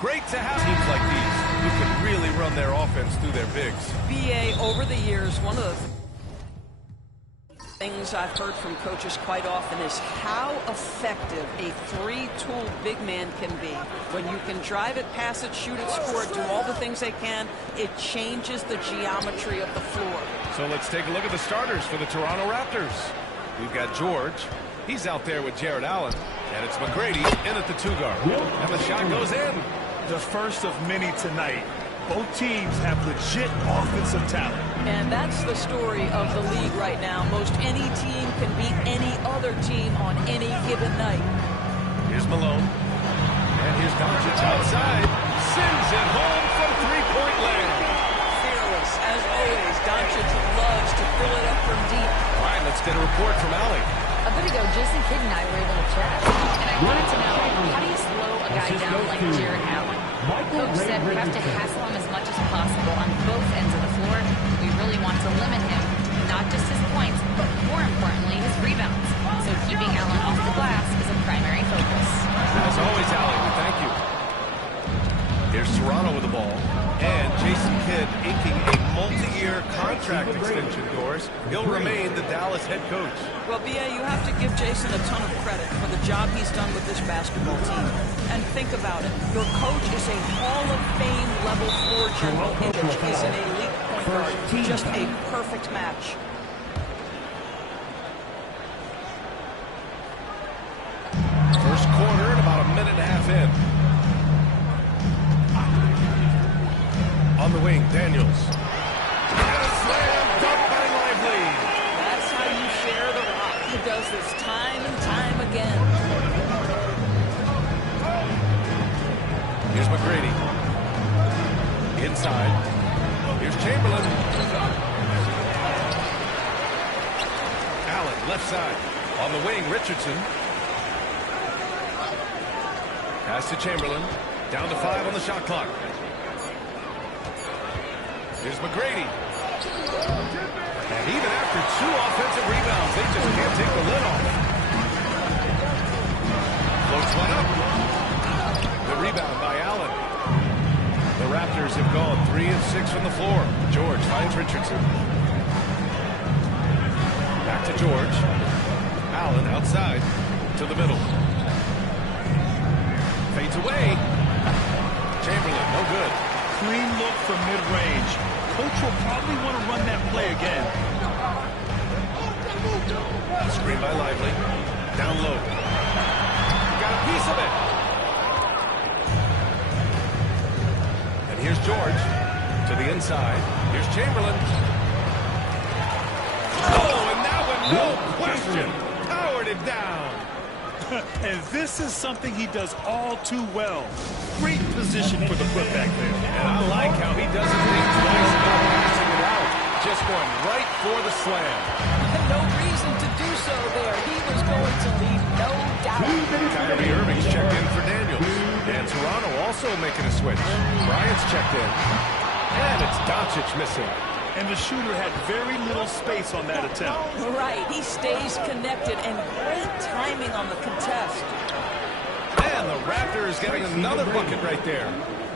Great to have teams like these who can really run their offense through their bigs. BA, over the years, one of the things I've heard from coaches quite often is how effective a three-tool big man can be. When you can drive it, pass it, shoot it, score it, do all the things they can, it changes the geometry of the floor. So let's take a look at the starters for the Toronto Raptors. We've got George. He's out there with Jared Allen. And it's McGrady in at the 2-guard. And the shot goes in. The first of many tonight. Both teams have legit offensive talent. And that's the story of the league right now. Most any team can beat any other team on any given night. Here's Malone. And here's Doncic outside. Sends it home from three-point land. Fearless, as always. Doncic loves to fill it up from deep. All right, let's get a report from Allie. A bit ago, Jason Kidd and I were able to chat. And I wanted to know, how do you slow a guy down like Jared Allen? Coach said we have to hassle him as much as possible on both ends of the floor. We really want to limit him, not just his points, but more importantly, his rebounds. So keeping Allen off the glass is a primary focus. As always, Allie, we thank you. Here's Toronto with the ball. And Jason Kidd inking a multi-year contract extension, Doris. He'll remain the Dallas head coach. Well, BA, you have to give Jason a ton of credit for the job he's done with this basketball team. And think about it. Your coach is a Hall of Fame level floor general. He's an elite point guard. Just a perfect match. First quarter and about a minute and a half in. On the wing, Daniels. And a slam dunk by Lively. That's how you share the rock. He does this time and time again. Here's McGrady. Inside. Here's Chamberlain. Allen, left side. On the wing, Richardson. Pass to Chamberlain. Down to 5 on the shot clock. Here's McGrady. And even after 2 offensive rebounds, they just can't take the lid off. Floats one up. The rebound by Allen. The Raptors have gone 3 of 6 from the floor. George finds Richardson. Back to George. Allen outside to the middle. Fades away. Chamberlain, no good. Clean look from mid-range. Coach will probably want to run that play again. Screen by Lively. Down low. Got a piece of it. And here's George to the inside. Here's Chamberlain. Oh, and that one, no question, powered it down. And this is something he does all too well. Great position for the putback there. And I like how he doesn't think twice about passing it out. Just going right for the slam. No reason to do so there. He was going to leave no doubt. Kyrie Irving's checked in for Daniels. And Toronto also making a switch. Bryant's checked in. And it's Doncic missing. And the shooter had very little space on that attempt. Right, he stays connected and great timing on the contest. And the Raptors getting another bucket right there.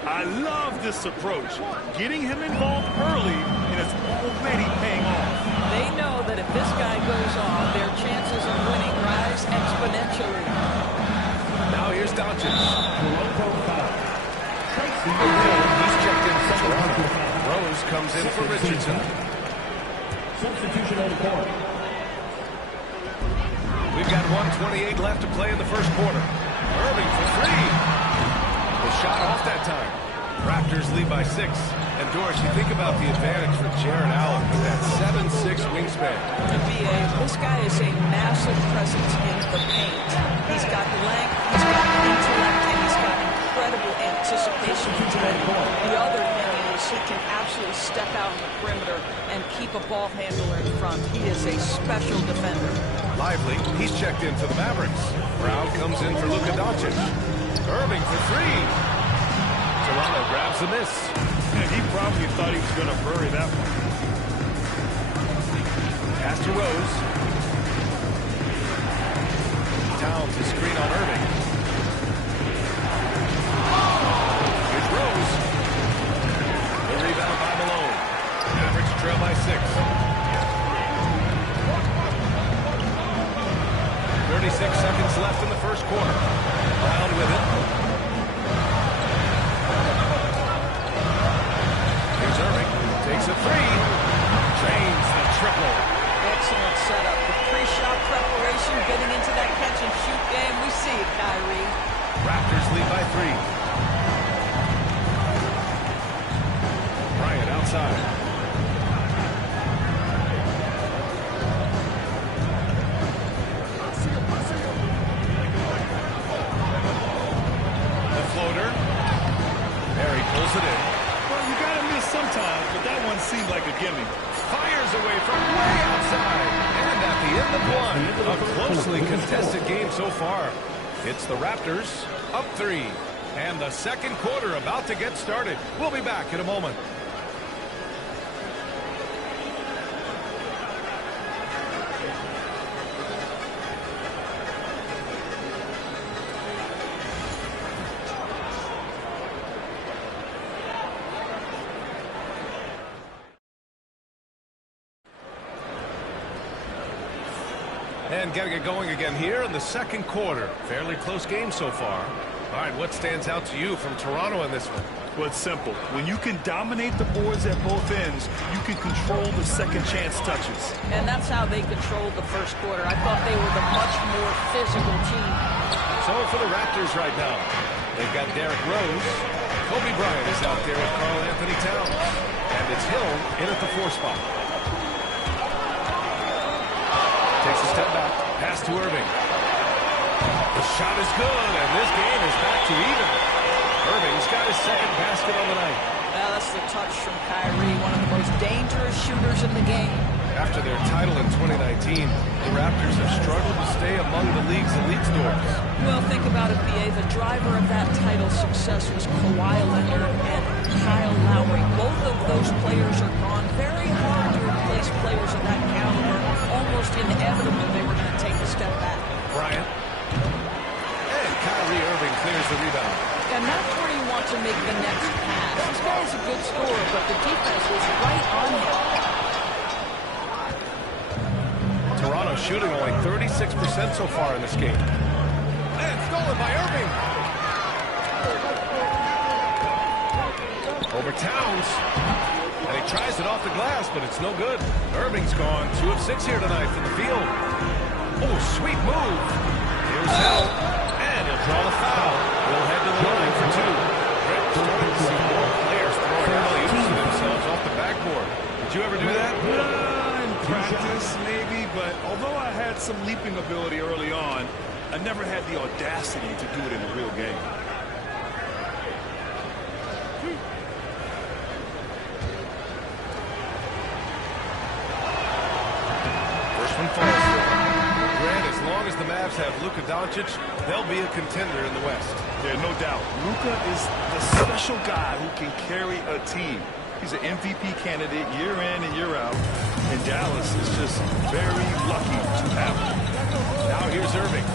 I love this approach. Getting him involved early, and it's already paying off. They know that if this guy goes off, their chances of winning rise exponentially. Now here's Doncic. He's checked in for Toronto. Rose comes in for Richardson. Substitution on the court. We've got 1:28 left to play in the first quarter. Irving for 3. The shot off that time. Raptors lead by 6. And Doris, you think about the advantage for Jared Allen with that 7'6" wingspan. The BA, this guy is a massive presence in the paint. He's got length, he's got intellect, and he's got incredible anticipation. The other thing is he can absolutely step out on the perimeter and keep a ball handler in front. He is a special defender. Lively, he's checked in for the Mavericks. Brown comes in for Luka Doncic. Irving for 3. Toronto grabs the miss. And he probably thought he was going to bury that one. Pass to Rose. Towns, the screen on Irving. seconds left in the first quarter. Brown with it. Here's Irving. Takes a three. Drains the triple. Excellent setup. The pre-shot preparation, getting into that catch-and-shoot game. We see it, Kyrie. Raptors lead by 3. Bryant outside. The floater. Barry pulls it in. Well, you got to miss sometimes, but that one seemed like a gimme. Fires away from way outside. And at the end of one, a closely contested game so far. It's the Raptors up 3. And the second quarter about to get started. We'll be back in a moment. And getting it going again here in the second quarter. Fairly close game so far. All right, what stands out to you from Toronto in this one? Well, it's simple. When you can dominate the boards at both ends, you can control the second chance touches. And that's how they controlled the first quarter. I thought they were the much more physical team. So for the Raptors right now, they've got Derrick Rose. Kobe Bryant is out there with Karl Anthony Towns. And it's Hill in at the 4 spot. Takes a step back. Pass to Irving. The shot is good, and this game is back to even. Irving's got his second basket on the night. Well, that's the touch from Kyrie, one of the most dangerous shooters in the game. After their title in 2019, the Raptors have struggled to stay among the league's elite scores. Well, think about it, B.A. The driver of that title success was Kawhi Leonard and Kyle Lowry. Both of those players are gone. Very hard to replace players of that caliber. Almost inevitable they were going to take a step back. Bryant. And Kyrie Irving clears the rebound. And that's where you want to make the next pass. This guy is a good scorer, but the defense was right on him. Toronto shooting only 36% so far in this game. And stolen by Irving. Over Towns. And he tries it off the glass, but it's no good. Irving's gone 2 of 6 here tonight from the field. Oh, sweet move. Here's Hill. And he'll draw the foul. He'll head to the line for 2. Rick, starting to see more players throwing alley-oops to themselves off the backboard. Did you ever do that? In practice, maybe, but although I had some leaping ability early on, I never had the audacity to do it in a real game. First one falls for him. Grant, as long as the Mavs have Luka Doncic, they'll be a contender in the West. Yeah, no doubt. Luka is the special guy who can carry a team. He's an MVP candidate year in and year out, and Dallas is just very lucky to have him. Now here's Irving.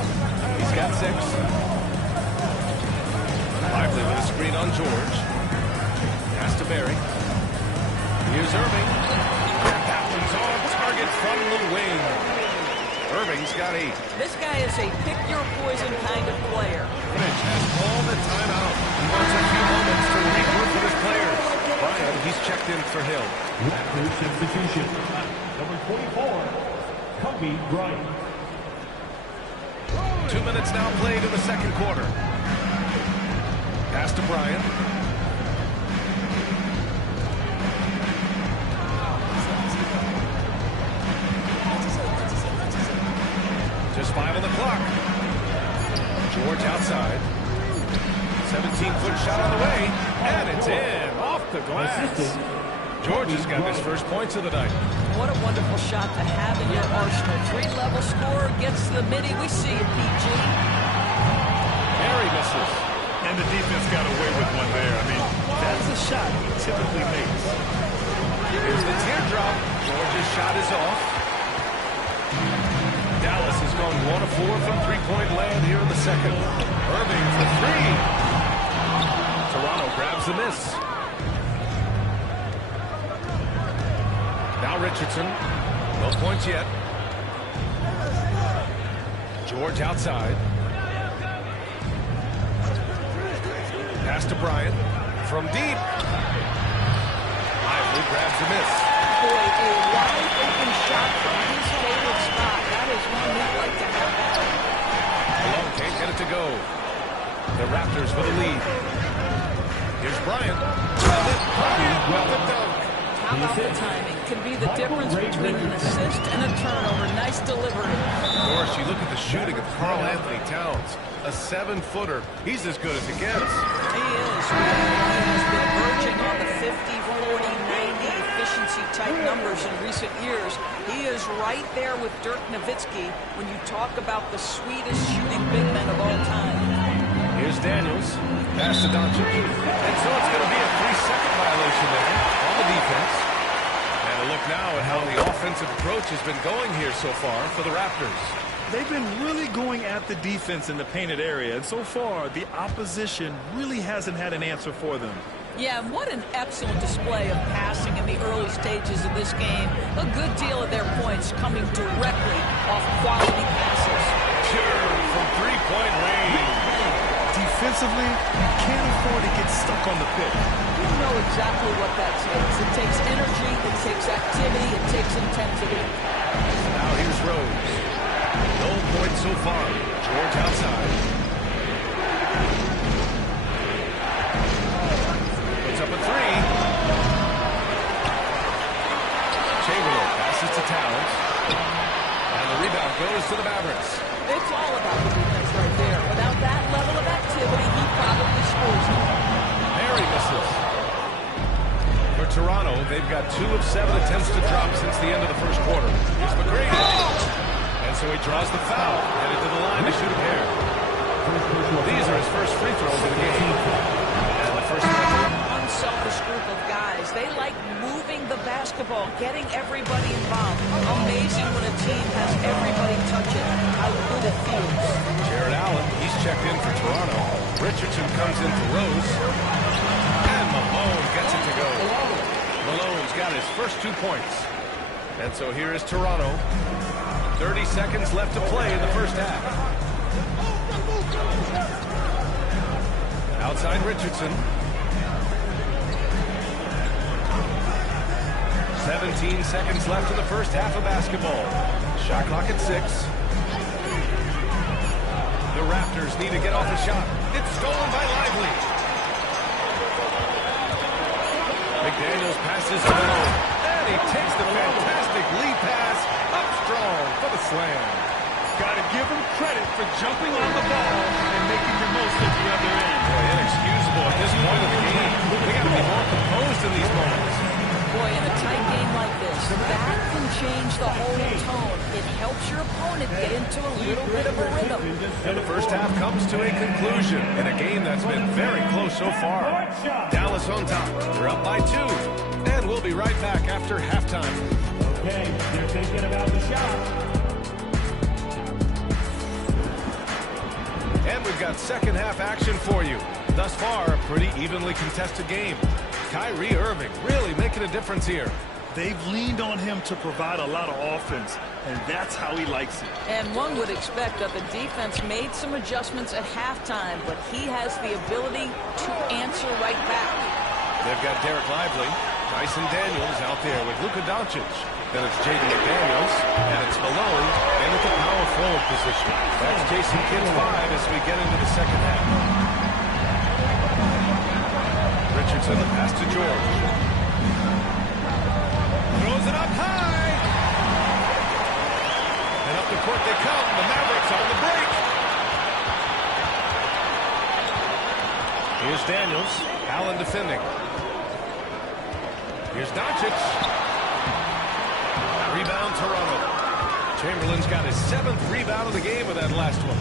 He's got 6. Lively with a screen on George. Pass to Barry. Here's Irving. And that one's on target from the wing. Irving's got 8. This guy is a pick-your-poison kind of player. Finch has all the time out. He wants a few moments to regroup with his players. Bryant, he's checked in for Hill. Raptors substitution. Number 24, Kobe Bryant. 2 minutes now played in the second quarter. Pass to Bryant. Just 5 on the clock. George outside. 17-foot shot on the way. And it's in. Off the glass. George has got his first points of the night. What a wonderful shot to have in your arsenal. 3-level scorer, gets to the midi. We see it, PG. Barry misses. And the defense got away with one there. I mean, that's a shot he typically makes. Here's the teardrop. George's shot is off. Dallas has gone 1 of 4 from three-point land here in the second. Irving for 3. Toronto grabs the miss. Now Richardson. No points yet. George outside. Pass to Bryant. From deep. Lively grabs the miss. Boy, a wide open shot from his favorite spot. That is one we'd like to have back. Malone can't get it to go. The Raptors with a lead. Here's Bryant. Bryant with the dunk. How about the timing? Can be the difference between an assist and a turnover. Nice delivery. Of course, you look at the shooting of Karl Anthony Towns. A 7-footer. He's as good as it gets. He is. He has been verging on the 50, 40, 90 efficiency type numbers in recent years. He is right there with Dirk Nowitzki when you talk about the sweetest shooting big men of all time. Here's Daniels. Pass to Doncic. And so it's going to be a 3-second violation there on the defense. And a look now at how the offensive approach has been going here so far for the Raptors. They've been really going at the defense in the painted area, and so far, the opposition really hasn't had an answer for them. Yeah, and what an excellent display of passing in the early stages of this game. A good deal of their points coming directly off quality passes. Sure, from three-point range. Defensively, can't afford to get stuck on the pick. You know exactly what that takes. It takes energy, it takes activity, it takes intensity. Now here's Rose. No points so far. George outside. Puts up a three. Chamberlain passes to Towns. And the rebound goes to the Mavericks. It's all about the defense right there. Without that level of activity, he probably scores it. Mary misses. For Toronto, they've got 2 of 7 attempts to drop since the end of the first quarter. Here's McGrady. And so he draws the foul, headed to the line to shoot a pair. These are his first free throws of the game. And the first Unselfish group of guys. They like moving the basketball, getting everybody involved. Amazing when a team has everybody touch it. How good it feels. Jared Allen, he's checked in for Toronto. Richardson comes in for Rose. And Malone gets it to go. Malone's got his first 2 points. And so here is Toronto. 30 seconds left to play in the first half. Outside Richardson. 17 seconds left in the first half of basketball. Shot clock at 6. The Raptors need to get off a shot. It's stolen by Lively. McDaniels passes to Malone. And he takes the fantastic lead pass. Up strong for the slam. Got to give him credit for jumping on the ball and making the most at the other end. Boy, inexcusable at this point of the game. They got to be more composed in these moments. Boy, in a tight game like this, that can change the whole tone. It helps your opponent get into a little bit of a rhythm. And the first half comes to a conclusion in a game that's been very close so far. Dallas on top. We're up by 2. And we'll be right back after halftime. Okay, they're thinking about the shot. And we've got second half action for you. Thus far, a pretty evenly contested game. Kyrie Irving really making a difference here. They've leaned on him to provide a lot of offense, and that's how he likes it. And one would expect that the defense made some adjustments at halftime, but he has the ability to answer right back. They've got Derek Lively, Dyson Daniels out there with Luka Doncic. Then it's J.D. McDaniels, and it's Malone in at the power forward position. That's Jason Kidd's 5 as we get into the second half. Richardson, the pass to George. Throws it up high. And up the court they come. The Mavericks on the break. Here's Daniels. Allen defending. Here's Doncic. Rebound Toronto. Chamberlain's got his 7th rebound of the game with that last one.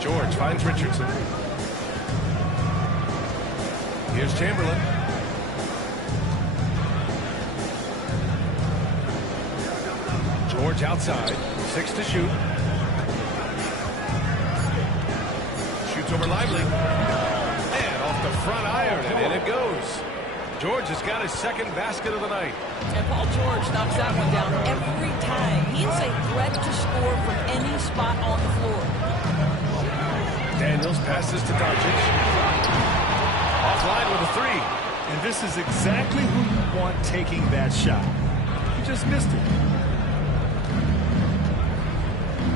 George finds Richardson. Here's Chamberlain. George outside. 6 to shoot. Shoots over Lively. And off the front iron, and in it goes. George has got his 2nd basket of the night. And Paul George knocks that one down every time. He is a threat to score from any spot on passes to Doncic. Offline with a three. And this is exactly who you want taking that shot. You just missed it.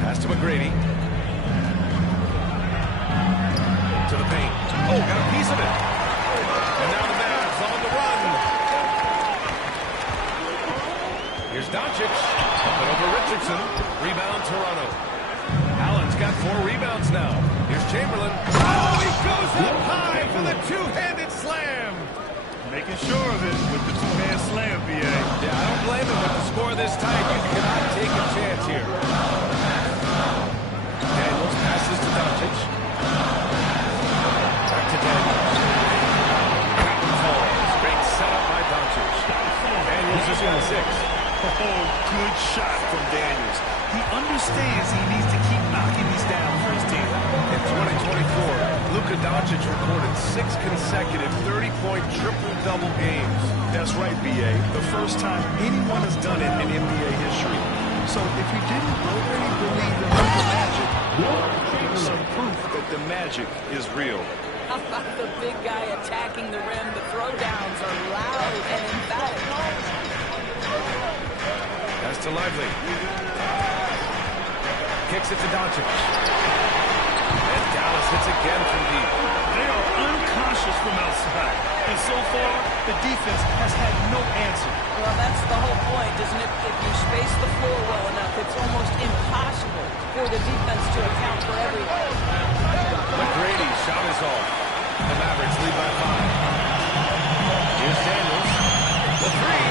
Pass to McGrady. To the paint. Oh, got a piece of it. And now the Mavs on the run. Here's Doncic. Up and over Richardson. Rebound Toronto. Allen's got 4 rebounds now. Here's Chamberlain. Oh, he goes up high for the two-handed slam. Making sure of it with the two-hand slam, BA. Yeah, I don't blame him with the score this tight. You cannot take a chance here. Daniels passes to Doncic. Back to Daniels. Captain falls. Great setup by Doncic. Daniels has got 6. Oh, good shot from Daniels. He understands he needs to keep knocking these down for his team. In 2024, Luka Doncic recorded 6 consecutive 30-point triple-double games. That's right, BA. The first time anyone has done it in NBA history. So if you didn't already believe in the magic, here's some proof that the magic is real. How about the big guy attacking the rim? The throwdowns are loud and emphatic. Pass to Lively. Kicks it to Doncic. And Dallas hits again from deep. They are unconscious from outside. And so far, the defense has had no answer. Well, that's the whole point, isn't it? If you space the floor well enough, it's almost impossible for the defense to account for everything. McGrady shot is off. The Mavericks lead by 5. Here's Daniels. The three.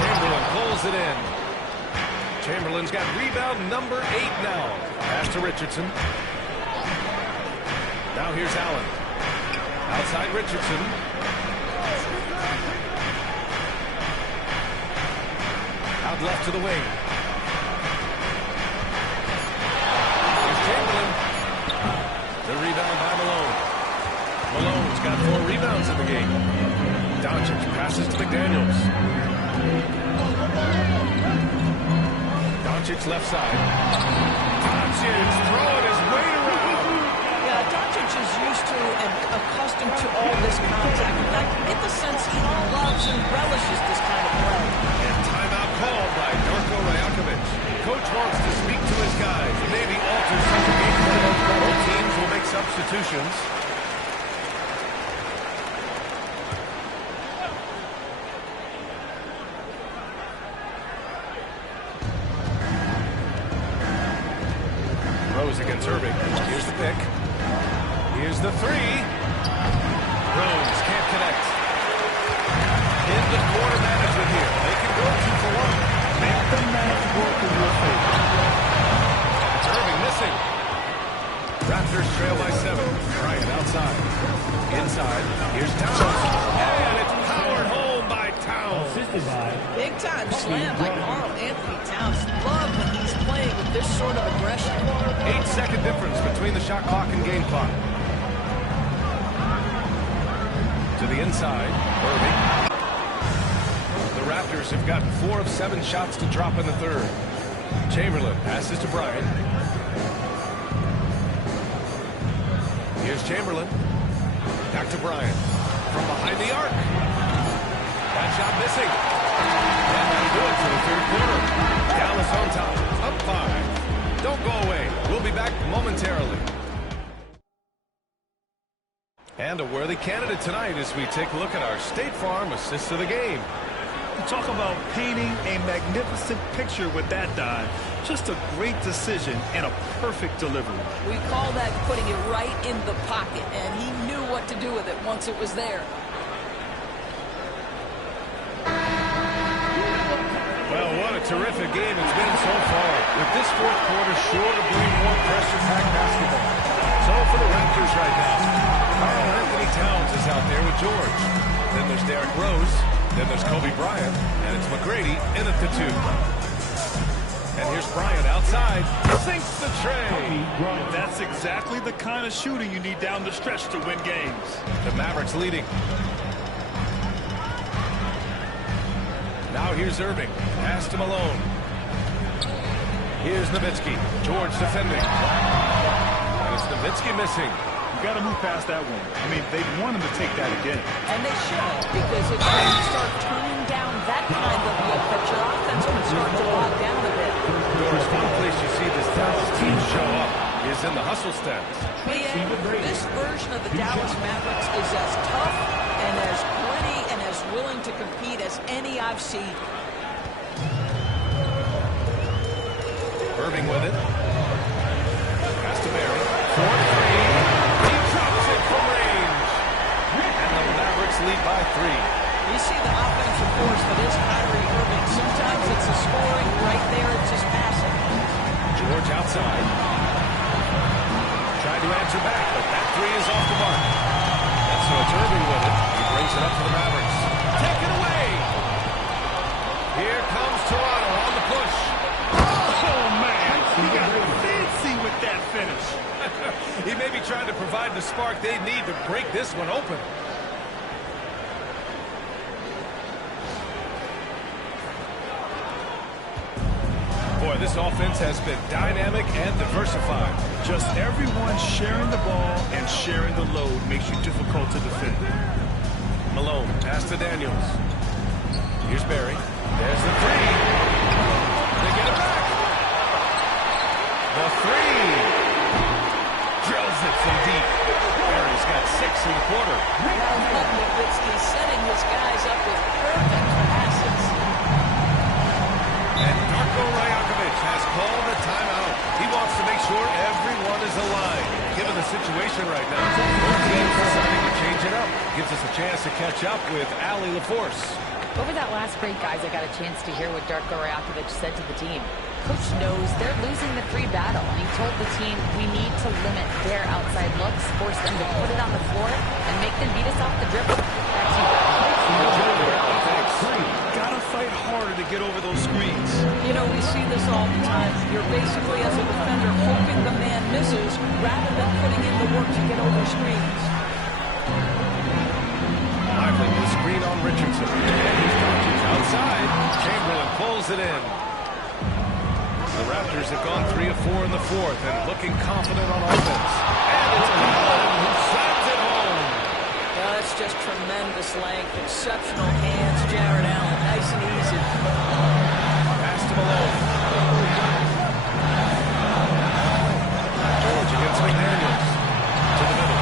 Chamberlain pulls it in. Chamberlain's got rebound number 8 now. Pass to Richardson. Now here's Allen. Outside Richardson. Out left to the wing. Here's Chamberlain. The rebound by Malone. Malone's got 4 rebounds in the game. Doncic passes to McDaniels. Doncic left side. Doncic throwing his weight around. Yeah, Doncic is used to and accustomed to all this contact. In fact, you get the sense he loves and relishes this kind of play. And timeout called by Darko Rajakovic. Coach wants to speak to his guys. Maybe alter some game plan. Both teams will make substitutions. Rose against Irving. Here's the pick. Here's the three. Rose can't connect. In the quarter management here. They can go 2 for 1. Make the math work in your favor. Irving missing. Raptors trail by 7. Bryant outside. Inside. Here's Towns. And it's powered home by Towns. Assisted by Big time slam by Karl Anthony Towns. Love when he's playing with this sort of aggression. 8-second difference between the shot clock and game clock. To the inside. Irving. The Raptors have gotten 4 of 7 shots to drop in the third. Chamberlain passes to Bryant. Here's Chamberlain. Back to Bryant. From behind the arc. That shot missing. And that'll do it for the third quarter. Dallas on top. Up 5. Don't go away. We'll be back momentarily. And a worthy candidate tonight as we take a look at our State Farm assist of the game. You talk about painting a magnificent picture with that dive. Just a great decision and a perfect delivery. We call that putting it right in the pocket, and he knew what to do with it once it was there. Well, what a terrific game it's been so far. With this fourth quarter sure to bring more pressure-packed basketball. So for the Raptors right now, Karl Anthony Towns is out there with George. Then there's Derrick Rose. Then there's Kobe Bryant. And it's McGrady in at the 2. And here's Bryant outside. Sinks the tray. That's exactly the kind of shooting you need down the stretch to win games. The Mavericks leading. Now here's Irving. Pass to Malone. Here's Nowitzki. George defending. And it's Nowitzki missing. You got to move past that one. I mean, they want him to take that again. And they should, because it's when you start turning down that kind of look that your offense can start to log down a bit. Doris, one place you see this Dallas team show up is in the hustle stats. This version of the Dallas Mavericks is as tough and as gritty and as willing to compete as any I've seen. Irving with it. Pass to Barry. 4-3. He drops it from range. And the Mavericks lead by 3. You see the offensive force that is Kyrie Irving. Sometimes it's the scoring. Right there, it's just passing. George outside. Tried to answer back, but that 3 is off the mark. And so it's Irving with it. He brings it up for the Mavericks. Take it away. Here comes Toronto on the push. Oh, man. He got fancy with that finish. He may be trying to provide the spark they need to break this one open. Boy, this offense has been dynamic and diversified. Just everyone sharing the ball and sharing the load makes you difficult to defend. Malone, pass to Daniels. Here's Barry. There's the 3. They get it back. The 3. Drills it from deep. Barry's got 6 in the quarter. Nowitzki setting his guys up with perfect passes. And Darko Rajakovic has called a timeout. He wants to make sure everyone is aligned. Given the situation right now, both teams deciding to change it up. Gives us a chance to catch up with Allie LaForce. Over that last break, guys, I got a chance to hear what Darko Rajakovic said to the team. Coach knows they're losing the 3 battle, and he told the team we need to limit their outside looks, force them to put it on the floor, and make them beat us off the dribble. Back to you. Gotta fight harder to get over those screens. You know, we see this all the time. You're basically, as a defender, hoping the man misses rather than putting in the work to get over screens. Lively with the screen on Richardson. And he's outside. Chamberlain pulls it in. The Raptors have gone 3 of 4 in the 4th and looking confident on offense. And it's Allen who slams it home. That's just tremendous length, exceptional hands. Jared Allen, nice and easy. Pass to Malone. George against McDaniels. To the middle.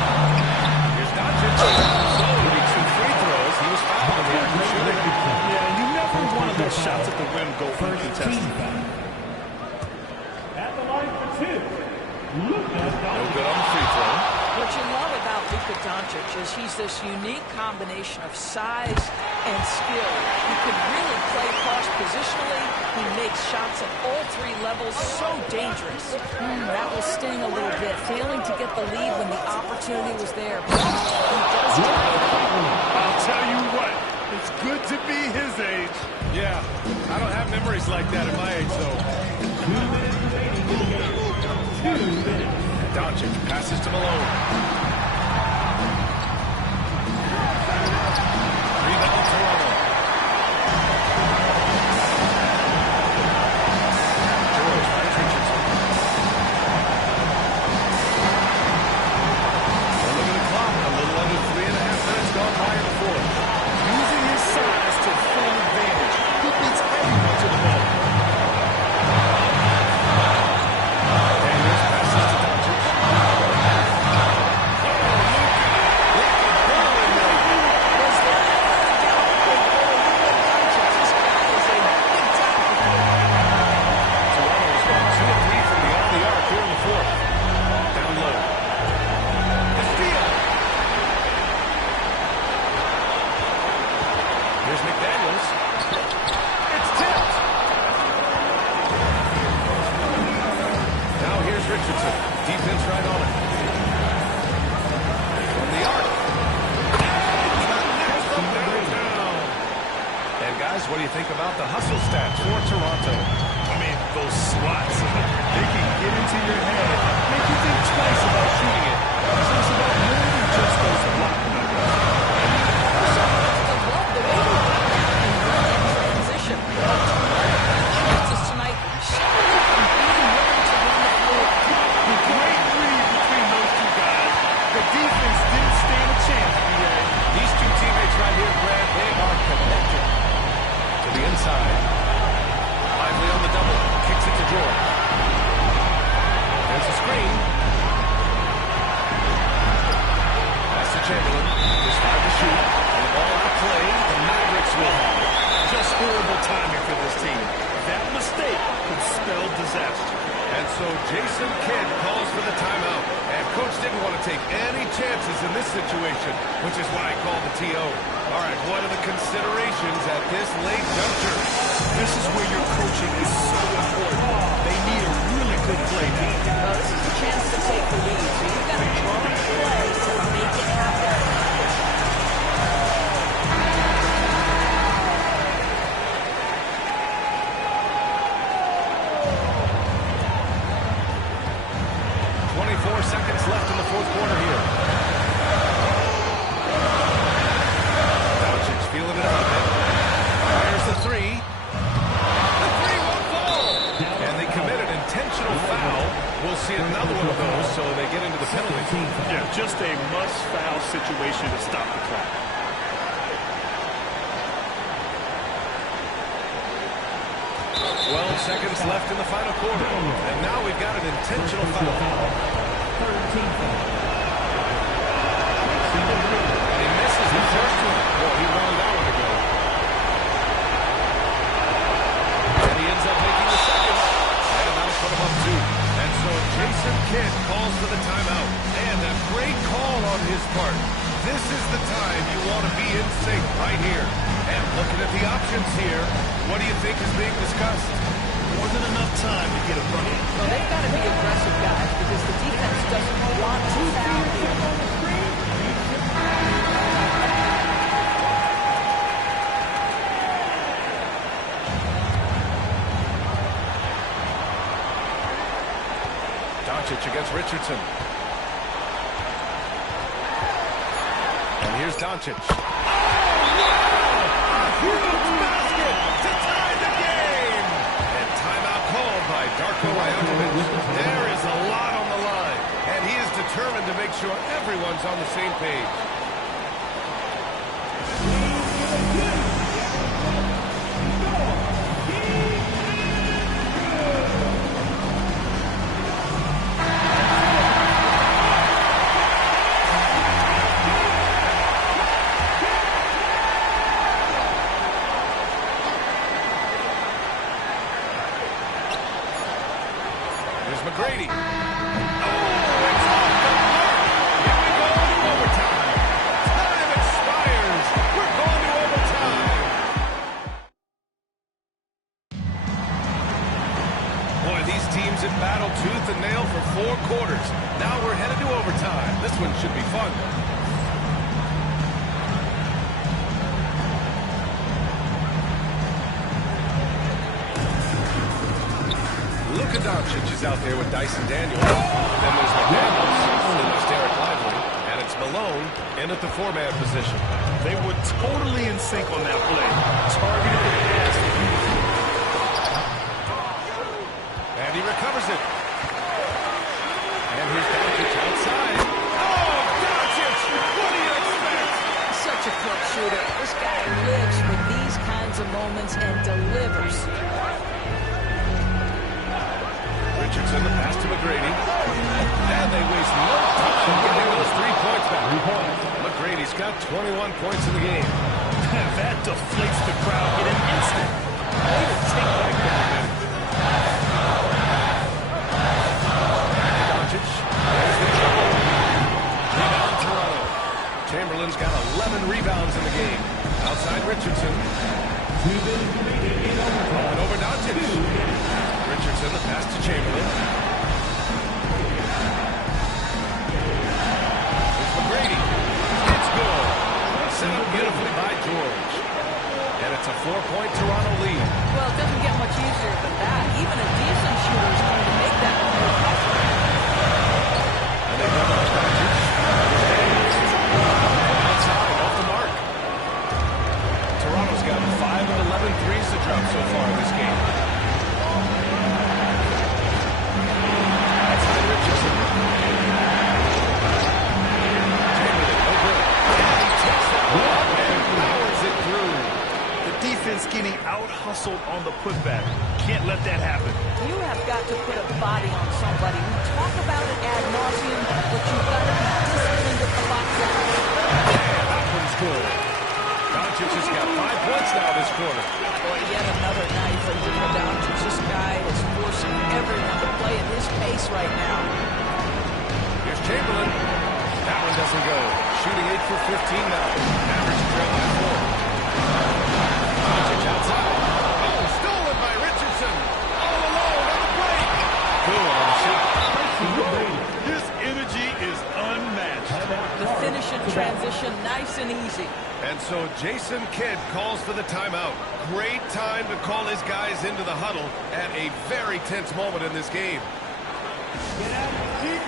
Here's Doncic. So he needs 2 free throws. He was fouled in the act of shooting. Yeah, you never want to let shots at the rim go uncontested. At the line for 2. No good on the free throw. What you love about Luka Doncic is he's this unique combination of size and skill. He can really play cross-positionally. He makes shots at all 3 levels, so dangerous. That will sting a little bit, failing to get the lead when the opportunity was there. But he does tie it up. I'll tell you what, it's good to be his age. Yeah, I don't have memories like that at my age, though. 2 minutes remaining in the game. 2 minutes. Doncic passes to Malone. Rebound Toronto. George finds Richardson. Well, look at the clock. A little under 3.5 minutes gone by in the 4th. Using his size to full advantage. He beats everyone to the ball. Daniels passes to Doncic. Here's McDaniels. It's tipped. Now here's Richardson. Defense right on it. From the arc. And from downtown. And guys, what do you think about the hustle stats for Toronto? I mean, those slots, they can get into your head, make you think twice about shooting it. So it's about more than just those block numbers. Tonight, simply from being willing to run the floor. Great read between those disaster. And so Jason Kidd calls for the timeout. And Coach didn't want to take any chances in this situation, which is why he called the TO. All right, what are the considerations at this late juncture? This is where your coaching is so important. They need a really good play now. This is a chance to take the lead. So you've got to draw a play to make it happen. 24 seconds left in the fourth quarter here. Doncic feeling it out a bit. Here's the three. The three won't fall. And they commit an intentional foul. We'll see another one of those, so they get into the penalty. Yeah, just a must-foul situation to stop the clock. Seconds left in the final quarter. And now we've got an intentional foul. 13 foul. And he misses the first one. Boy, he wanted that one to go. And he ends up making the second. And that'll put him up two. And so Jason Kidd calls for the timeout. And a great call on his part. This is the time you want to be in sync right here. And looking at the options here, what do you think is being discussed? More than enough time to get a bucket. Well, they've got to be aggressive, guys, because the defense doesn't want to foul here. Doncic against Richardson. And here's Doncic. Oh, wow! A huge basket to tie the game! And timeout called by Darko Rajakovic. There is a lot on the line, and he is determined to make sure everyone's on the same page. McGrady. Oh, it's off the mark. Here we go to overtime. Time expires. We're going to overtime. Boy, these teams have battled tooth and nail for 4 quarters. Now we're headed to overtime. This one should be fun. Luka Doncic is out there with Dyson Daniels. Then there's McDaniels. Then there's Derek Lively. And it's Malone in at the 4-man position. They were totally in sync on that play. Targeted the pass. And he recovers it. And here's Doncic outside. Oh, Doncic! What do you expect? Such a quick shooter. This guy lives for these kinds of moments and delivers. Richardson, the pass to McGrady. And they waste no time getting those 3 points back. 3 points. McGrady's got 21 points in the game. That deflates the crowd in an instant. Way to take back that. Doncic. There's the trouble. Rebound Toronto. Chamberlain's got 11 rebounds in the game. Outside Richardson. Going over Doncic. Richardson, the pass to Chamberlain. Here's McGrady. It's good. Set up beautifully by George. And it's a 4-point Toronto lead. Well, it doesn't get much easier than that. Even a decent shooter is going to make that one more tougher. And they come out Doncic. Outside, off the mark. Toronto's got 5 of 11 threes to drop so far in this game. Richardson. Chamberlain, no good. And he takes that one and powers it through. The defense getting out-hustled on the putback. Can't let that happen. You have got to put a body on somebody. We talk about it ad nauseum, but you've got to be disciplined at the box out. And that one's good. Doncic has got 5 points now this quarter. Boy, yet another night for Luka Doncic. This guy is forcing every right now. Here's Chamberlain. That one doesn't go. Shooting 8 for 15 now. Average trail by 4. Doncic outside. Oh, stolen by Richardson. All alone on the break. Cool on the shot. His energy is unmatched. The finish in transition, nice and easy. And so Jason Kidd calls for the timeout. Great time to call his guys into the huddle at a very tense moment in this game. Get out of here.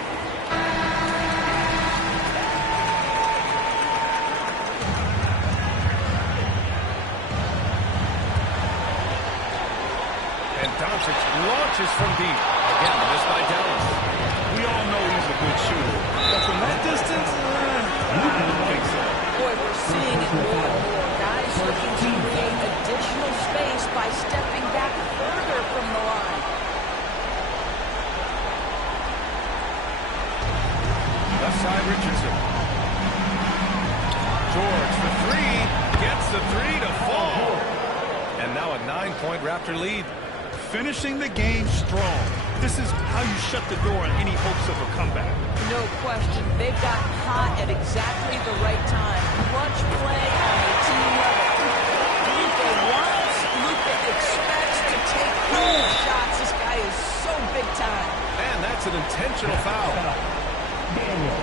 And Doncic launches from deep. Again, missed by Dallas. We all know he's a good shooter. But from that distance, I don't think so. Boy, we're seeing it more and more. Guys looking to create additional space by stepping back further from the line. Left side, Richardson. George, the three. Gets the three to fall. And now a 9-point Raptor lead. Finishing the game strong. This is how you shut the door on any hopes of a comeback. No question. They've gotten hot at exactly the right time. Clutch play on a team level. Luka wants, Luka expects to take those shots. This guy is so big time. Man, that's an intentional foul. Daniel.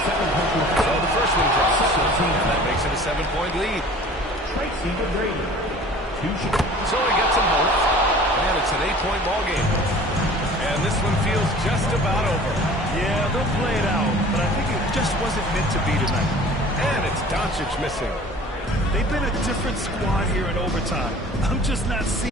So the first one drops. And that makes it a 7-point lead. Tracy McGrady. 2 shots. So he gets them both. And it's an 8-point ball game. And this one feels just about over. Yeah, they'll play it out, but I think it just wasn't meant to be tonight. And it's Doncic missing. They've been a different squad here in overtime. I'm just not seeing.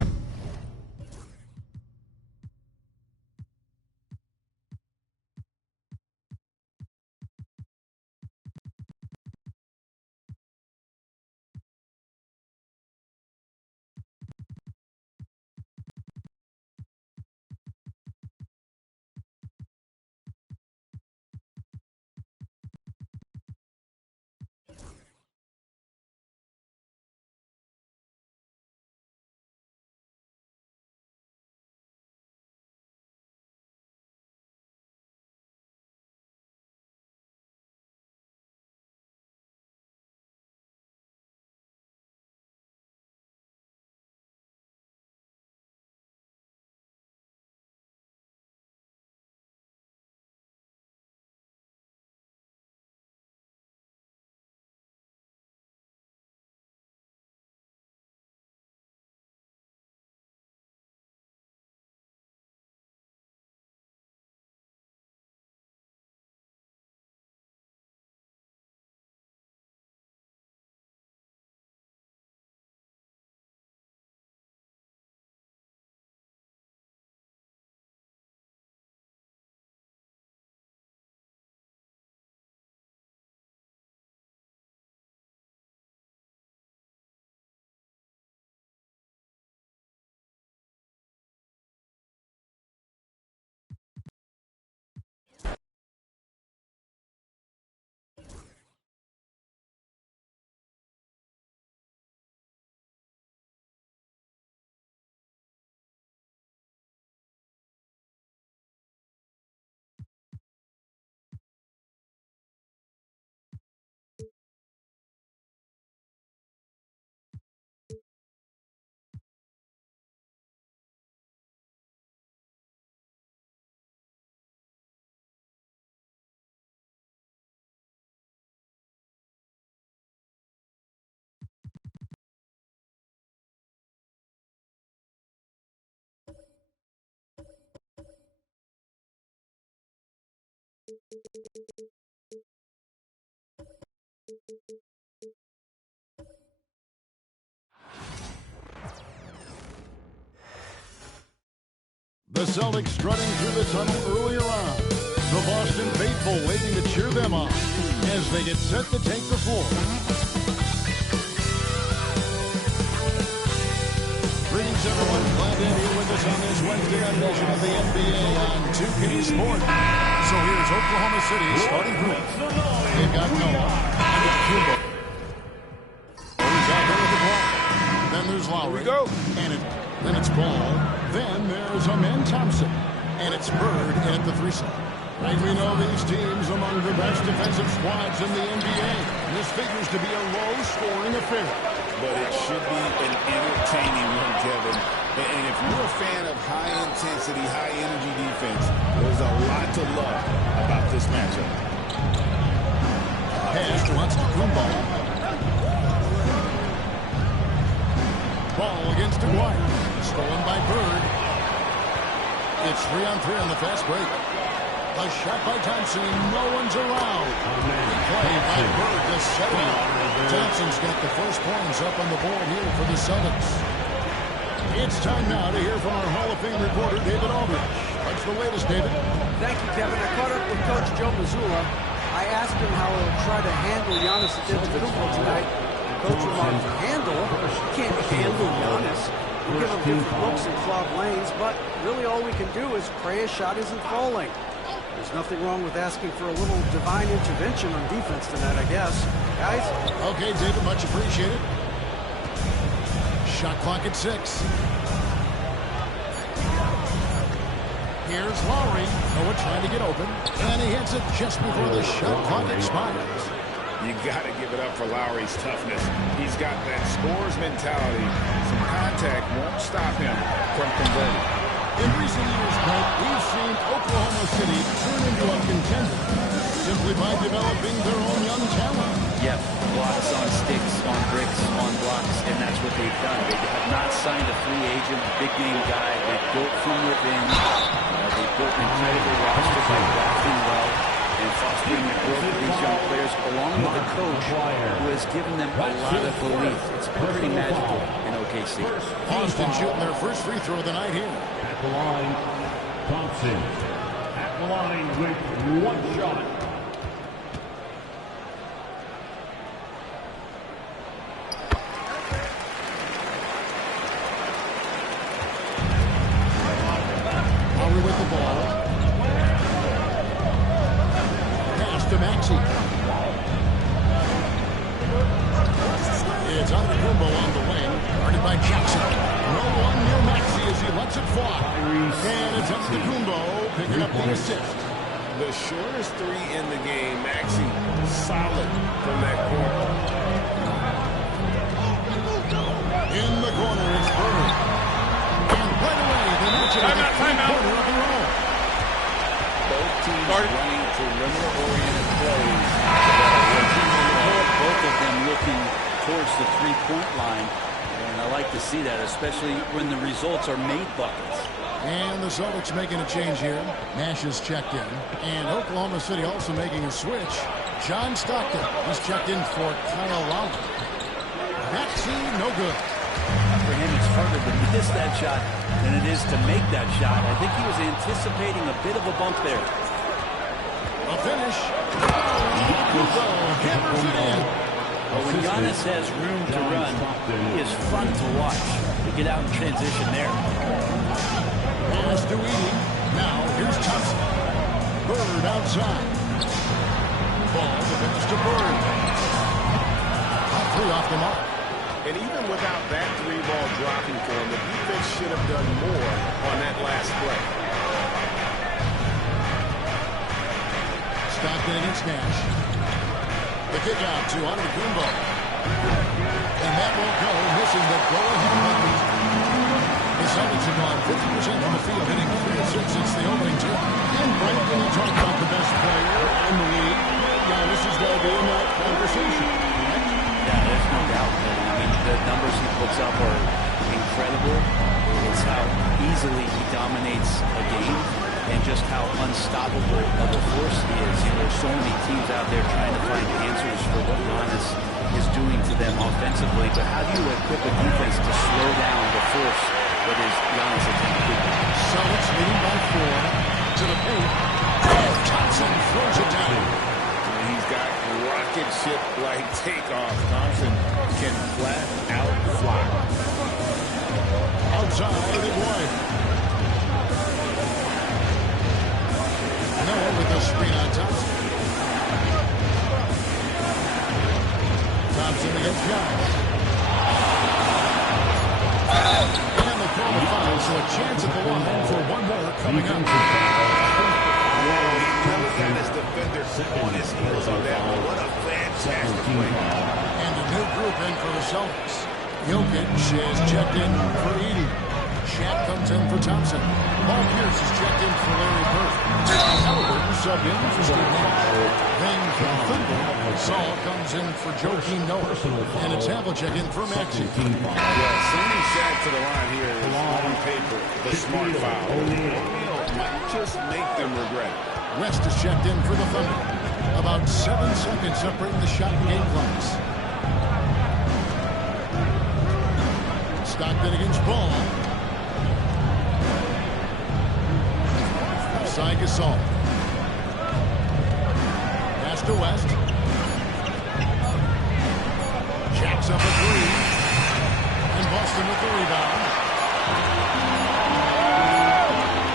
The Celtics strutting through the tunnel earlier on. The Boston faithful waiting to cheer them on as they get set to take the floor. Greetings, everyone. Glad to have you with us on this Wednesday edition of the NBA on 2K Sports. So here's Oklahoma City starting group. They've got Noah and Cuba. He's out there with the ball. Then there's Lowry. Here we go. And then it's Ball. Then there's Amen Thompson. And it's Bird at the 3 slot. And we know these teams among the best defensive squads in the NBA. This figures to be a low-scoring affair. But it should be an entertaining one, Kevin. And if you're a fan of high-intensity, high-energy defense, there's a lot to love about this matchup. Pass to S2Round12. Ball against Aguirre. Stolen by Bird. It's 3-on-3 on the fast break. A shot by Thompson. No one's around. Play by Bird to set it up. Thompson's got the first points up on the board here for the Celtics. It's time now to hear from our Hall of Fame reporter, David Aldridge. What's the latest, David? Thank you, Kevin. I caught up with Coach Joe Mazzulla. I asked him how he'll try to handle Giannis Antetokounmpo tonight. Coach remarked, handle? You can't handle Giannis. We give him different looks and clogged lanes, but really all we can do is pray his shot isn't falling. There's nothing wrong with asking for a little divine intervention on defense tonight, I guess. Guys? Okay, David, much appreciated. Shot clock at 6. Here's Lowry. Noah trying to get open. And he hits it just before the shot clock expires. You got to give it up for Lowry's toughness. He's got that scorer's mentality. Some contact won't stop him from converting. In recent years, Mike, we've seen Oklahoma City turn into a contender simply by developing their own young talent. Yep, blocks on sticks, on bricks, on blocks, and that's what they've done. They have not signed a free agent, big-name guy. They've built from within. They've built an incredible roster by drafting well and fostering the growth of these young players, along with a coach who has given them a lot of belief. It's been pretty magical in OKC. Austin shooting their first free throw of the night here. At the line, Thompson. At the line with 1 shot. Lowry with the ball. Pass to Maxey. It's Antetokounmpo on the wing. Guarded by Jackson. No one near Maxey as he lets it fly. And it's Antetokounmpo picking up the assist. The shortest 3 in the game. Maxey solid from that corner. In the corner is Bird. And right away, they match it at the corner of their own. Both teams running perimeter-oriented plays. Both of them looking towards the three-point line. And I like to see that, especially when the results are made buckets. And the Celtics making a change here. Nash is checked in. And Oklahoma City also making a switch. John Stockton is checked in for Kyle Lowry. Maxey, no good. For him, it's harder to miss that shot than it is to make that shot. I think he was anticipating a bit of a bump there. A finish. Hammers it in. But when Giannis has room to run, he is fun to watch. To get out in transition there. Pass to Edie. Now, here's Thompson. Bird outside. Ball defense to Bird. Top 3 off the mark. And even without that 3-ball dropping for him, the defense should have done more on that last play. Stockton against Nash. The kick out to Antetokounmpo. And that won't go, missing the go-ahead bucket. The Celtics have gone 50% from the field, hitting 3 of 6 since the opening tip. And Frank, when you talk about the best player in the league, Giannis has got to be in that conversation. Yeah, there's no doubt. I mean, the numbers he puts up are incredible. It's how easily he dominates a game and just how unstoppable of a force he is. You know, there's so many teams out there trying to find answers for what Giannis is doing to them offensively. But how do you equip a defense to slow down the force that is Giannis Antetokounmpo? Celtics leading by 4 to the paint. And Thompson throws it down. He's got rocket ship-like takeoff. Thompson can flat out fly. Outside, Aguirre. Noah with the screen on Thompson. Thompson against Giannis. And the call to foul, so a chance at the line for one more coming up. He really got his defender on his heels on that one. What a fantastic play. And a new group in for the Celtics. Jokic is checked in for Edey. Shaq comes in for Thompson. Paul Pierce is checked in for Larry Bird. Halliburton subbed in for Steve Nash. Then from Thunder, Saul comes in for Joakim Noah. And it's Havlicek in for Maxey. Yeah, sending Shaq to the line here is on paper the smart foul. O'Neal might just make them regret it. West is checked in for the Thunder. About 7 seconds separating the shot and game clocks. Stockton against Ball. Outside Gasol. Pass to West. Jacks up a three. And Boston with the rebound.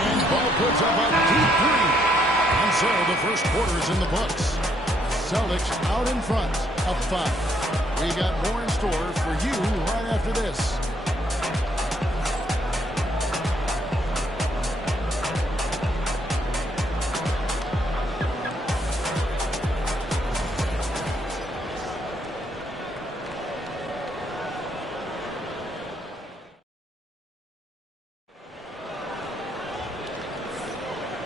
And Ball puts up a deep three. And so the first quarter is in the books. Celtics out in front, up 5. We got more in store for you right after this.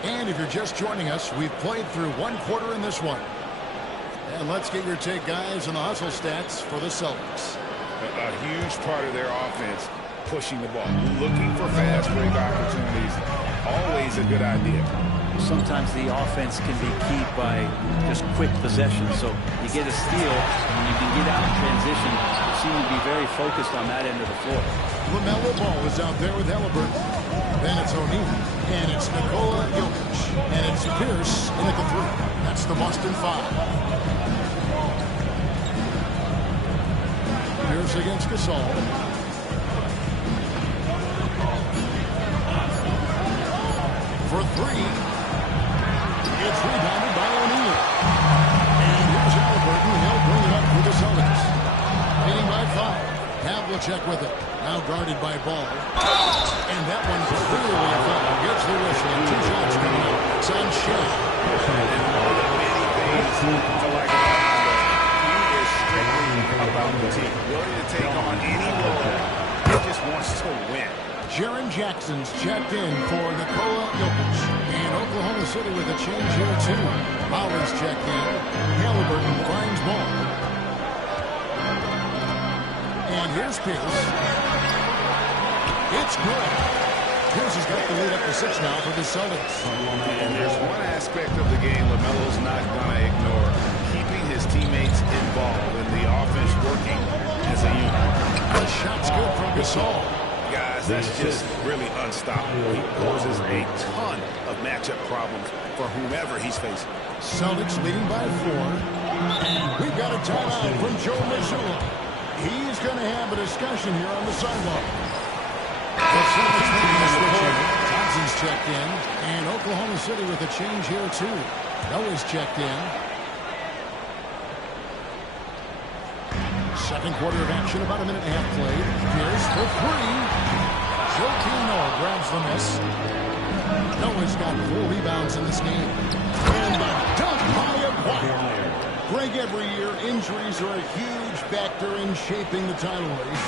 And if you're just joining us, we've played through one quarter in this one. And let's get your take, guys, on the hustle stats for the Celtics. A huge part of their offense, pushing the ball. Looking for fast break opportunities, always a good idea. Sometimes the offense can be keyed by just quick possession. So you get a steal, and you can get out in transition. You seem to be very focused on that end of the floor. LaMelo Ball is out there with Halliburton. Then it's O'Neal. And it's Nikola Jokic. And it's Pierce in at the 3. That's the Boston 5. Pierce against Gasol. For 3. It's rebounded by O'Neal. And here's Halliburton. He'll bring it up for the Celtics. Leading by 5. Havlicek with it. Now guarded by Ball. And that one clearly a foul. Gets the whistle. And 2 shots coming up. It's on Shaq. And one of the many things to like about him, he is strictly about the team. Willing to take on any role. He just wants to win. Jaren Jackson's checked in for Nikola Jokic. And Oklahoma City with a change here, too. Howard's checked in. Halliburton finds Ball. And here's Pierce. It's good. Pierce has got the lead up to 6 now for the Celtics. And there's one aspect of the game LaMelo's not going to ignore. Keeping his teammates involved and the offense working as a unit. The shot's good from Gasol. Guys, that's just really unstoppable. He poses a ton of matchup problems for whomever he's facing. Celtics leading by 4. And we've got a timeout from Joe Mazzulla. He's going to have a discussion here on the sideline. The Celtics making the switch here. Thompson's checked in. And Oklahoma City with a change here, too. Noah's checked in. Second quarter of action, about a minute and a half played. Pierce for 3. Joakim Noah grabs the miss. Noah's got 4 rebounds in this game. And the dunk by Aguirre. Greg, every year, injuries are a huge factor in shaping the title race.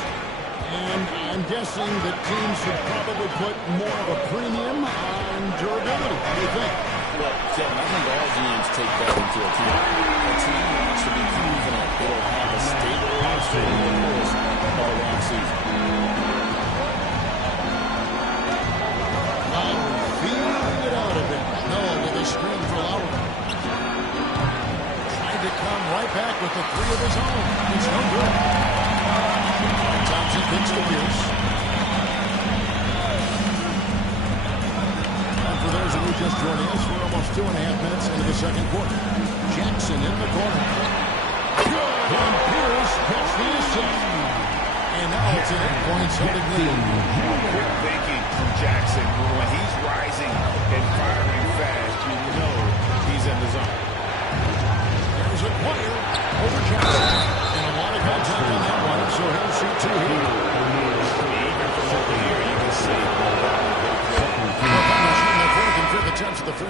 And I'm guessing that teams should probably put more of a premium on durability. What do you think? Well, Kevin, I think all GMs take that into account. A team wants to be confident it'll have a stable roster in the course all long season. Feeling it out a bit. Noah with a screen for Lowry. Tried to come right back with the 3 of his own. It's no good. Thompson picks to Pierce. And for those of you just joining us, we're almost 2.5 minutes into the second quarter. Jackson in the corner. Good. And Pierce gets the assist. And now it's an 8-point Celtic lead. Quick thinking from Jackson. When he's rising and firing fast, you know he's in the zone. There's a player over Jackson. And a lot of contact on that one, so he'll shoot 2 here. Even from over here, you can see. Finishing the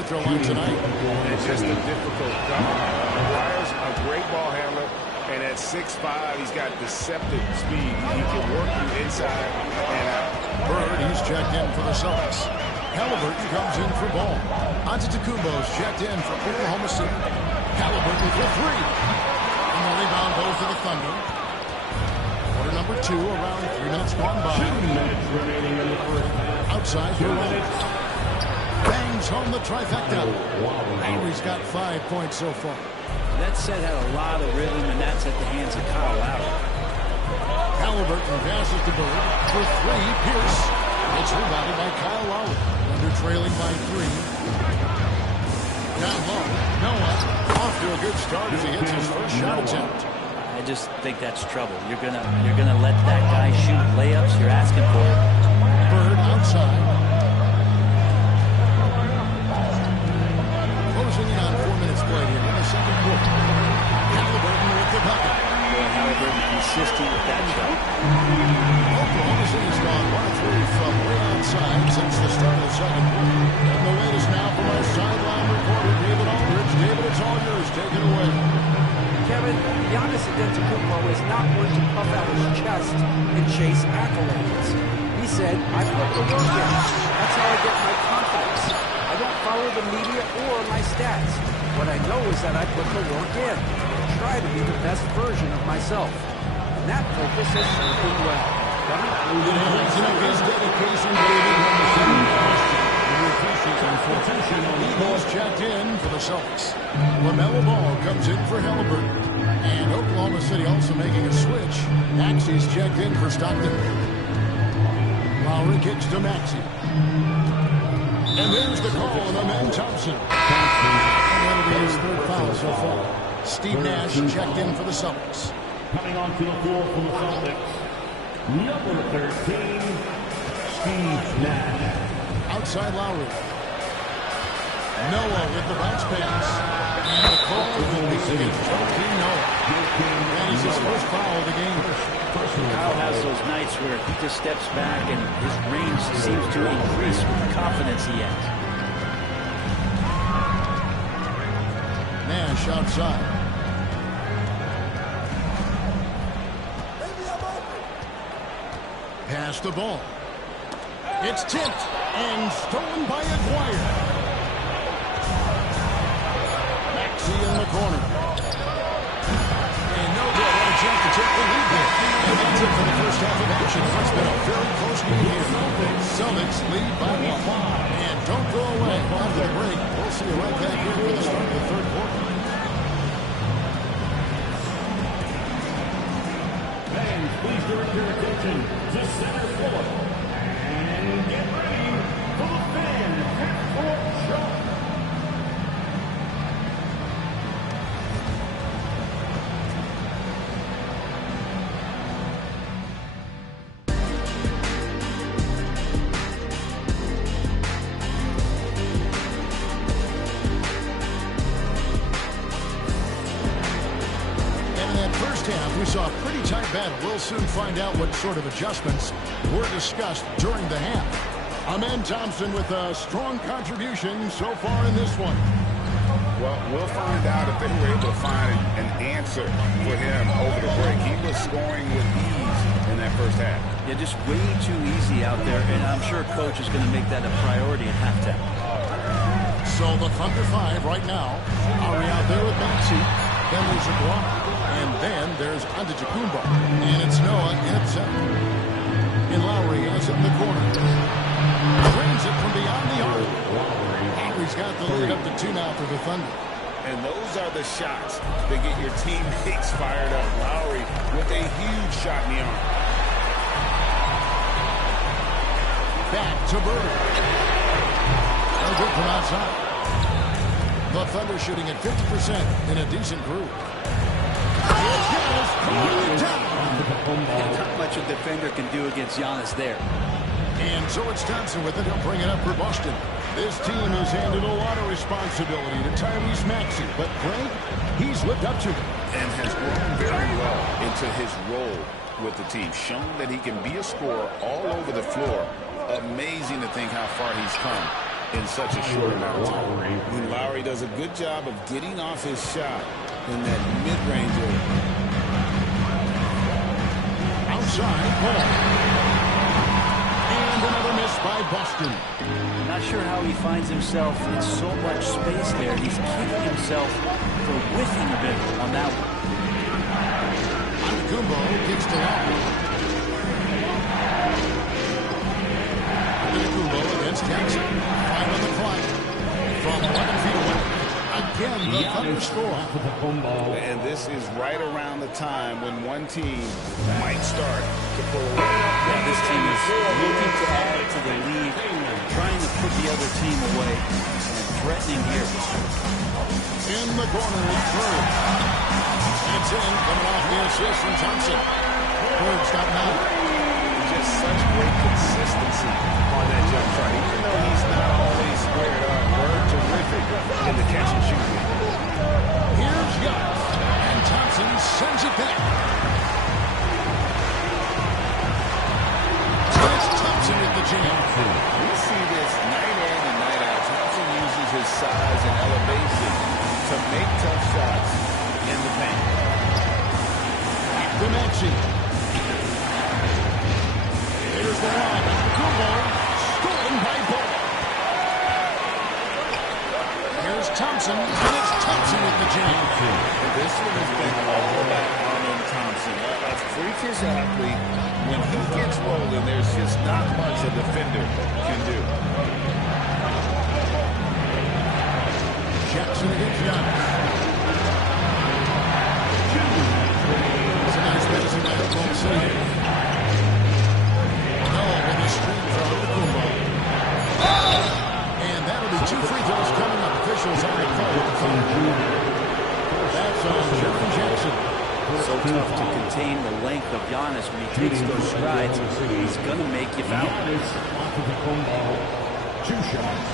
free throw line tonight. It's just a difficult cover. Requires a great ball handler. And at 6'5", he's got deceptive speed. He can work you inside and out. Bird, he's checked in for the Celtics. Halliburton comes in for ball. Antetokounmpo's checked in for Oklahoma City. Halliburton for three. And the rebound goes to the Thunder. Quarter number 2, around 3 minutes gone by. 2 minutes remaining in the first half. Outside for Lowry. Bangs home the trifecta. Lowry's got 5 points so far. That set had a lot of rhythm, and that's at the hands of Kyle Lowry. Halliburton passes to Bird for 3. Pierce. It's rebounded by Kyle Lowry. Thunder trailing by 3. Down low. Noah off to a good start as he hits his first shot attempt. I just think that's trouble. You're gonna let that guy shoot layups. You're asking for it. Bird outside. Closing in on 4 minutes played here in the second quarter. Halliburton with the bucket. Boy, Halliburton consistent with that shot. Oklahoma City's gone 1-3 from way outside since the start of the second quarter. And the wait is now from our sideline reporter, David Aldridge. David, it's all yours. Take it away. Kevin, Giannis Antetokounmpo is not going to puff out his chest and chase accolades. He said, I put the work in. That's how I get my confidence. I don't follow the media or my stats. What I know is that I put the work in. I try to be the best version of myself. And that focus has served him well. His dedication, David, Eagles checked in for the Celtics. LaMelo Ball comes in for Halliburton. And Oklahoma City also making a switch. Maxey's checked in for Stockton. Lowry kicks to Maxey. And there's the call on Amen Thompson. And that'll be his third foul so far. Steve Nash checked in for the Celtics. Coming onto the floor from the Celtics, number 13, Steve Nash. Outside Lowry. Noah with the bounce pass. And the call will be against Joakim Noah. That is his first foul of the game. Kyle has those nights where he just steps back and his range seems to increase with the confidence he has. Nash outside. Pass the ball. It's tipped and stolen by Aguirre. Maxey in the corner. And no good. Had a chance to take the lead there. And that's it for the first half of action. It's been a very close game here. Celtics lead by 1. And don't go away. After the break, we'll see you right back here for the start of the third quarter. Fans, please direct your attention to center court. And get ready for the fan half-court shot. We saw a pretty tight battle. We'll soon find out what sort of adjustments were discussed during the half. Amen Thompson with a strong contribution so far in this one. Well, we'll find out if they were able to find an answer for him over the break. He was scoring with ease in that first half. Yeah, just way too easy out there, and I'm sure Coach is going to make that a priority at halftime. So the Thunder 5 right now. Ari out there with Maxey. Then there's Aguirre. And then there's Antetokounmpo. And it's Noah in center. And Lowry has it in the corner. Drains it from beyond the arc. Lowry's got the lead up to 2 now for the Thunder. And those are the shots that get your teammates fired up. Lowry with a huge shot in the arm. Back to Bird. No good from outside. The Thunder shooting at 50% in a decent group. Not much a defender can do against Giannis there. And so it's Thompson with it. He'll bring it up for Boston. This team has handed a lot of responsibility to Tyrese Maxey, but Greg, he's lived up to it. And has grown very well into his role with the team. Shown that he can be a scorer all over the floor. Amazing to think how far he's come in such a short amount of time. And Lowry does a good job of getting off his shot in that mid-range area. Outside, ball. And another miss by Boston. Not sure how he finds himself in so much space there. He's kicking himself for whiffing a bit on that one. Antetokounmpo kicks to Lowry. Antetokounmpo against Jackson. 5 on the clock. From 11 feet away. Again, the Thunder score. And this is right around the time when one team might start to pull away. Yeah, this team is looking to add to the lead, trying to put the other team away, and threatening here. In the corner with Bird. It's in, coming off the assist from Thompson. Bird's got 9. Just such great consistency on that jump shot. Even though he's not always squared up, Bird terrific in the catch and shoot game. Here's Giannis. And Thompson sends it back. It's Thompson with the jam. We see this night in and night out. Thompson uses his size and elevation to make tough shots in the paint. The Maxey. Here's the lob. Antetokounmpo. Stolen by Ball. Here's Thompson. And it's Thompson with the jam. This one has been all about Arlen Thompson. A freakish athlete. When he gets rolling, there's just not much a defender can do. Jackson against Giannis. It's a nice passing by Oklahoma City. With a screen from Antetokounmpo. And that'll be 2 free throws coming up. Officials on the call with the foul. That's on Jaren Jackson. So tough to contain the length of Giannis when he takes those strides. He's going to make you foul. Antetokounmpo, 2 shots.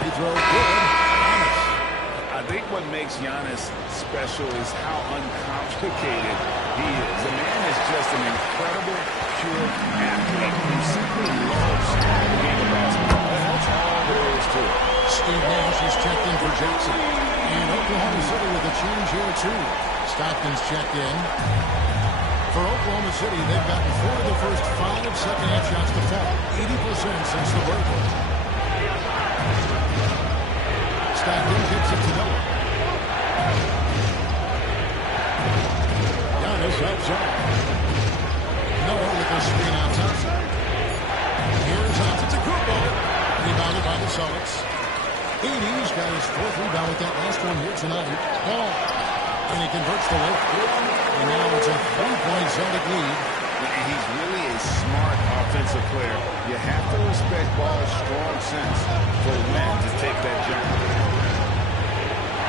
Free throw good. I think what makes Giannis special is how uncomplicated he is. The man is just an incredible, pure athlete who simply loves the game of basketball. That's all there is to it. Steve Nash is checked in for Jackson. And Oklahoma City with a change here, too. Stockton's checked in. For Oklahoma City, they've gotten 4 of the first 5 second-half shots to fall. 80% since the break. Stockton kicks it to Noah. Giannis outside. Noah with a screen on Thompson. Here's Antetokounmpo. Rebounded by the Celtics. 80's got his 4th rebound with that last one here tonight. Ball. And he converts the look. And now it's a 3-point Celtic lead. He's really a smart offensive player. You have to respect Ball's strong sense for when to take that jump.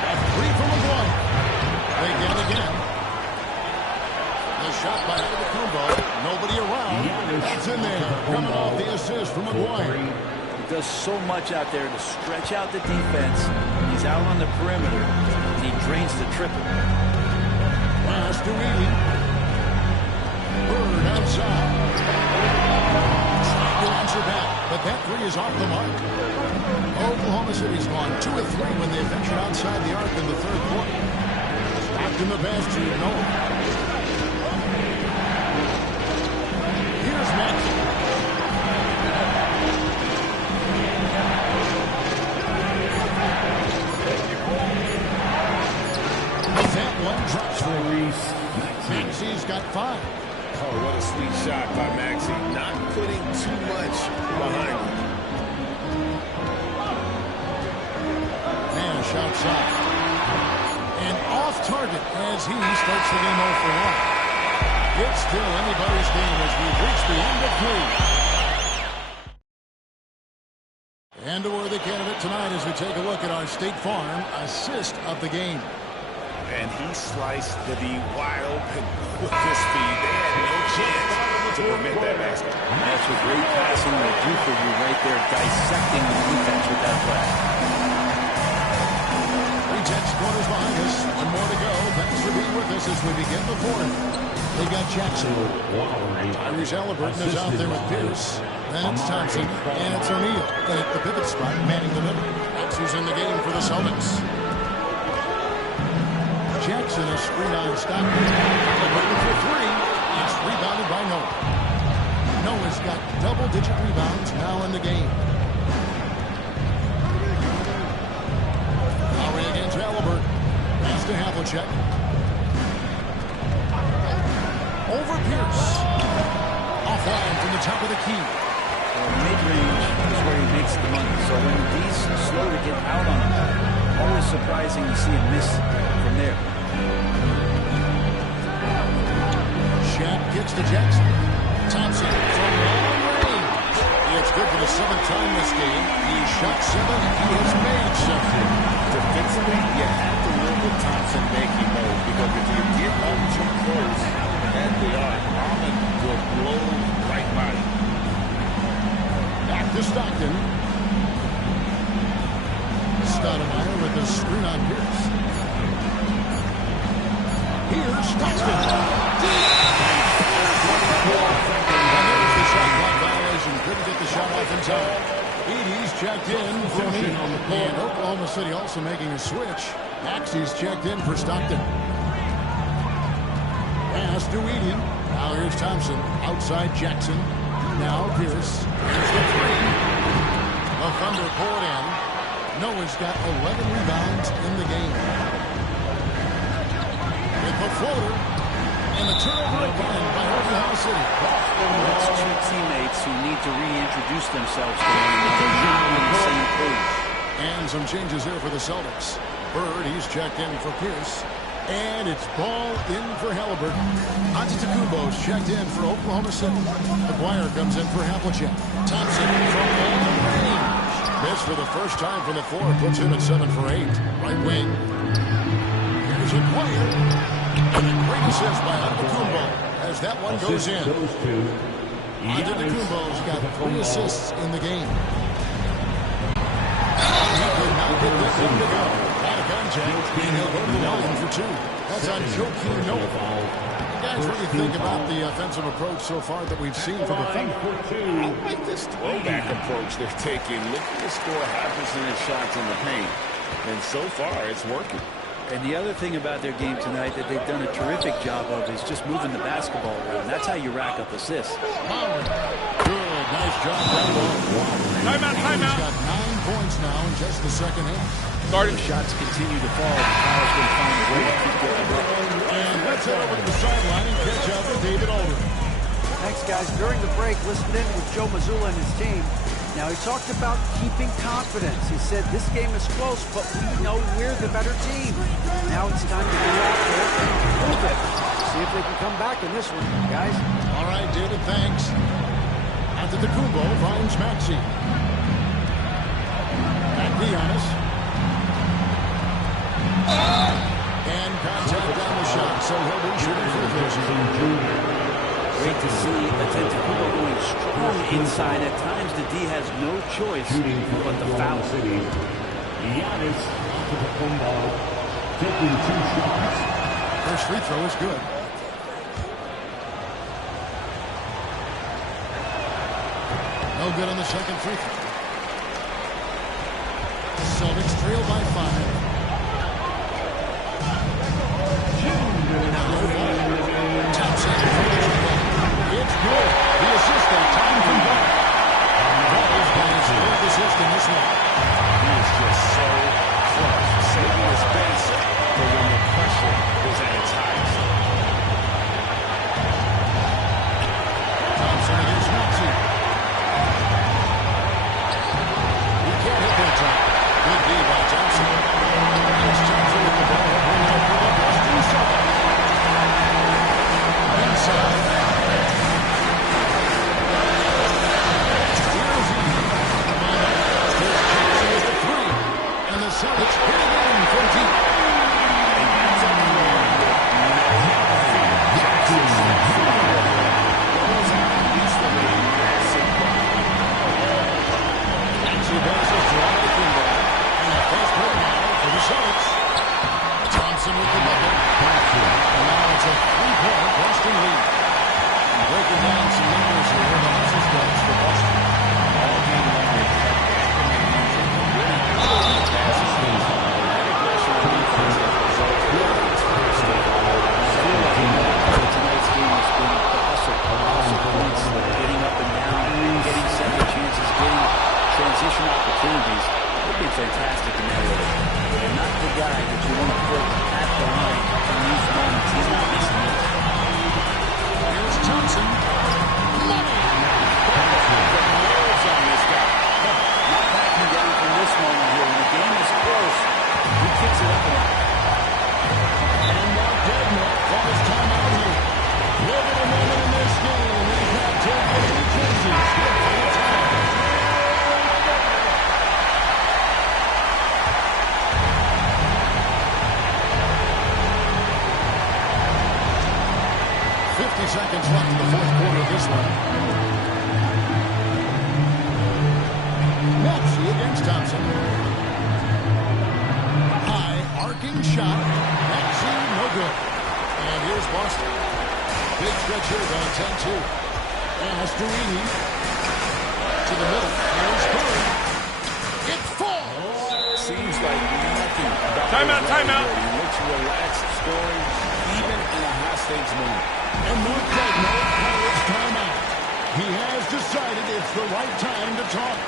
A 3 from McGuire. They get it again. The shot by Antetokounmpo. Nobody around. That's in there. Coming off the assist from McGuire. He does so much out there to stretch out the defense. He's out on the perimeter. And he drains the triple. Pass to Ely. Bird outside. Trying to answer back, but that 3 is off the mark. Oklahoma City's gone 2 of 3 when they ventured outside the arc in the 3rd quarter. Stockton the pass to Noah. Here's Maxey. That one drops for Reese. Maxey's got 5. Oh, what a sweet shot by Maxey. Not putting too much behind him. Nash outside. And off target as he starts the game 0 for 1. It's still anybody's game as we've reached the end of 3. And a worthy candidate tonight as we take a look at our State Farm assist of the game. And he sliced the D wide open with his speed. They had no chance to prevent that basket. That's what great passing will do for you right there, dissecting the defense with that play. 3 quarters behind us. One more to go. Thanks for being with us as we begin the fourth. They got Jackson. Tyrese Halliburton is out there with Pierce. Then it's Thompson. And it's O'Neal at the pivot spot, manning the middle. That's who's in the game for the Celtics. Jackson is screen on Stockton. Looking for three. It's rebounded by Noah. Noah's got double-digit rebounds now in the game. Lowry against Halliburton. Pass to Havlicek. Over Pierce. Offline from the top of the key. Mid-range is where he makes the money. So when he's slow to get out on him, always surprising to see him miss from there. Shaq gets to Jackson. Thompson from long range. It's good for the seventh time this game. He shot 7. He has made 7. Defensively, you have to live with Thompson making mode because if you get up too close, and they are, Almond will blow right by you. Back to Stockton. Stoudemire with the screen on Pierce. Here's Stockton. There's the shot clock violation. Couldn't get the shot off in time. Edie's checked in for me. And Oklahoma City also making a switch. Maxey's checked in for Stockton. Pass to Edie. Now here's Thompson. Outside Jackson. Now Pierce. Here's the three. The Thunder pull it in. Noah's got 11 rebounds in the game. With the floater. And the turnover again by Oklahoma City. That's two teammates who need to reintroduce themselves to one another, not on the same page. And some changes there for the Celtics. Bird, he's checked in for Pierce. And it's ball in for Halliburton. Antetokounmpo's checked in for Oklahoma City. McGuire comes in for Havlicek. Thompson from long range. Miss for the first time from the floor. Puts him at 7 for 8. Right wing. Here's McGuire. And a great assist by Antetokounmpo as that one goes in. Antetokounmpo's got 3 assists in the game. He could not get this one to go. Out of contact, and he'll go to the line for 2. That's on Joakim Noah. Guys, what do you think about the offensive approach so far that we've seen from the Thunder? I like this throwback approach they're taking. Looking to score high percentage shots in the paint. And so far, it's working. And the other thing about their game tonight that they've done a terrific job of is just moving the basketball around. That's how you rack up assists. Good, nice job. Timeout. He's got 9 points now in just the second half. If shots continue to fall, the Powers going to find a way to keep getting up. And let's head over to the sideline and catch up with David Aldridge. Thanks, guys. During the break, listened in with Joe Mazzulla and his team. Now, he talked about keeping confidence. He said this game is close, but we know we're the better team. Now it's time to go out there and prove it. See if they can come back in this one, guys. All right, David, thanks. Antetokounmpo finds Maxey. Back to Giannis. And contact on the shot, so he'll be shooting free throws. Great to see Antetokounmpo going strong inside. At times, the D has no choice but to foul. Giannis Antetokounmpo taking 2 shots. First free throw is good. No good on the second free throw. Celtics trail by 5. Thompson for the triple. It's good. The assist that time from Ball. Ball's got his 4th assist in this one. He is just so close. Saving his base for when the pressure is at its highest. Thompson against Maxey. guy that you want to put at the line in these moments. He's not missing this. Here's Thompson. Money! The nerves on this guy. Not backing down from this moment here. When the game is close, he kicks it up a notch. And Mark Dedman calls timeout here. Pivotal moment in this game. He's not taking any chances. Full time. 50 seconds left in the fourth quarter of this one. Maxey against Thompson. High, arcing shot. Maxey, no good. And here's Boston. Big stretch here going 10-2. And S2Round12 to the middle. Here's Curry. It falls. Seems like nothing about Timeout. He looks relaxed, scoring, even in a high-stakes moment. And Mark Dedman calls timeout. He has decided it's the right time to talk.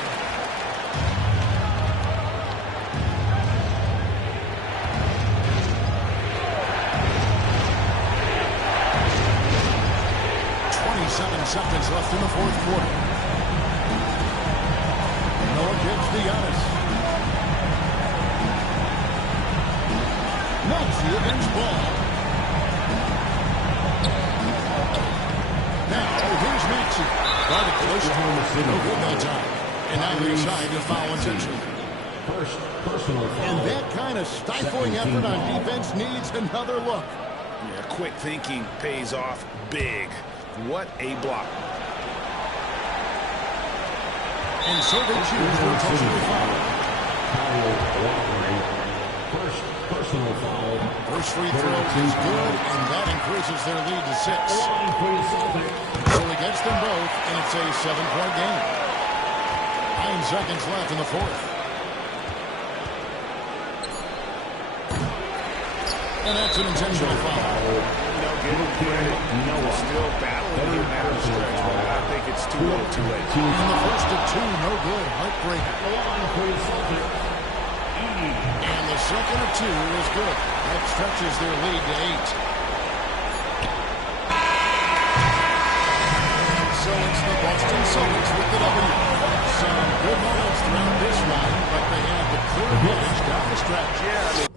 Seconds left in the fourth quarter. Noah gives to Giannis. Maxey against Ball. Now, here's Maxey. Right at close to home. No good that time. And now they decide to foul intentionally. First personal foul. And that kind of stifling effort on defense needs another look. Yeah, quick thinking pays off big. What a block. And so they choose to intentionally foul. First personal foul. First free throw is good, and that increases their lead to 6. So he gets them both, and it's a 7-point game. 9 seconds left in the fourth. And that's an intentional foul. Still battling in that stretch, but I think it's too little too late. And the first of 2, no good. Heartbreaker. And the second of 2 is good. That stretches their lead to 8. So it's the Boston Celtics with the W. Some good moments throughout this run, but they have the clear advantage down the stretch. Yeah, I mean,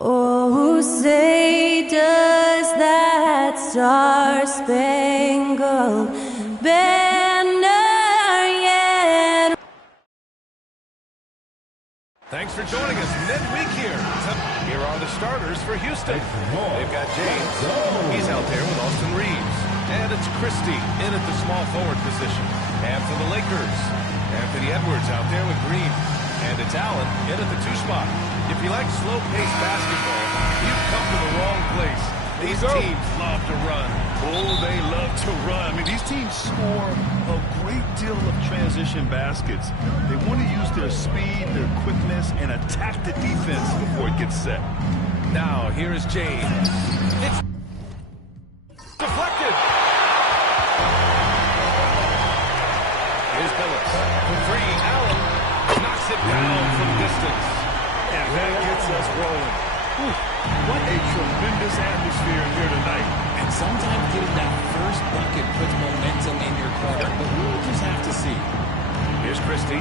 Oh, say does that star-spangled banner yet? Thanks for joining us midweek here. Here are the starters for Houston. They've got James. He's out there with Austin Reeves. And it's Christie in at the small forward position. And for the Lakers, Anthony Edwards out there with Green. And it's Allen in at the 2 spot. If you like slow-paced basketball, you've come to the wrong place. These teams love to run. Oh, they love to run. I mean, these teams score a great deal of transition baskets. They want to use their speed, their quickness, and attack the defense before it gets set. Now, here is James. It's deflected. Here's Phillips. For 3, Allen knocks it down from distance. And that gets us rolling. Whew, what a tremendous atmosphere in here tonight. And sometimes getting that first bucket puts momentum in your corner, but we'll just have to see. Here's Christie.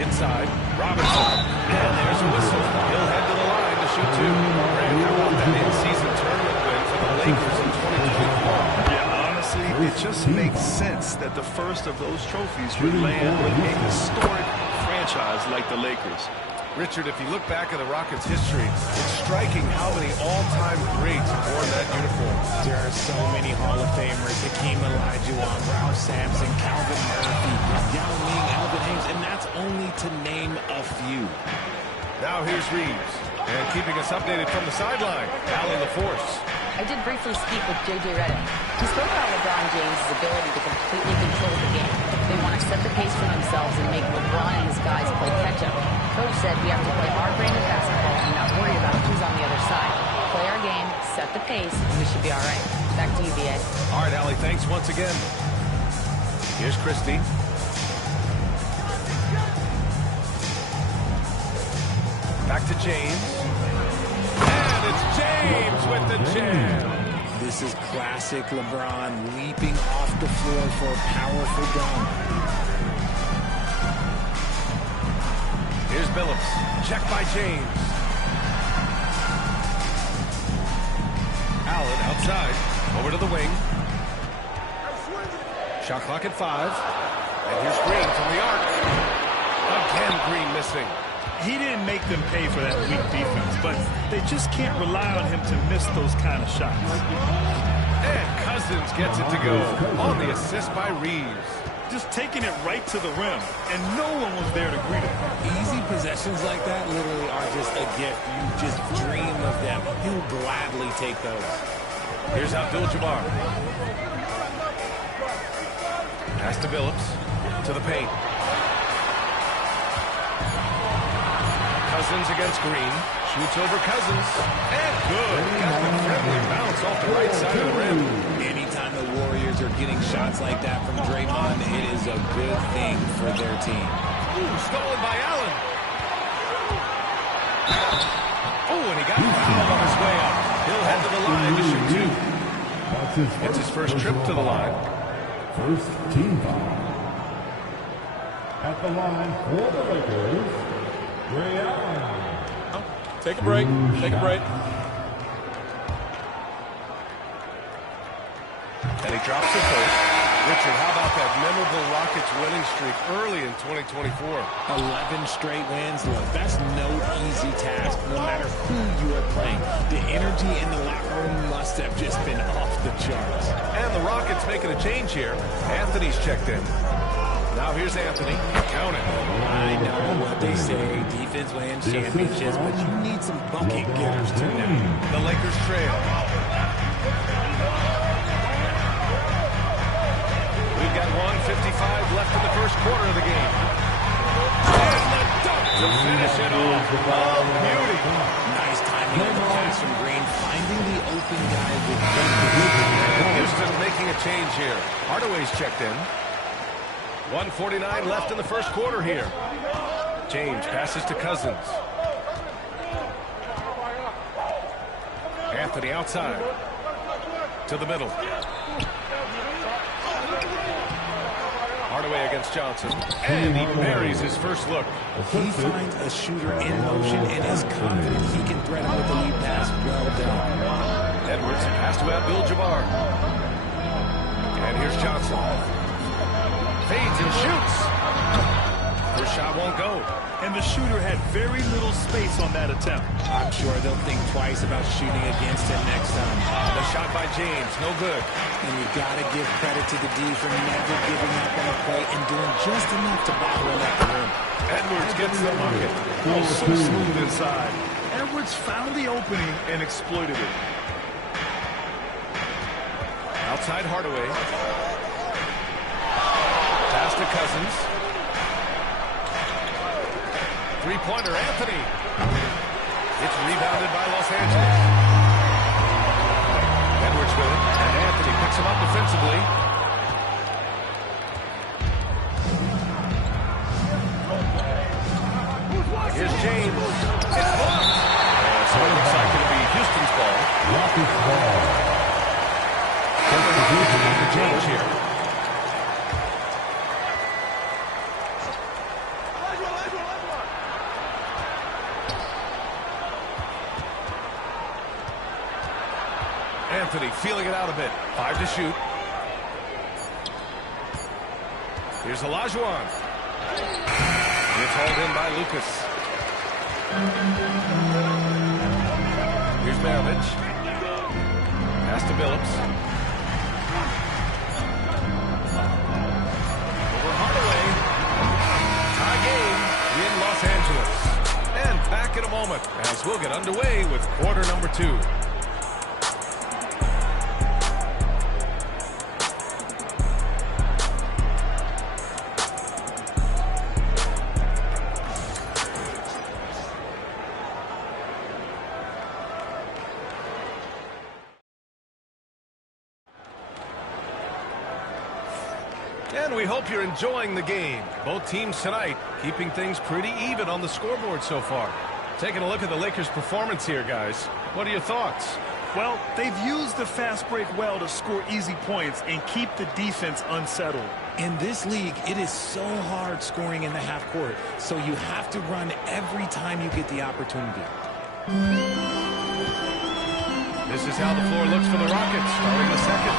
Inside. Robinson. And there's a whistle. He'll head to the line to shoot 2. Brad, how about that in-season tournament win for the Lakers in 2024? Yeah, honestly, it just makes sense that the first of those trophies would land with a historic franchise like the Lakers. Richard, if you look back at the Rockets' history, it's striking how many all-time greats have worn that uniform. There are so many Hall of Famers. Hakeem Olajuwon, Ralph Sampson, Calvin Murphy, Yao Ming, Alvin Hayes, and that's only to name a few. Now here's Reeves. And keeping us updated from the sideline, Allen LaForce. I did briefly speak with J.J. Redick. He spoke about LeBron James' ability to completely control the game. They want to set the pace for themselves and make LeBron and his guys play catch-up. Coach said we have to play our brand of basketball and not worry about who's on the other side. Play our game, set the pace, and we should be all right. Back to you, B.A. All right, Allie, thanks once again. Here's Christie. Back to James. And it's James with the jam. This is classic LeBron leaping off the floor for a powerful dunk. Here's Billups. Check by James. Allen outside. Over to the wing. Shot clock at 5. And here's Green from the arc. Again, Green missing. He didn't make them pay for that weak defense, but they just can't rely on him to miss those kind of shots. And Cousins gets it to go on the assist by Reeves. Just taking it right to the rim, and no one was there to greet him. Easy possessions like that literally are just a gift. You just dream of them. He'll gladly take those. Here's Abdul-Jabbar. Pass to Billups. To the paint. Cousins against Green. Shoots over Cousins. And good. Got the friendly bounce off the right side of the rim. Anytime the Warriors are getting shots like that from Draymond, it is a good thing for their team. Ooh, stolen by Allen. Oh, and he got fouled on his way up. He'll head to the line to shoot 2. It's his first trip to the line. First team foul. At the line for the Lakers, Ray Allen. Take a break. Take a break. And he drops it first. Richard, how about that memorable Rockets winning streak early in 2024? 11 straight wins. Look, that's no easy task, no matter who you are playing. The energy in the locker room must have just been off the charts. And the Rockets making a change here. Anthony's checked in. Now here's Anthony. Count it. I know what they say. Defense wins championships, but you need some bucket getters tonight. The Lakers trail. We've got 1:55 left in the first quarter of the game. And the dunk to finish it off. Oh, beauty. Nice timing on the pass from Green, finding the open guy with Houston making a change here. Hardaway's checked in. 1:49 left in the first quarter here. James passes to Cousins. Anthony outside. To the middle. Hardaway against Johnson. And he buries his first look. He finds a shooter in motion and is confident he can threat him with the lead pass. Well done. Edwards has to Abdul-Jabbar. And here's Johnson. Fades and shoots. First shot won't go. And the shooter had very little space on that attempt. I'm sure they'll think twice about shooting against him next time. The shot by James, no good. And you got to give credit to the D for never giving up on the play and doing just enough to bottle him at the rim. Edwards gets the bucket. Oh, so smooth inside. Edwards found the opening and exploited it. Outside Hardaway. Pass to Cousins. Three-pointer, Anthony. It's rebounded by Los Angeles. Edwards with it, and Anthony picks him up defensively. Here's James. It's blocked. So it looks like it'll be Houston's ball. Rockets ball. The change here. Anthony feeling it out a bit. 5 to shoot. Here's Olajuwon. It's hauled in by Lucas. Here's Maravich. Pass to Billups. For Hardaway. Tie game in Los Angeles. And back in a moment as we'll get underway with quarter number 2. And we hope you're enjoying the game. Both teams tonight keeping things pretty even on the scoreboard so far. Taking a look at the Lakers' performance here, guys. What are your thoughts? Well, they've used the fast break well to score easy points and keep the defense unsettled. In this league, it is so hard scoring in the half court, so you have to run every time you get the opportunity. This is how the floor looks for the Rockets starting the second.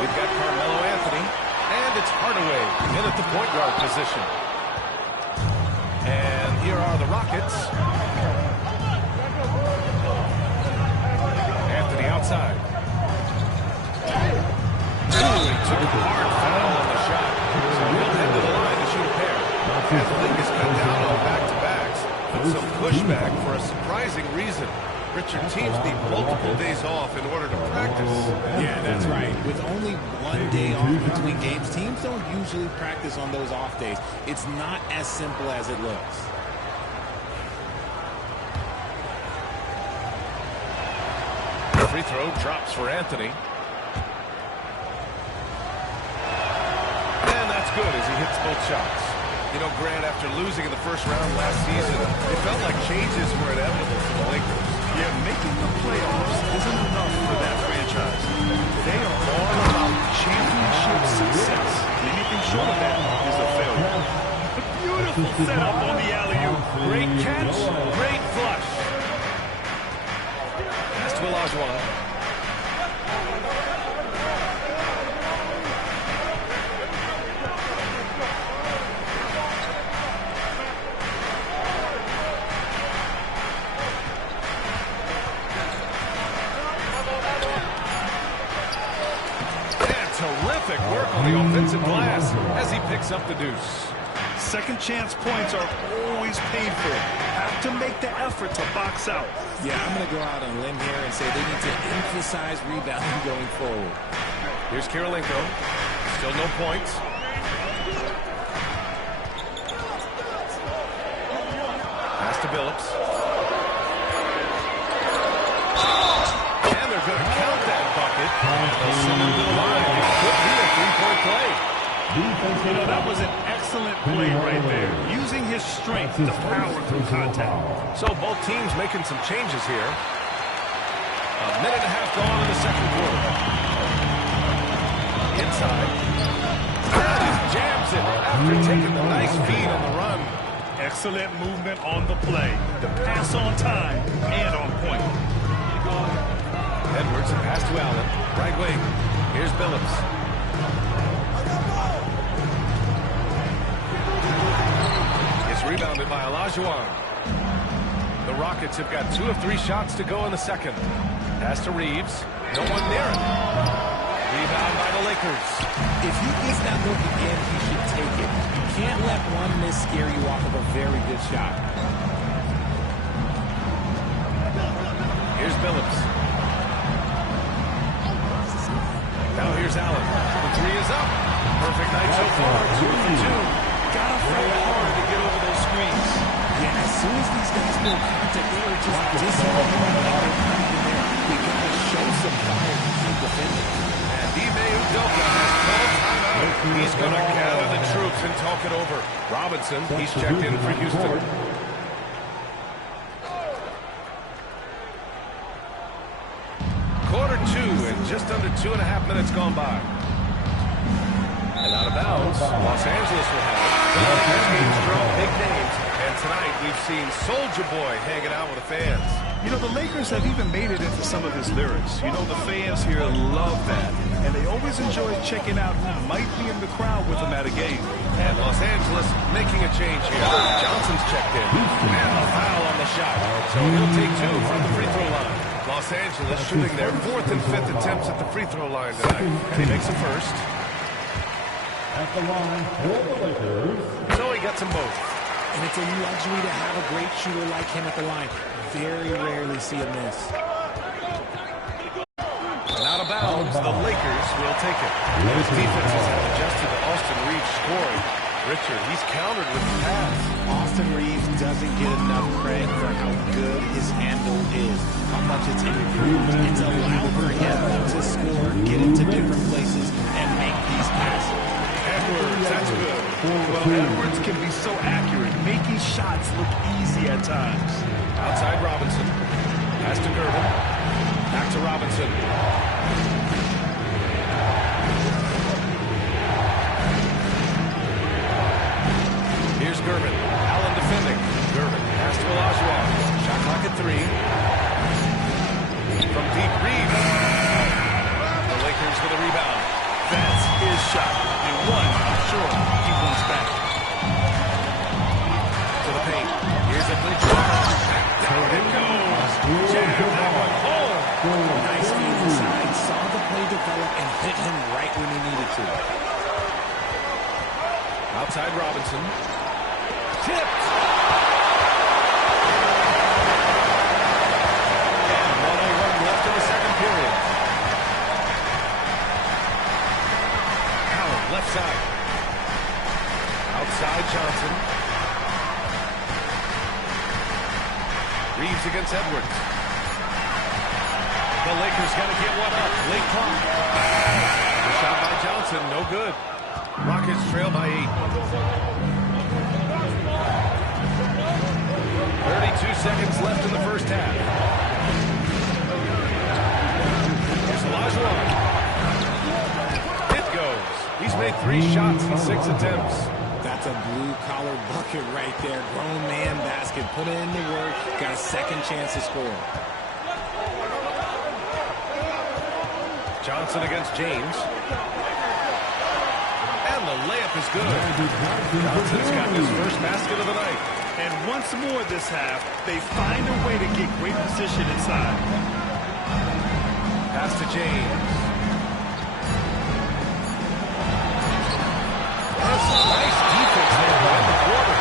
We've got Carmelo Anthony. And it's Hardaway in at the point guard position. And here are the Rockets. Anthony outside. Ooh, he took a hard foul on the shot. So he'll head to the line to shoot a pair. Anthony is cut down on back-to-backs. But some pushback for a surprising reason. Richard, teams need multiple days off in order to practice. Yeah, that's right. With only one day off between games, teams don't usually practice on those off days. It's not as simple as it looks. The free throw drops for Anthony. And that's good as he hits both shots. You know, Grant, after losing in the first round last season, it felt like changes were inevitable for the Lakers. Yeah, making the playoffs isn't enough for that franchise. They are all about championship success. Anything short of that is a failure. A beautiful setup on the alley-oop. Great catch, great flush. Pass to Olajuwon. Terrific work on the offensive glass as he picks up the deuce. Second chance points are always painful. Have to make the effort to box out. Yeah, I'm going to go out on a limb here and say they need to emphasize rebounding going forward. Here's Kirilenko. Still no points. Pass to Billups. And they're going to count that bucket. They'll send him to the line. It could be a three-point play. You know, that was an excellent play right there. Using his strength to power through contact. So both teams making some changes here. A minute and a half gone in the second quarter. Inside. That is jams it They're taking the nice feed on the run. Excellent movement on the play. The pass on time and on point. Edwards, a pass to Allen. Right wing. Here's Billups. It's rebounded by Olajuwon. The Rockets have got 2 of 3 shots to go in the second. Pass to Reeves. No one near him. Rebound by the Lakers. If he gets that look again, he should take it. You can't let one miss scare you off of a very good shot. Here's Billups. Now here's Allen. The 3 is up. Perfect night so far. 2 for 2. Gotta fight hard to get over those screens. Yeah, as soon as these guys feel contact, they are just disappointed. We gotta show some fire to keep defending. And Ime Udoka has called timeout. He's going to gather the troops and talk it over. Robinson, he's checked in for Houston. Quarter 2 and just under 2.5 minutes gone by. And out of bounds, Los Angeles will have it. The Lakers games draw big names. And tonight we've seen Soulja Boy hanging out with the fans. You know, the Lakers have even made it into some of his lyrics. You know, the fans here love that. And they always enjoy checking out who might be in the crowd with them at a game. And Los Angeles making a change here. Johnson's checked in. And a foul on the shot. So he'll take 2 from the free throw line. Los Angeles shooting their 4th and 5th attempts at the free throw line tonight. And he makes a first. At the line for the Lakers. So he gets them both. And it's a luxury to have a great shooter like him at the line. Very rarely see a miss. And out of bounds, the Lakers will take it. His defenses have adjusted to Austin Reeves scoring. Richard, he's countered with the pass. Austin Reeves doesn't get enough credit for how good his handle is, how much it's improved. It's allowed for him to score, get into different places, and make these passes. Edwards, that's good. Well, Edwards can be so accurate, making shots look easy at times. Outside Robinson. Pass to Gervin. Back to Robinson. Here's Gervin. Allen defending. Gervin. Pass to Olajuwon. Shot clock at 3. From deep, Reeves. The Lakers with a rebound. That's his shot. And one, I'm sure, he wants back. To the paint. Here's a good shot. Down it goes. Jam that one home. Nice feed inside. Saw the play develop and hit him right when he needed to. Outside Robinson. Tipped. And 1:01 left in the second period. Allen, left side. Outside Johnson. Reeves against Edwards. The Lakers got to get one up. Late clock. The shot by Johnson, no good. Rockets trail by 8. 32 seconds left in the first half. Here's Olajuwon. It goes. He's made 3 shots in 6 attempts. That's a blue-collar bucket right there. Grown man basket. Put in the work. Got a second chance to score. Johnson against James. And the layup is good. Johnson's got his first basket of the night. And once more this half, they find a way to get great position inside. Pass to James. That's a nice defense there by the quarter.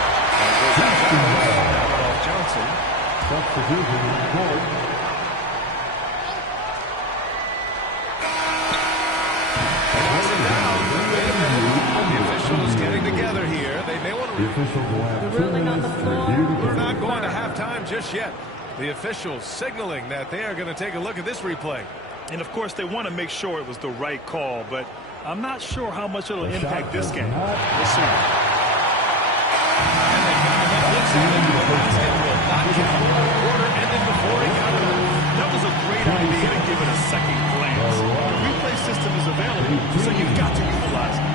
Off Johnson. Substitution on the court. The officials getting together here. They may want to... The officials will have 2 minutes to review the We're not going to halftime just yet. The officials signaling that they are going to take a look at this replay. And, of course, they want to make sure it was the right call, but I'm not sure how much it'll impact this game. We'll see. And they got him. Looks at it. The basket will not count. The quarter ended before he got it. That was a great idea to give it a second glance. The replay system is available, so you've got to utilize it.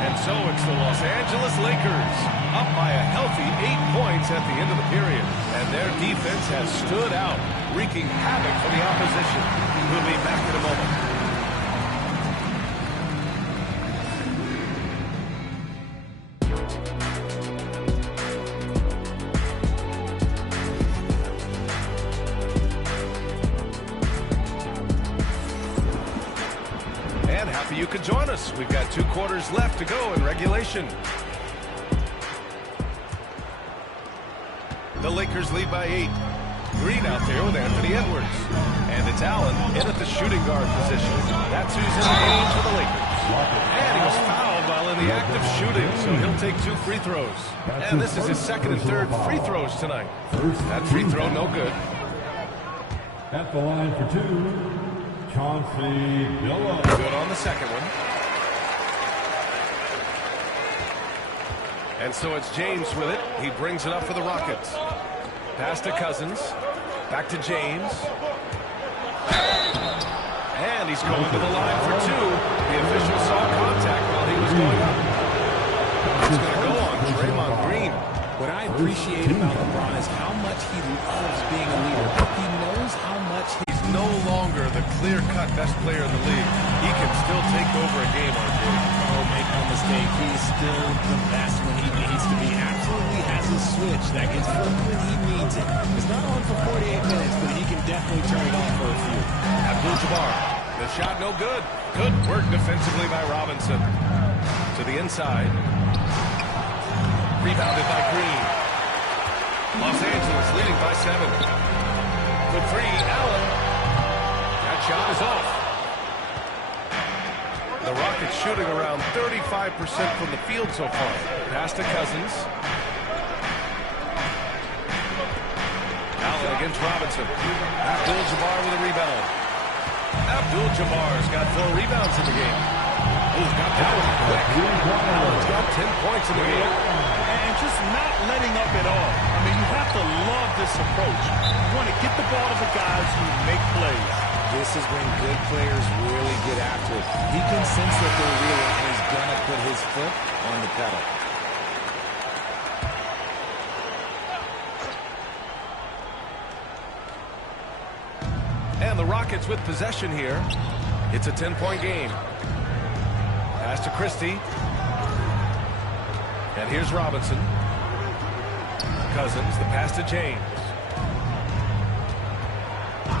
And So it's the Los Angeles Lakers up by a healthy 8 points at the end of the period. And their defense has stood out, wreaking havoc for the opposition. We'll be back in a moment. You can join us. We've got 2 quarters left to go in regulation. The Lakers lead by 8. Green out there with Anthony Edwards. And it's Allen in at the shooting guard position. That's who's in the game for the Lakers. And he was fouled while in the act of shooting, so he'll take 2 free throws. And this is his second and third free throws tonight. That free throw no good. At the line for 2. Chauncey Billups. Good on the second one. And so it's James with it. He brings it up for the Rockets. Pass to Cousins. Back to James. And he's going to the line for 2. The official saw contact while he was going up. It's going to go on Draymond Green. What I appreciate about LeBron is how much he loves being a leader. He knows how much he's no longer the clear-cut best player in the league. He can still take over a game on a game. Oh, make no mistake, he's still the best when he needs to be. Absolutely has a switch that gets flipped when he needs it. It's not on for 48 minutes, but he can definitely turn it on for a few. Abdul-Jabbar, the shot no good. Good work defensively by Robinson. To the inside. Rebounded by Green. Los Angeles leading by 7. Good free, Allen. That shot is off. The Rockets shooting around 35% from the field so far. Pass to Cousins. Allen against Robinson. Abdul-Jabbar with a rebound. Abdul-Jabbar's got 4 rebounds in the game. He's got that one quick. Allen's got 10 points in the game. And just not letting up at all. I mean, you have to love this approach. You want to get the ball to the guys who make plays. This is when good players really get after it. He can sense that they're real, and he's going to put his foot on the pedal. And the Rockets with possession here. It's a 10-point game. Pass to Christie. And here's Robinson. Cousins, the pass to James.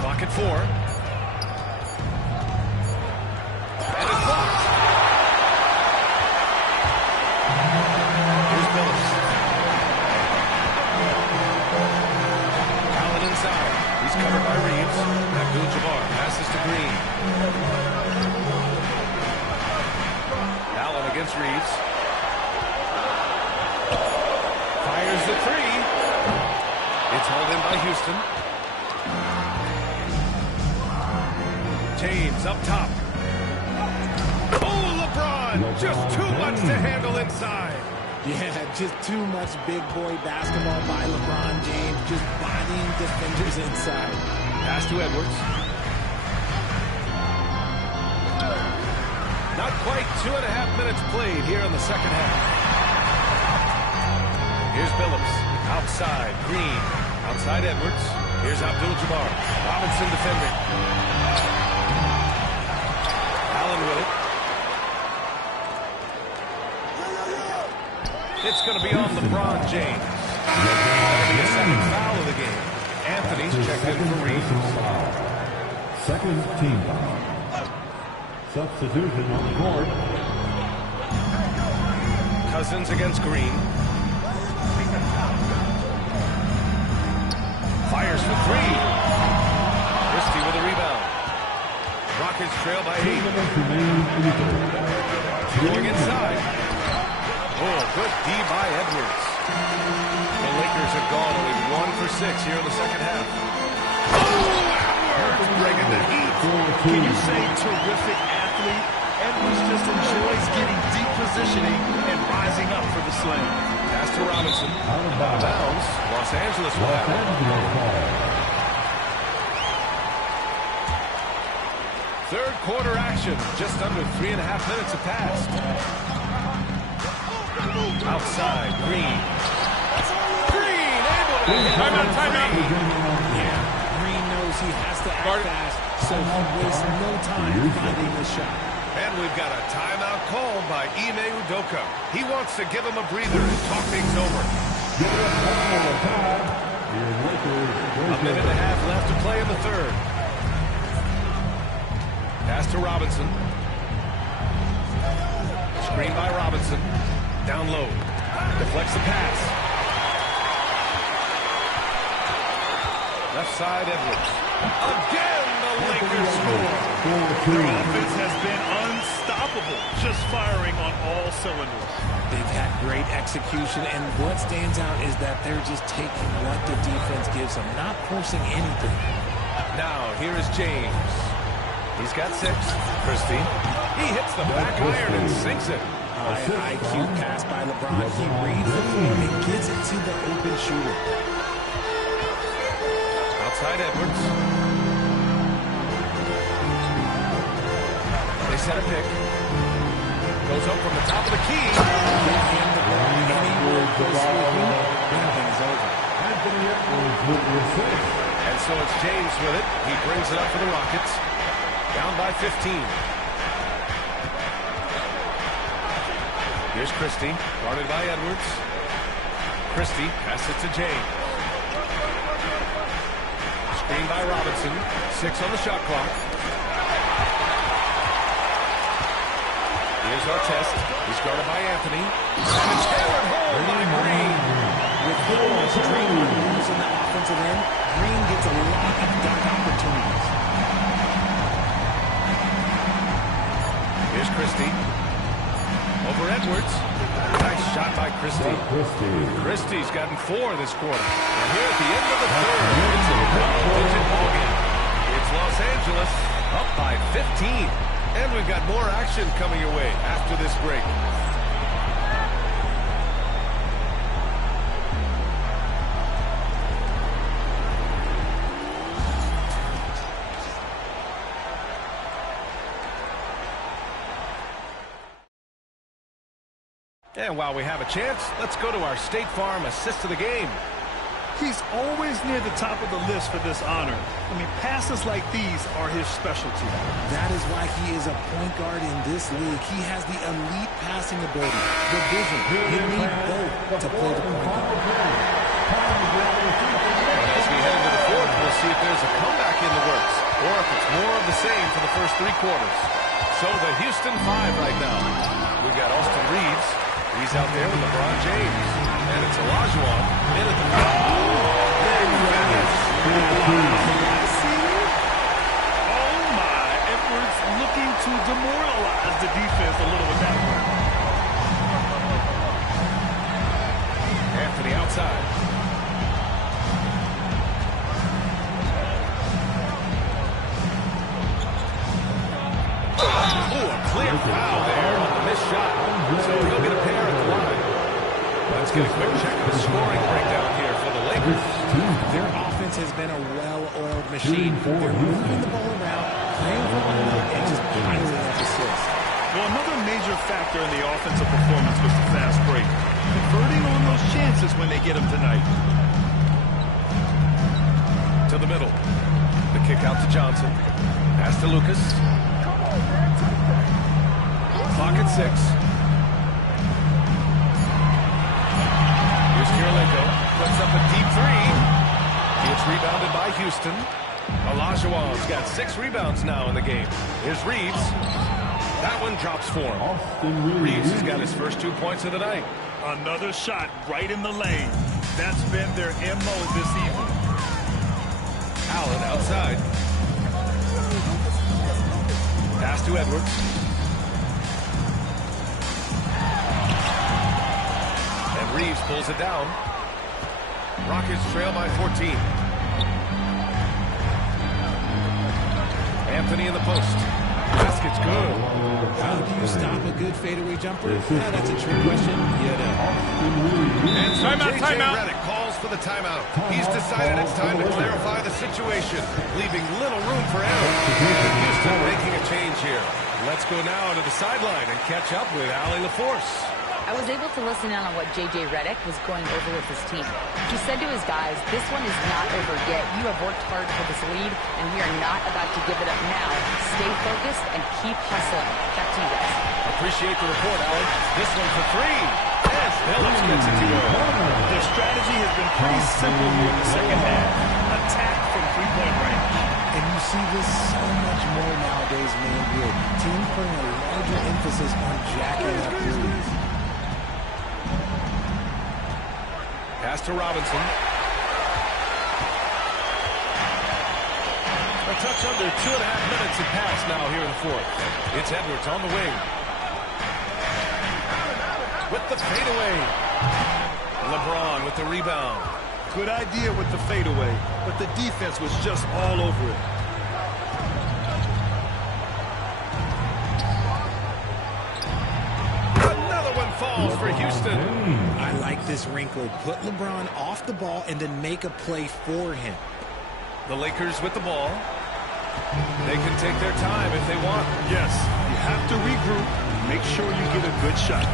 Clock at 4. And it's blocked. Here's Billups. Allen inside. He's covered by Reeves. Abdul-Jabbar passes to Green. Allen against Reeves. Fires the 3. It's held in by Houston. James up top. Oh, LeBron! Just too much to handle inside. Yeah, just too much big boy basketball by LeBron James. Just bodying defenders inside. Pass to Edwards. Not quite 2.5 minutes played here in the second half. Here's Billups. Outside. Green. Outside Edwards. Here's Abdul-Jabbar. Robinson defending. Allen with it. It's going to be on LeBron James. That'll be a second foul of the game. Anthony's checked in for Reeves. Second team foul. Substitution on the court. Cousins against Green. Fires for 3. Christie with a rebound. Rockets trail by 8. Going inside. Oh, good D by Edwards. The Lakers have gone only 1 for 6 here in the second half. Oh, Edwards bringing the heat. Can you say terrific athlete? Edwards just enjoys getting deep positioning and rising up for the slam. Pass to Robinson. Out of bounds. Los Angeles will have it. Third quarter action. Just under 3.5 minutes have passed. Outside, Green. Green able to hit. Timeout. Yeah, Green knows he has to act fast, so he wastes no time finding the shot. And we've got a timeout called by Ime Udoka. He wants to give him a breather and talk things over. A minute and a half left to play in the third. Pass to Robinson. Screen by Robinson. Down low. Deflects the pass. Left side, Edwards. Again, the Lakers score. Their offense has been unstoppable, just firing on all cylinders. They've had great execution, and what stands out is that they're just taking what the defense gives them, not forcing anything. Now, here is James. He's got 6. Christie. He hits the back iron and sinks it. High IQ pass by LeBron. He reads the floor and gets it to the open shooter. Outside Edwards. They set a pick. Goes up from the top of the key. And so it's James with it. He brings it up for the Rockets. Down by 15. Here's Christie, guarded by Edwards. Christie passes it to James. Screen by Robinson. 6 on the shot clock. Here's Artest. He's guarded by Anthony. And it's hammered home by Green. With Higgins Draymond losing the offensive end, Green gets a lot of dunk opportunities. Here's Christie. Over Edwards. Nice shot by Christie. Christie's gotten 4 this quarter. And here at the end of the third, it's a double-digit ballgame. It's Los Angeles up by 15. And we've got more action coming your way after this break. And while we have a chance, let's go to our State Farm assist of the game. He's always near the top of the list for this honor. I mean, passes like these are his specialty. That is why he is a point guard in this league. He has the elite passing ability, the vision. You need both to play the point guard. As we head into the fourth, we'll see if there's a comeback in the works, or if it's more of the same for the first 3 quarters. So the Houston 5 right now. We've got Austin Reeves. He's out there with LeBron James. And it's Olajuwon in at the front. Oh my, Edwards looking to demoralize the defense a little with that one. Anthony outside. Oh, a clear foul there on the missed shot. So he'll get a pair at the line. Let's get a quick check of the scoring breakdown here for the Lakers. Their offense has been a well-oiled machine. They're moving the ball around, playing for one another, and just piling up assists. Well, another major factor in the offensive performance was the fast break. Converting on those chances when they get them tonight. To the middle. The kick out to Johnson. Pass to Lucas. Clock at 6. Here's Kirilenko. Puts up a deep 3. It's rebounded by Houston. Olajuwon's got 6 rebounds now in the game. Here's Reeves. That one drops for him. Reeves has got his first 2 points of the night. Another shot right in the lane. That's been their MO this evening. Allen outside. Pass to Edwards. And Reeves pulls it down. Rockets trail by 14. Anthony in the post. Basket's good. How do you stop a good fadeaway jumper? Yeah, that's a trick question. And so J.J. Redick calls for the timeout. He's decided it's time to clarify the situation, leaving little room for error. And Houston making a change here. Let's go now to the sideline and catch up with Allie LaForce. I was able to listen in on what J.J. Redick was going over with his team. He said to his guys, this one is not over yet. You have worked hard for this lead, and we are not about to give it up now. Stay focused and keep hustling. Back to you guys. Appreciate the report, Alan. This one for three. Yes, Phillips gets it to go. Their strategy has been pretty simple here in the second half. Attack from three-point range. And you see this so much more nowadays in the NBA. Teams putting a larger emphasis on jacking up threes. Pass to Robinson. A touch under 2.5 minutes have passed now here in the fourth. It's Edwards on the wing. With the fadeaway. LeBron with the rebound. Good idea with the fadeaway, but the defense was just all over it. Another one falls for Houston. I like this wrinkle. Put LeBron off the ball and then make a play for him. The Lakers with the ball. They can take their time if they want. Yes, you have to regroup. Make sure you get a good shot.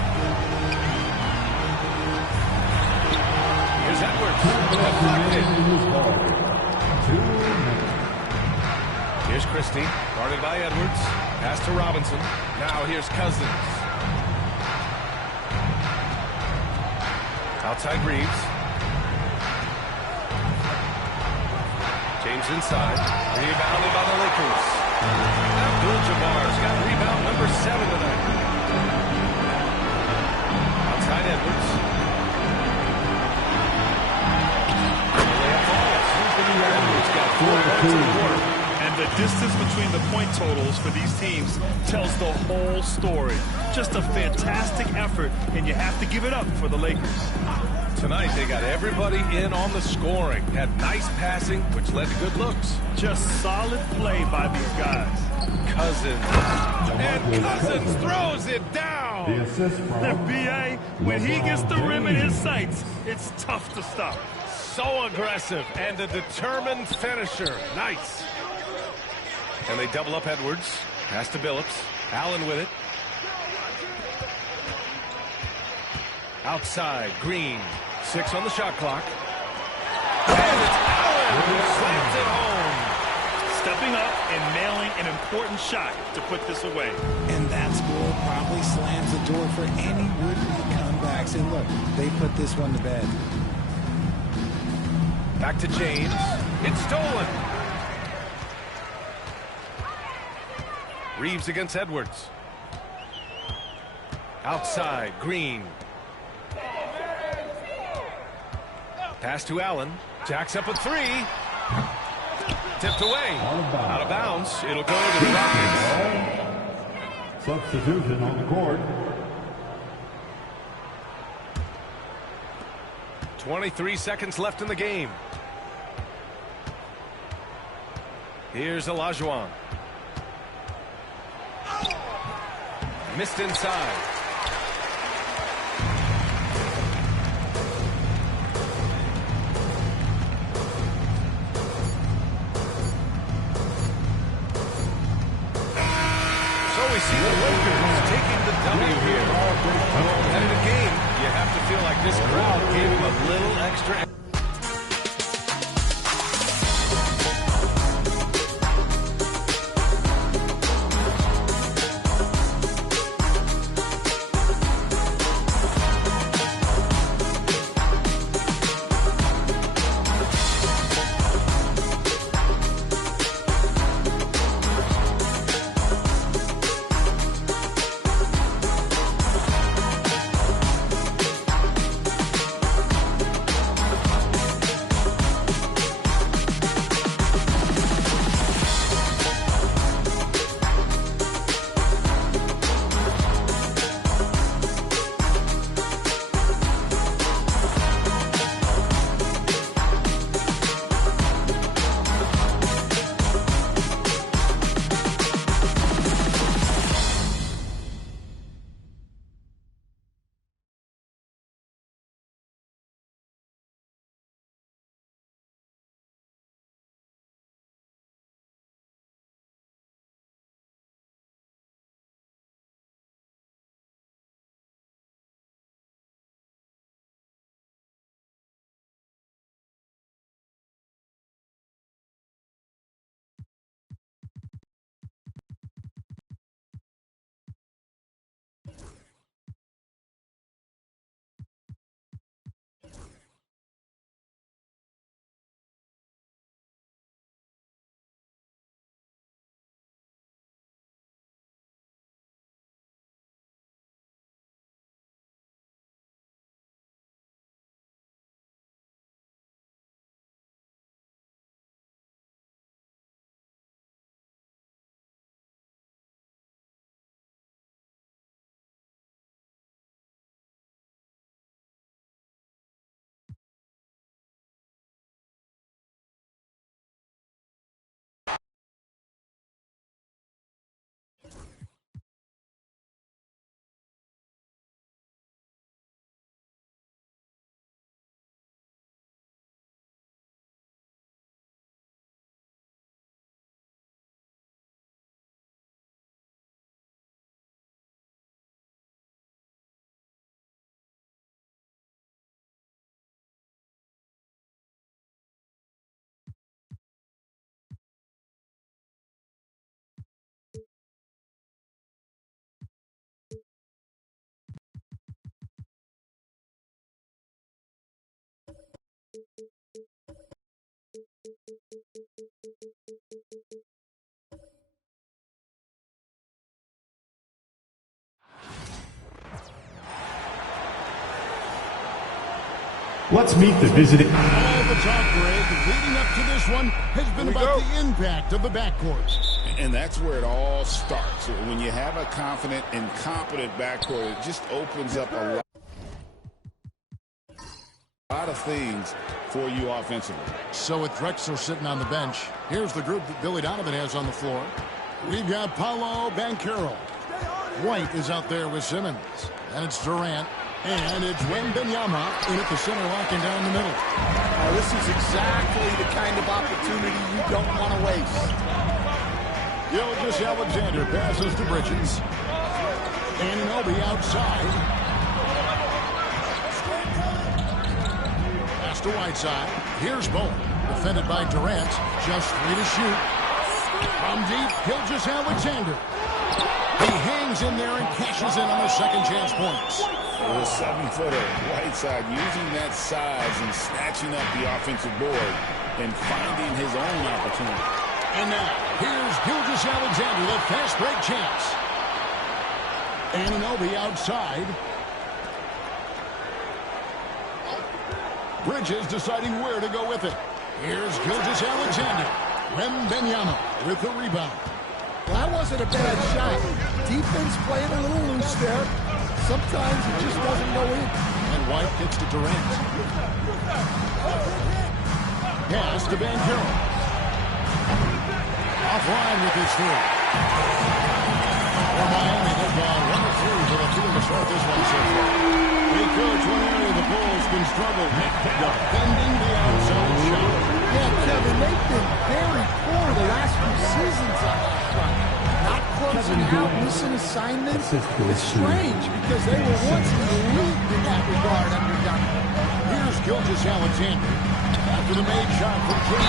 Here's Edwards. Deflected. Here's Christie. Guarded by Edwards. Pass to Robinson. Now here's Cousins. Outside Reeves. James inside. Rebounded by the Lakers. Abdul-Jabbar's got rebound number 7 tonight. Outside Edwards. Edwards got 4 points in the quarter. And the distance between the point totals for these teams tells the whole story. Just a fantastic effort, and you have to give it up for the Lakers. Tonight, they got everybody in on the scoring. Had nice passing, which led to good looks. Just solid play by these guys. Cousins. And Cousins throws it down. The assist from That B.A., when he gets the rim in his sights, it's tough to stop. So aggressive and a determined finisher. Nice. And they double up Edwards. Pass to Billups. Allen with it. Outside, Green. 6 on the shot clock. And it's Allen who slams it home. Stepping up and nailing an important shot to put this away. And that score probably slams the door for any would-be comebacks. And look, they put this one to bed. Back to James. It's stolen. Reeves against Edwards. Outside, Green. Pass to Allen. Jacks up a 3. Tipped away. Out of bounds. It'll go to the Rockets. substitution on the court. 23 seconds left in the game. Here's Olajuwon. Missed inside. So we see the Lakers taking the W here. A competitive game. You have to feel like this crowd gave them a little extra. Let's meet the visiting. All the talk, Greg, leading up to this one has been about the impact of the backcourt. And that's where it all starts. When you have a confident and competent backcourt, it just opens up a lot of things for you offensively. So with Drexler sitting on the bench, here's the group that Billy Donovan has on the floor. We've got Paolo Banchero. White is out there with Simmons. And it's Durant. And it's Wembanyama in at the center, locking down the middle. This is exactly the kind of opportunity you don't want to waste. Gilgeous-Alexander passes to Bridges. Anunoby outside. Pass to Whiteside. Here's Bowen. Defended by Durant. Just 3 to shoot. From deep, Gilgeous-Alexander. He hangs in there and cashes in on the second chance points. The 7-footer, Whiteside, using that size and snatching up the offensive board and finding his own opportunity. And now, here's Gilgeous-Alexander, the fast break chance. Anunoby outside. Bridges deciding where to go with it. Here's Gilgeous-Alexander. Wembanyama with the rebound. Well, that wasn't a bad shot. Defense playing a little loose there. Sometimes it just doesn't go in. And White gets to Durant. Pass to Banchero. Offline with his three. For Miami, they've gone 1 of 3 for the field to start this one so far. Hey, coach, one area the Bulls can struggle defending the outside shot. Yeah, Kevin, they've been very poor the last few seasons on that front. Not closing out, missing assignments. It's strange because they were once in the league in that regard under Donovan. Here's Gilgeous-Alexander after the made shot from King.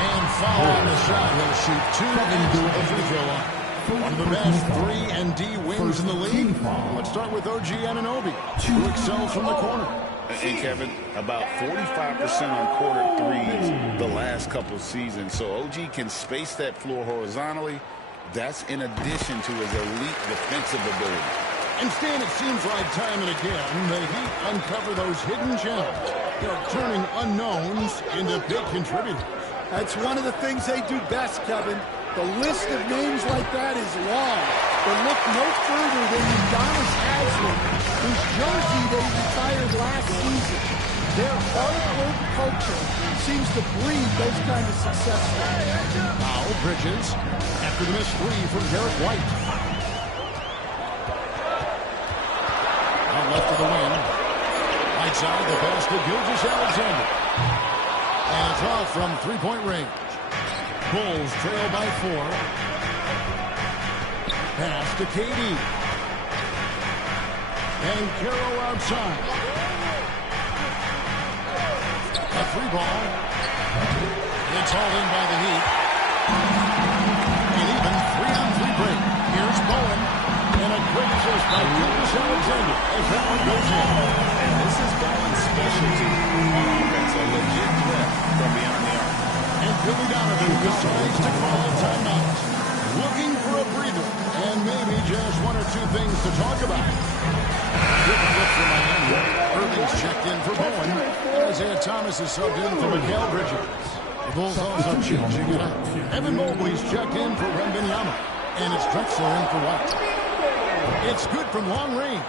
And foul on the shot. He'll shoot 2 into the free throw line. One of the best 3-and-D wings in the league. Let's start with OG Anunoby, who excels from the corner. And Kevin, about 45% on quarter threes the last couple of seasons. So OG can space that floor horizontally. That's in addition to his elite defensive ability. And Stan, it seems like time and again the Heat uncover those hidden gems. They're turning unknowns into big contributors. That's one of the things they do best, Kevin. The list of names like that is long. But look no further than Udonis Haslem, whose jersey they retired last season. Their hard work culture seems to breed those kind of success stories. Now Bridges after the missed 3 from Derek White. Out left of the wing. Right side, the pass to Gilgeous-Alexander. And it's off from 3-point range. Bulls trail by 4. Pass to KD. And Carroll outside. A 3-ball. It's hauled in by the Heat. And even 3-on-3 break. Here's Bowen. And a great assist by Gilgeous-Alexander as that one goes in. And this is Bowen's specialty. Offense, a legit threat from beyond the arc. And Billy Donovan decides to call a timeout. Looking for a breather. And maybe just 1 or 2 things to talk about. Good look for Miami. Irving's checked in for Bowen. Isaiah Thomas is subbed in for Mikal Bridges. The Bulls also changing it up. Evan Mobley's checked in for Wembanyama. And it's Drexler in for White. It's good from long range.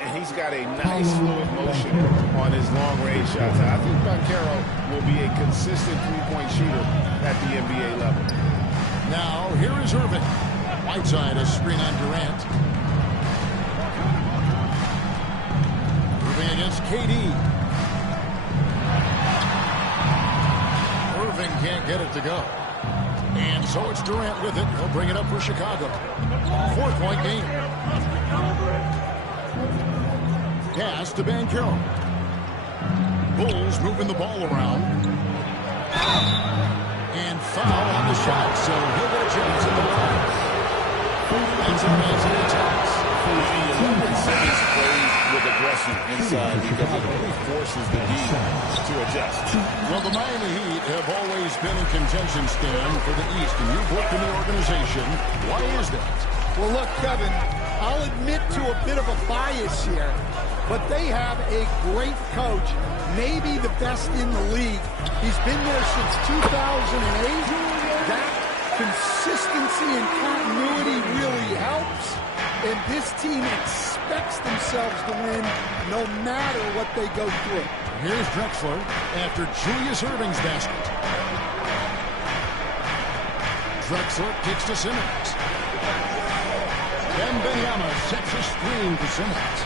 And he's got a nice fluid motion on his long-range shots. I think Banchero will be a consistent three-point shooter at the NBA level. Now, here is Irving. Whiteside, a screen on Durant. Irving against KD. Irving can't get it to go. And so it's Durant with it. He'll bring it up for Chicago. 4-point game. Pass to Banchero. Bulls moving the ball around. And foul on the shot, so he'll get a chance in the line. That's a Thomas. Simmons plays with aggression. pressing inside because it really forces the D to adjust. Well, the Miami Heat have always been in contention, Stan, for the East, and you've worked in the organization. Why is that? Well, look, Kevin, I'll admit to a bit of a bias here, but they have a great coach, maybe the best in the league. He's been there since 2008. That consistency and continuity really helps, and this team expects themselves to win no matter what they go through. Here's Drexler after Julius Erving's basket. Drexler kicks to Simmons. Wembanyama sets a screen for Simmons.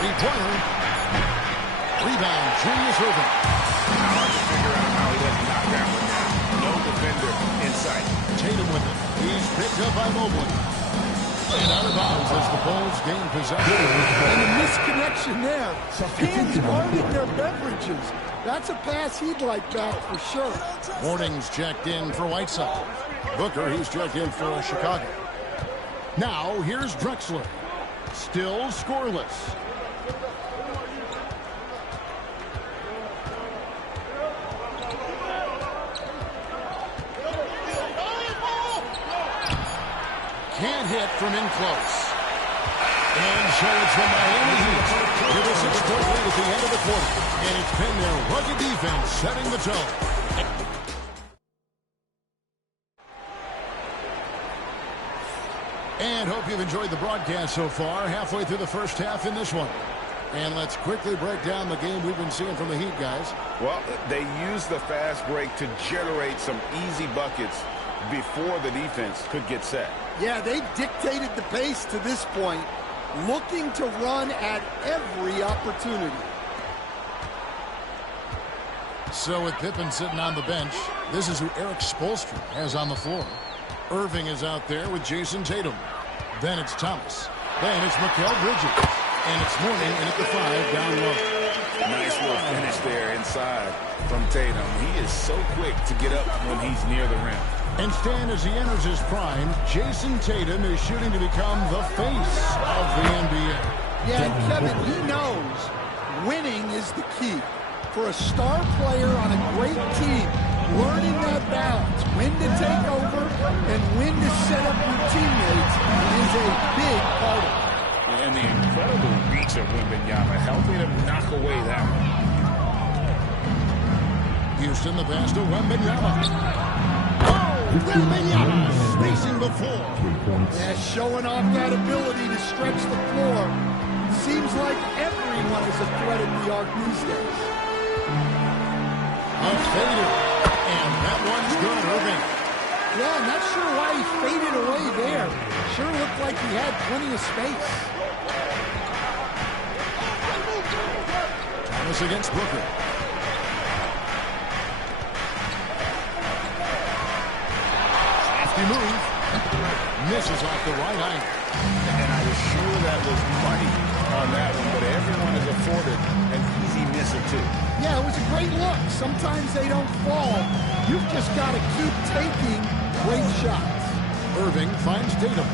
Three-pointer. Rebound, Julius Erving. Hard to figure out how he doesn't knock that one down. No defender in sight. Tatum with it. He's picked up by Mobley. And out of bounds as the Bulls gain possession. And a misconnection there. Fans guarded their beverages. That's a pass he'd like back for sure. Warnings checked in for Whiteside. Booker, he's checked in for Chicago. Now, here's Drexler. Still scoreless. Can't hit from in close. And so it's the Miami Heat with a 6-point lead at the end of the quarter. And it's been their rugged defense setting the tone. And hope you've enjoyed the broadcast so far. Halfway through the first half in this one. And let's quickly break down the game we've been seeing from the Heat, guys. Well, they used the fast break to generate some easy buckets before the defense could get set. Yeah, they've dictated the pace to this point, looking to run at every opportunity. So with Pippen sitting on the bench, this is who Eric Spoelstra has on the floor. Irving is out there with Jason Tatum. Then it's Thomas. Then it's Mikal Bridges. And it's Mourning in at the 5 down low. Nice little finish there inside from Tatum. He is so quick to get up when he's near the rim. And Stan, as he enters his prime, Jason Tatum is shooting to become the face of the NBA. Yeah, and Kevin, he knows winning is the key. For a star player on a great team, learning that balance, when to take over and when to set up your teammates is a big part of it. And the incredible reach of Wembanyama helping him knock away that one. Houston, the pass to Wembanyama. Wembanyama spacing the floor. Yeah, showing off that ability to stretch the floor. Seems like everyone is a threat at the arc these days. A fader. And that one's good, Irving. Yeah, not sure why he faded away there. Sure looked like he had plenty of space. Thomas against Booker. Move. Misses off the right iron. And I was sure that was money on that one, but everyone is afforded an easy miss or two. Yeah, it was a great look. Sometimes they don't fall. You've just got to keep taking great shots. Irving finds Tatum.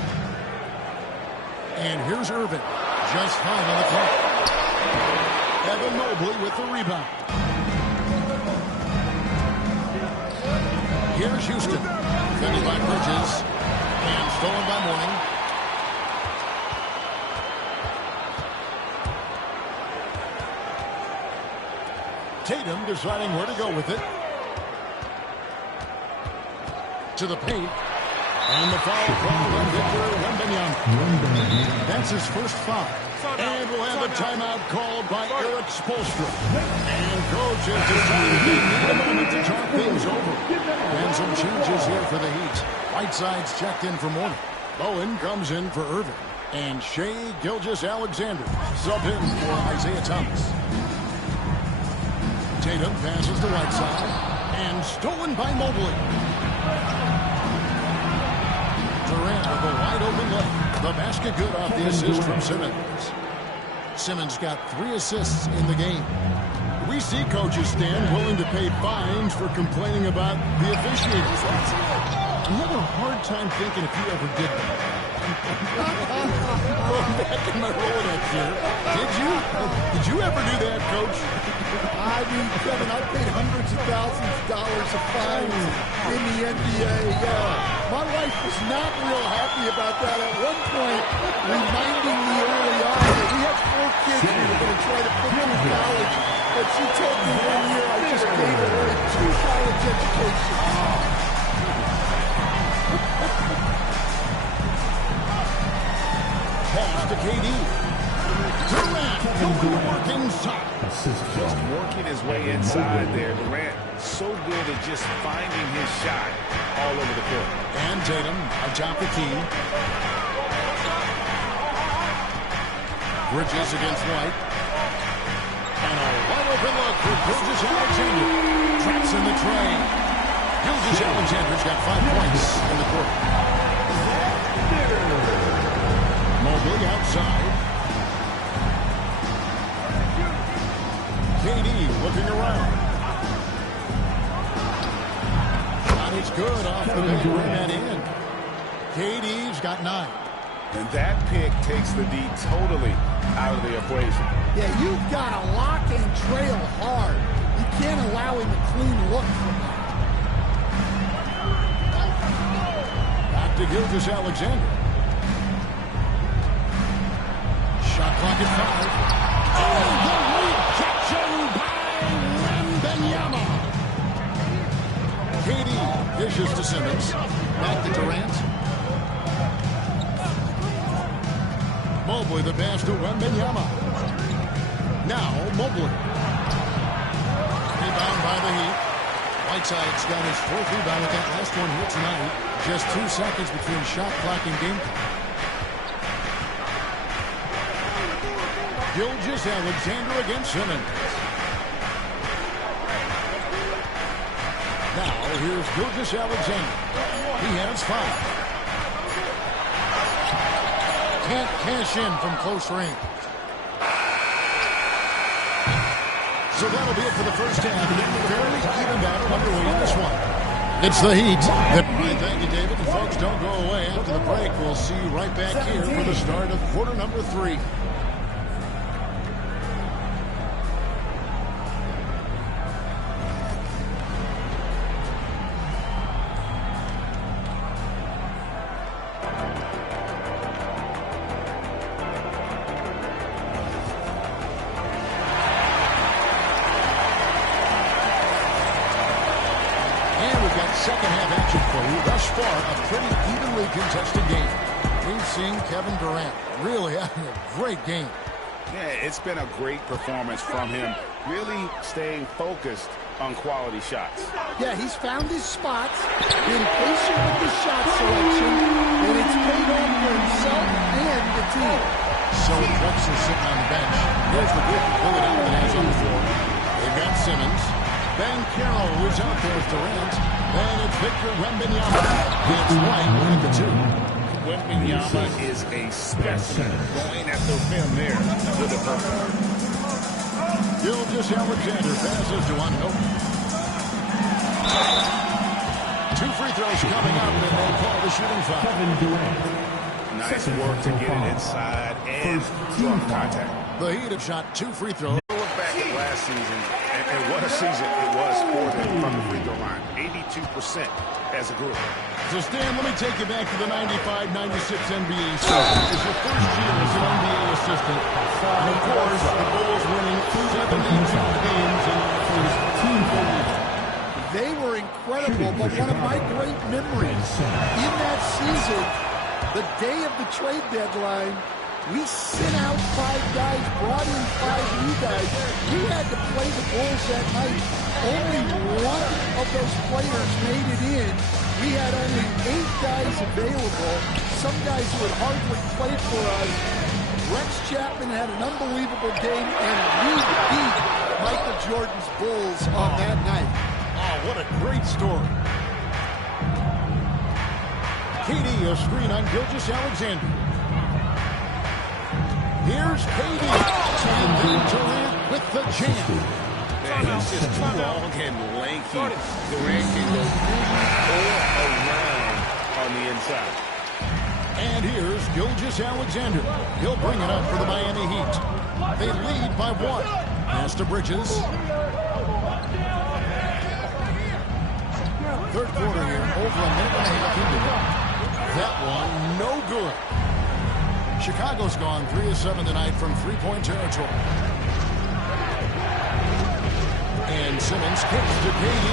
And here's Irving. Just fine on the clock. Evan Mobley with the rebound. Here's Houston. Defended by Bridges. And stolen by Mourning. Tatum deciding where to go with it. To the paint. And the foul called on Victor Wembanyama. That's his first foul. And we'll have a timeout called by Eric Spoelstra. And coach has decided they need a moment to talk things over. And some changes here for the Heat. Whiteside's checked in for Mourning. Bowen comes in for Irving. And Shea Gilgeous-Alexander sub in for Isaiah Thomas. Tatum passes to Whiteside. And stolen by Mobley. Durant with a wide open look. The basket good off the assist from Simmons. Simmons got 3 assists in the game. We see coaches stand willing to pay fines for complaining about the officiating. I'm having a hard time thinking if you ever did that. Going back in my Rolodex here. Did you ever do that, Coach? I mean, Kevin, I paid hundreds of thousands of dollars of fines in the NBA. My wife was not real happy about that. At one point, reminding me early on that we had 4 kids we were going to try to put through college. But she told me one year I just gave away 2 college educations. Pass to KD. Durant going to work inside. Just working his way inside there. Durant so good at just finding his shot all over the court. And Tatum atop the key. Bridges against White. And a wide open look for Gilgeous Alexander. Traps in the tray. Gilgeous Alexander's got 5 points in the quarter. Mobley outside. KD looking around. Shot is good off the back rim and in. KD's got 9. And that pick takes the D totally out of the equation. Yeah, you've got to lock and trail hard. You can't allow him a clean look from that. Back to Gilgeous Alexander. Shot clock at 5. Oh, the rejection by Wembanyama. KD dishes to Simmons. Back to Durant. Mobley the pass to Wembanyama. Now Mobley. Rebound by the Heat. Whiteside's got his 4th rebound with that last one here tonight. Just 2 seconds between shot clock and game clock. Gilgeous Alexander against Simmons. Now here's Gilgeous Alexander. He has 5. Can't cash in from close range. So that'll be it for the first half. Fairly even battle underway in this one. It's the Heat. Thank you, David. And folks, don't go away. After the break, we'll see you right back here for the start of quarter number 3. Second half action for you. Thus far, a pretty evenly contested game. We've seen Kevin Durant really having a great game. Yeah, it's been a great performance from him. Really staying focused on quality shots. Yeah, he's found his spots, been patient with the shot selection, and it's paid off for himself and the team. So Drexler sitting on the bench. Here's the group that Philadelphia has on the floor. They've got Simmons. Banchero is out there with Durant. And it's Victor Wembanyama. It's White with the 2. Wembanyama is a specimen going at the rim there with a perfect. Gilgeous Alexander passes to Anoka. 2 free throws coming up, and they call the shooting foul. Kevin Durant. Nice work to get it inside and draw contact. The Heat have shot 2 free throws. Look back at last season, and what a season it was for them from the free throw line. 82% as a group. So, Stan, let me take you back to the 95-96 NBA season. It's your first year as an NBA assistant. And, of course, the Bulls winning 72 games in the first team. They were incredible, but one of my great memories in that season, the day of the trade deadline, we sent out 5 guys, brought in 5 new guys. We had to play the Bulls that night. Only one of those players made it in. We had only 8 guys available. Some guys who had hardly played for us. Rex Chapman had an unbelievable game, and we beat Michael Jordan's Bulls on that night. Oh, what a great story. KD, a screen on Gilgeous Alexander. Here's KD. And then Durant with the jam. Man, he's just too long and lanky. Durant can go through or around on the inside. And here's Gilgeous Alexander. He'll bring it up for the Miami Heat. They lead by 1. Pass to Bridges. Third quarter here, over a minute and a half into it. That one, no good. Chicago's gone 3 of 7 tonight from three-point territory. And Simmons kicks to KD.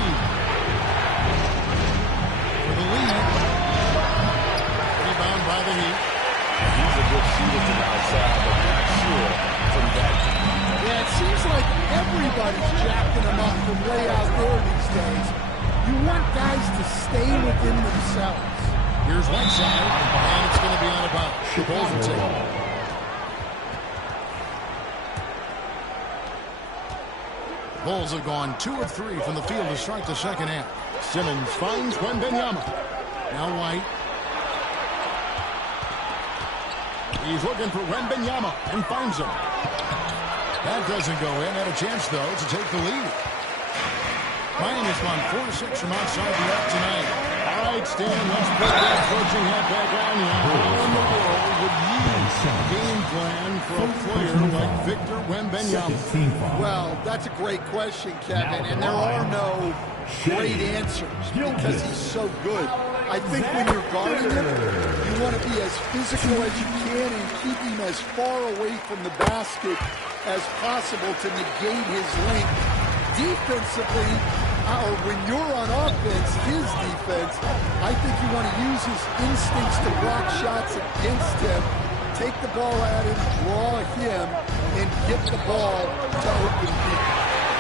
For the lead. Rebound by the Heat. He's a good shooter from outside, but not sure from that. Yeah, it seems like everybody's jacking them up from way out there these days. You want guys to stay within themselves. Here's Whiteside, and it's going to be out of bounds. The Bulls will take it. Bulls have gone 2 of 3 from the field to start the second half. Simmons finds Wembanyama. Now White. He's looking for Wembanyama and finds him. That doesn't go in. Had a chance, though, to take the lead. Miami's gone 4-6 from outside the arc tonight. All right, Stan, let's put that coaching hat back on you. How in the world would you game plan for a player like Victor Wembanyama? Well, that's a great question, Kevin, and there are no great answers because he's so good. I think when you're guarding him, you want to be as physical as you can and keep him as far away from the basket as possible to negate his length. Defensively, or when you're on offense, his defense, I think you want to use his instincts to block shots against him, take the ball at him, draw him, and get the ball to open people.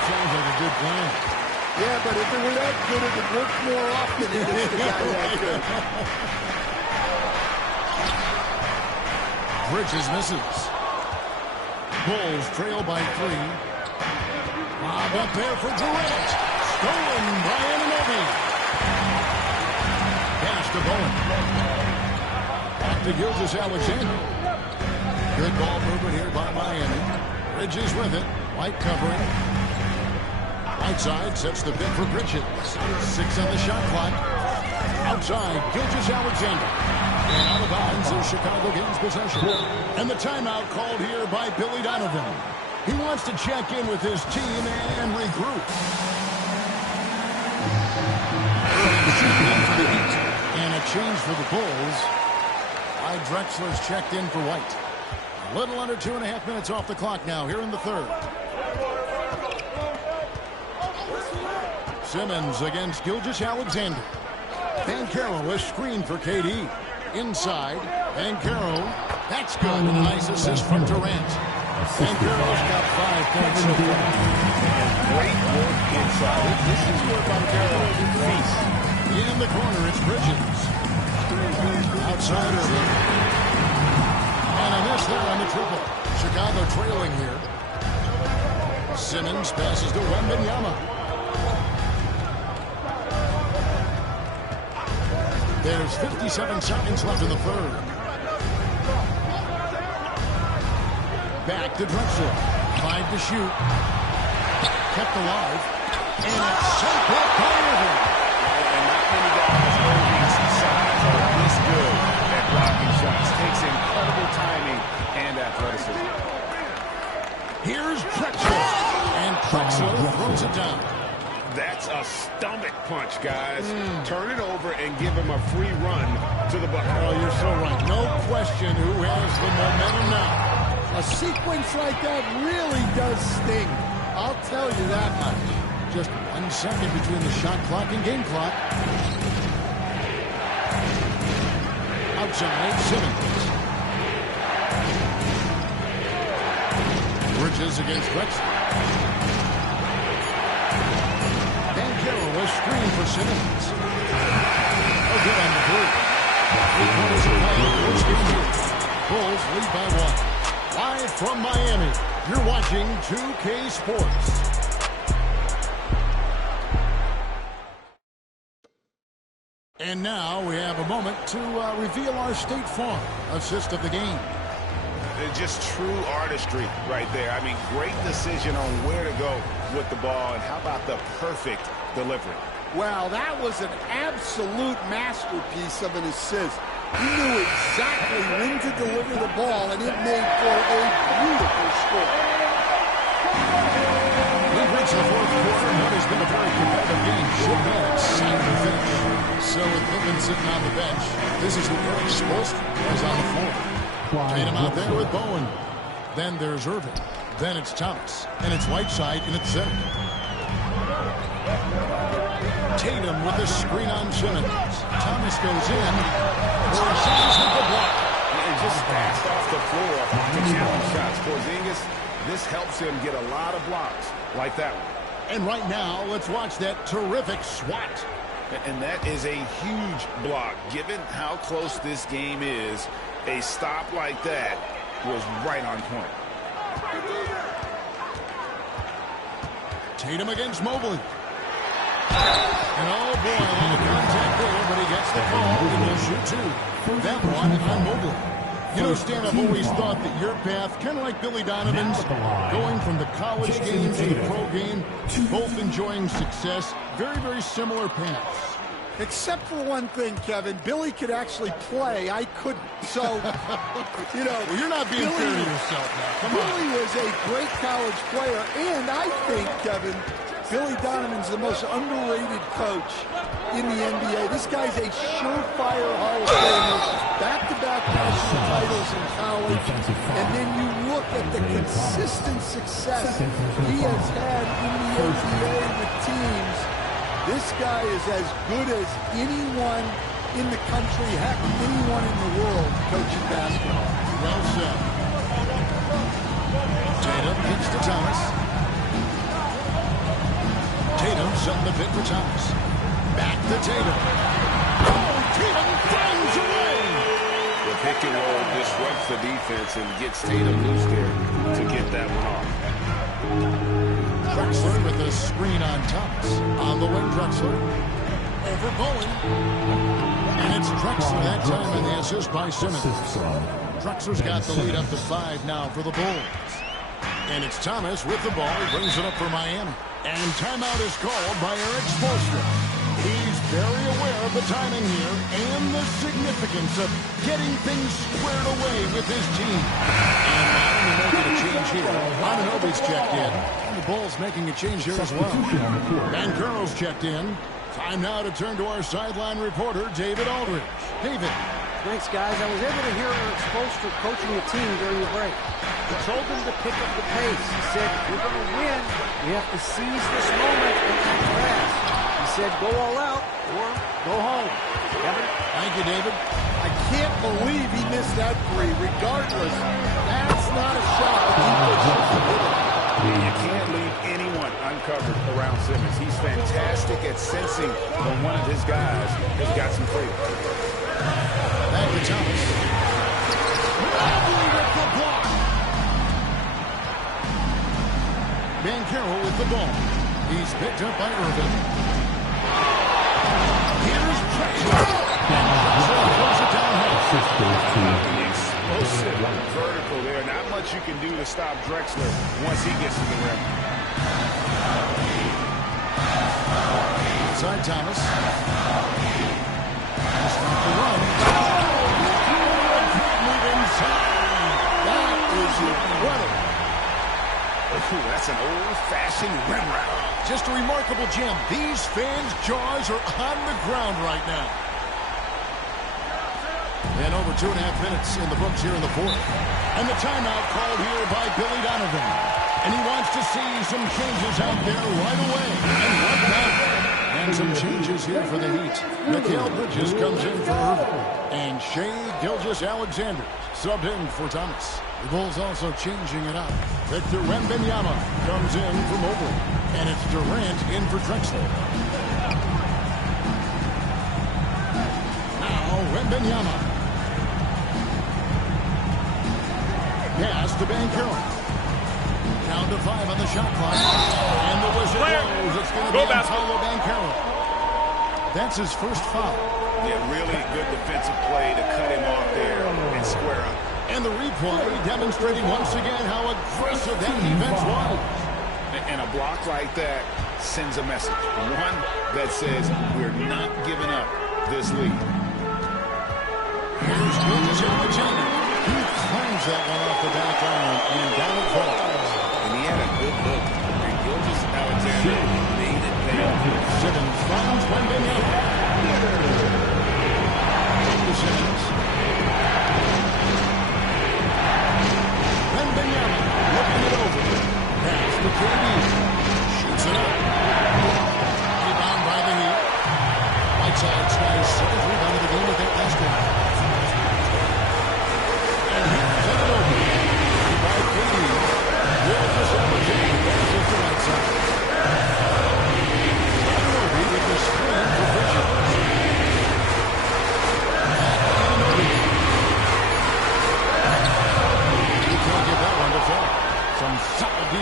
Sounds like a good plan. Yeah, but if it were that good, it would work more often against the guy that good. Bridges misses. Bulls trail by 3. Lob up there for Durant. Stolen by Anunoby. Pass to Bowen. Back to Gilgeous-Alexander. Good ball movement here by Miami. Bridges with it. White covering. Outside sets the pick for Bridges. 6 on the shot clock. Outside, Gilgeous-Alexander. And out of bounds is Chicago gains possession. And the timeout called here by Billy Donovan. He wants to check in with his team and regroup. And a change for the Bulls. Clyde Drexler's checked in for White. A little under 2.5 minutes off the clock now here in the third. Simmons against Gilgeous-Alexander. Banchero is screened for KD. Inside, Banchero. That's good. A nice assist from Durant. Banchero's got 5 points so far. Great work inside. This is where Banchero feasts. In the corner, it's Bridges. Outside Irving. And a miss there on the triple. Chicago trailing here. Simmons passes to Wembanyama. There's 57 seconds left in the third. Back to Drexler. 5 to shoot. Kept alive. And it's sent back by Irving. And not many guys Irving's size are this good at blocking shots. Takes incredible timing and athleticism. Here's Drexler. And Drexler throws it down. That's a stomach punch, guys. Turn it over and give him a free run to the bucket. Oh, you're so right. No question who has the momentum now. A sequence like that really does sting. I'll tell you that much. Just 1 second between the shot clock and game clock. Outside, Simmons. Bridges against Drexler. Banchero was screened for Simmons. Oh, good on the 3. 3 quarters of play. Bulls lead by 1. Live from Miami, you're watching 2K Sports. And now we have a moment to reveal our State Farm assist of the game. Just true artistry right there. I mean, great decision on where to go with the ball, and how about the perfect delivery? Well, that was an absolute masterpiece of an assist. He knew exactly when to deliver the ball, and it made for a beautiful score. It's the fourth quarter, and what has been a very competitive game should be an exciting finish. So with Pippen sitting on the bench, this is who Eric Spoelstra is on the floor. Tatum out there with Bowen. Then there's Irving. Then it's Thomas. And it's Whiteside in its center. Tatum with the screen on Simmons. Thomas goes in. Porzingis with the block. And just fast off the floor to challenge shots. Porzingis, this helps him get a lot of blocks like that one. And right now, let's watch that terrific swat. And that is a huge block. Given how close this game is, a stop like that was right on point. Tatum against Mobley. And oh boy, a lot of contact there, but he gets the call, and he'll shoot two. That one on Mobley. You know, Stan, I've always thought that your path, kind of like Billy Donovan's, going from the college game to the pro game, both enjoying success, very, very similar paths. Except for one thing, Kevin. Billy could actually play. I couldn't. So, you know. Well, you're not being fair to yourself now. Come on. Billy was a great college player. And I think, Kevin, Billy Donovan's the most underrated coach in the NBA. This guy's a surefire Hall of Famer. Back-to-back national titles in college. And then you look at the consistent success he has had in the NBA with teams. This guy is as good as anyone in the country, heck, anyone in the world coaching basketball. Well said. Tatum hits to Thomas. Tatum setting the pick for Thomas. Back to Tatum. Oh, Tatum finds a way. The pick and roll disrupts the defense and gets Tatum loose there to get that one off. Drexler with the screen on Thomas. On the wing, Drexler. Over Bowen. And it's Drexler that time, and the assist by Simmons. Drexler's got the lead up to 5 now for the Bulls. And it's Thomas with the ball. He brings it up for Miami. And timeout is called by Eric Spoelstra. He's very aware of the timing here and the significance of getting things squared away with his team. And Miami making a change here. Ananobi's checked in. And the Bulls making a change here as well. Banchero's checked in. Time now to turn to our sideline reporter, David Aldridge. David. Thanks, guys. I was able to hear Eric Spoelstra coaching the team during the break. He told them to pick up the pace. He said, if we're going to win, we have to seize this moment and act fast. He said, go all out or go home. Kevin? Thank you, David. I can't believe he missed that three. Regardless, that's not a shot the defense should have hit it. You can't leave anyone uncovered around Simmons. He's fantastic at sensing when one of his guys has got some freedom. Back to Thomas. Mobley with the block. Banchero with the ball. He's picked up by Irvin. Here's Drexler. And Drexler throws it down here. Explosive vertical there. Not much you can do to stop Drexler once he gets to the rim. Inside Thomas. Stop the run. Move inside. That is incredible. Ooh, that's an old-fashioned rim route. Just a remarkable gem. These fans' jaws are on the ground right now. And over 2.5 minutes in the books here in the fourth. And the timeout called here by Billy Donovan. And he wants to see some changes out there right away. And right now. And some changes here for the Heat. Mikal Bridges comes in for Irving. And Shai Gilgeous-Alexander subbed in for Thomas. The Bulls also changing it up. Victor Wembanyama comes in for Mobley. And it's Durant in for Drexler. Now Wembanyama. Pass to Banchero. Down to 5 on the shot clock. And the whistle blows. It's going to be on Paolo Banchero. That's his first foul. Yeah, really good defensive play to cut him off there and square up. And the replay demonstrating once again how aggressive that defense was. And a block like that sends a message. One that says we're not giving up this lead. Here's Gilgeous-Alexander. He climbs that one off the back iron and down it falls. And he had a good look. And Gilgeous-Alexander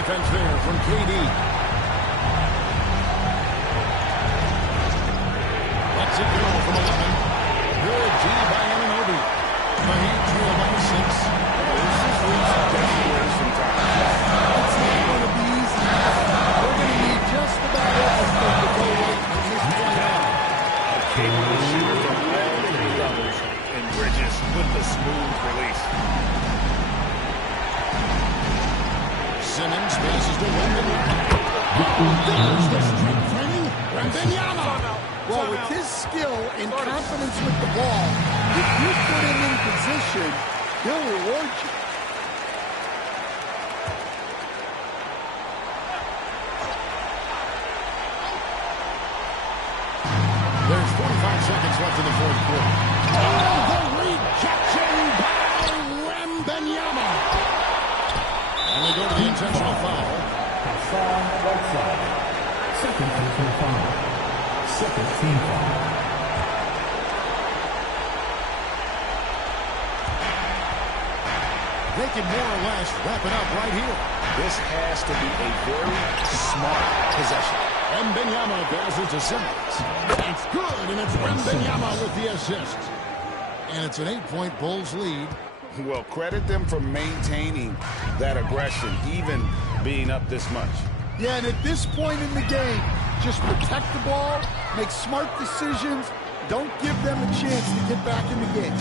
defense there from KD. Lets it go from 11. Good G by Anunoby. The Heat trail by 6. This is Lee's desperation time. It's not going to be easy. They're going to need just about everything to go right from this point on. A capable shooter from all three levels, and Bridges with the smooth release. Simmons passes to Wembanyama. There's the strength training. Wembanyama. Well, with his skill and confidence with the ball, if you put him in position, he'll reward you. There's 45 seconds left in the fourth quarter. Oh, the rejection by Wembanyama. And they go to the intentional foul. Hassan Whiteside. Second personal foul. Second team foul. They can more or less wrap it up right here. This has to be a very smart possession. Wembanyama does it to Simmons. It's good, and it's Wembanyama with the assist. And it's an 8-point Bulls lead. Well, credit them for maintaining that aggression, even being up this much. Yeah, and at this point in the game, just protect the ball, make smart decisions, don't give them a chance to get back in the game.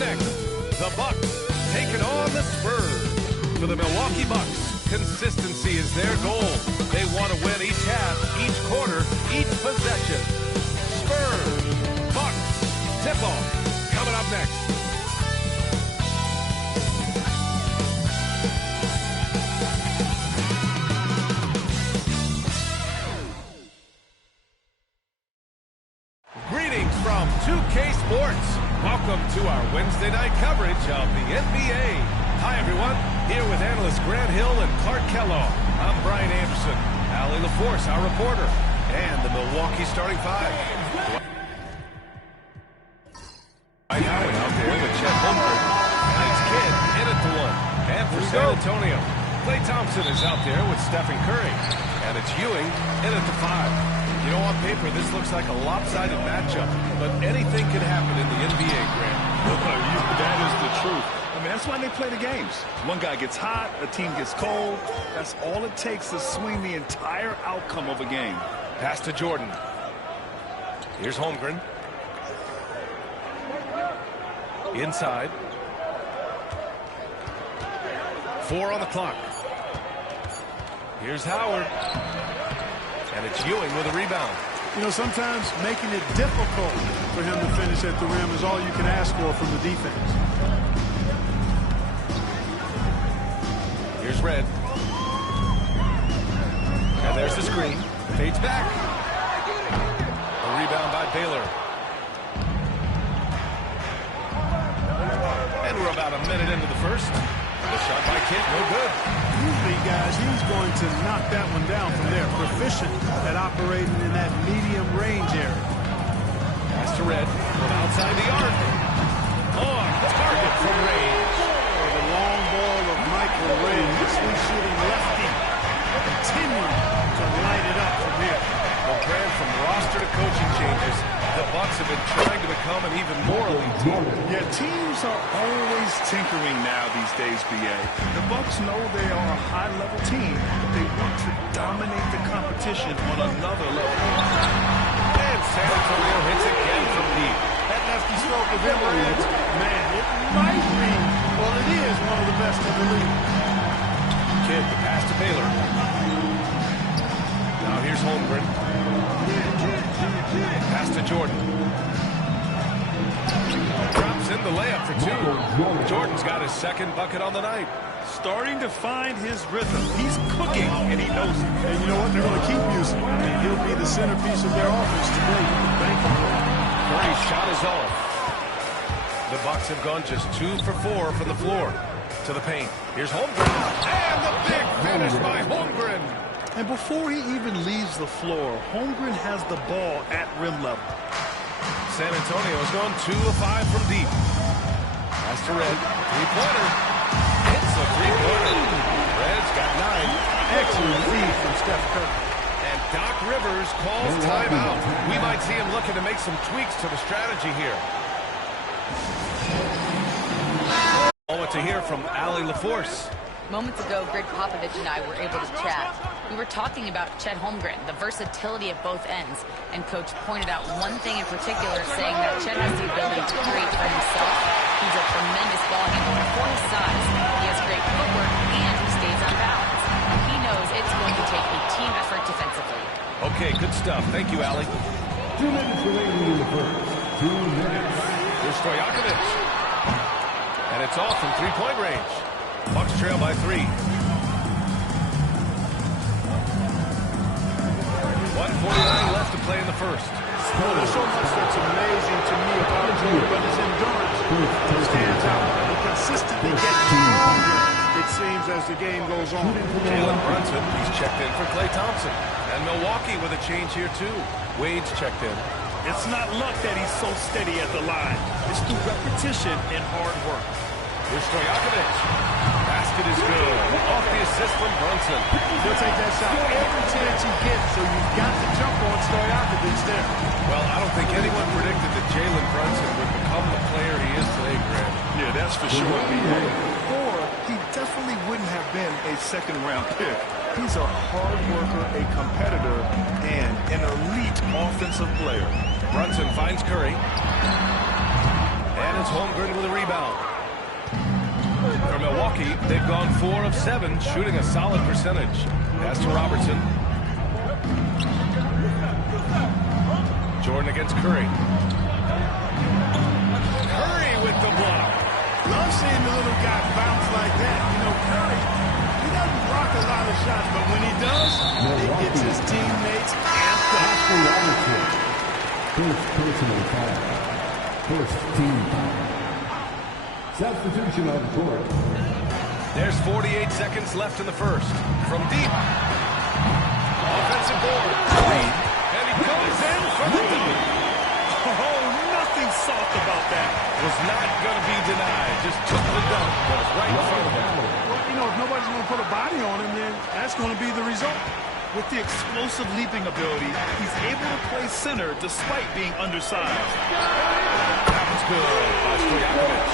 Next, the Bucks taking on the Spurs. For the Milwaukee Bucks, consistency is their goal. They want to win each half, each quarter, each possession. Spurs, Bucks, tip-off coming up next. Greetings from 2K Sports. Welcome to our Wednesday night coverage of the NBA. Hi, everyone. Here with analysts Grant Hill and Clark Kellogg. I'm Brian Anderson. Allie LaForce, our reporter. And the Milwaukee starting five. Right Howard out there with Chet Holmgren. Alex Kidd in at the one. And for San Antonio, Klay Thompson is out there with Stephen Curry. And it's Ewing in at the 5. You know, on paper, this looks like a lopsided matchup, but anything can happen in the NBA, Grant. That is the truth. I mean, that's why they play the games. One guy gets hot, a team gets cold. That's all it takes to swing the entire outcome of a game. Pass to Jordan. Here's Holmgren. Inside. 4 on the clock. Here's Howard. And it's Ewing with a rebound. You know, sometimes making it difficult for him to finish at the rim is all you can ask for from the defense. Here's Red. And there's the screen. Fades back. A rebound by Baylor. And we're about a minute into the first. The shot by Kidd, no good. Usually, guys, he's going to knock that one down from there. Proficient at operating in that medium range area. Pass to Red from outside the arc. On target from range. The long ball of Michael Ray, the sweet shooting lefty, continuing to light it up from here. Well, Grant, from roster to coaching changes, the Bucks have been trying to become an even more elite team. Yeah, teams are always tinkering now these days, B.A. The Bucks know they are a high-level team, but they want to dominate the competition on another level. And San Antonio hits again from deep. That lefty stroke of him, man, it might be, well, it is one of the best in the league. Kidd, the pass to Baylor. Now here's Holmgren. Pass to Jordan. Drops in the layup for 2. Jordan's got his second bucket on the night. Starting to find his rhythm. He's cooking, and he knows it. And you know what? They're going to keep using him. I mean, he'll be the centerpiece of their offense today. You can bank on that. Curry's shot is off. The Bucks have gone just 2 for 4 from the floor. To the paint. Here's Holmgren. And the big finish by Holmgren. And before he even leaves the floor, Holmgren has the ball at rim level. San Antonio has gone 2 of 5 from deep. Pass to Red. Three-pointer. Hits a three-pointer. Red's got 9. Excellent feed from Steph Curry. And Doc Rivers calls timeout. We might see him looking to make some tweaks to the strategy here. Moment to hear from Allie LaForce. Moments ago, Greg Popovich and I were able to chat. We were talking about Chet Holmgren, the versatility of both ends, and Coach pointed out one thing in particular, saying that Chet has the ability to create for himself. He's a tremendous ball handler for his size. He has great footwork, and he stays on balance. He knows it's going to take a team effort defensively. Okay, good stuff. Thank you, Allie. 2 minutes remaining in the first. 2 minutes. Here's Stojakovic. And it's off from three-point range. Bucks trail by 3. 1:49 left to play in the first. Well, there's so much that's amazing to me about Jordan, but his endurance stands out. He consistently gets stronger, it seems, as the game goes on. Jalen Brunson, he's checked in for Klay Thompson. And Milwaukee with a change here, too. Wade's checked in. It's not luck that he's so steady at the line. It's through repetition and hard work. Here's Stojakovic. Basket is good. Off the assist from Brunson. He'll take that shot every chance he gets, so you've got to jump on Stojakovic there. Well, I don't think anyone predicted that Jalen Brunson would become the player he is today, Grant. Yeah, that's for sure. Or he definitely wouldn't have been a second-round pick. He's a hard worker, a competitor, and an elite offensive player. Brunson finds Curry. And it's Holmgren with a rebound. For Milwaukee, they've gone 4 of 7, shooting a solid percentage. Pass to Robertson. Jordan against Curry. Curry with the block. Love seeing the little guy bounce like that. You know, Curry, he doesn't block a lot of shots, but when he does, it gets his teammates amped up. First personal foul. First team foul. Substitution on the court. There's 48 seconds left in the first. From deep. Offensive board. And he goes in from the deep. Oh, nothing soft about that. Was not going to be denied. Just took the dunk, but it's right in front of him. Well, you know, if nobody's going to put a body on him, then that's going to be the result. With the explosive leaping ability, he's able to play center despite being undersized. That was good by Stojakovic.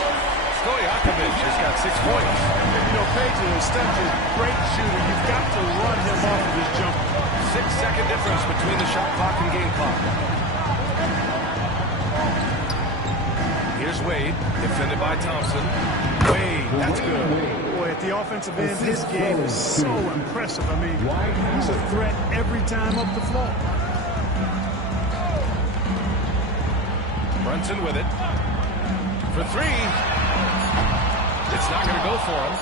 Stojakovic has got 6 points. You know, Page is such a great shooter. You've got to run him off of his jumper. 6-second difference between the shot clock and game clock. Here's Wade, defended by Thompson. Wade, that's good. Boy, at the offensive end, his game is so impressive. I mean, he's a threat every time up the floor. Brunson with it. For 3. It's not going to go for him.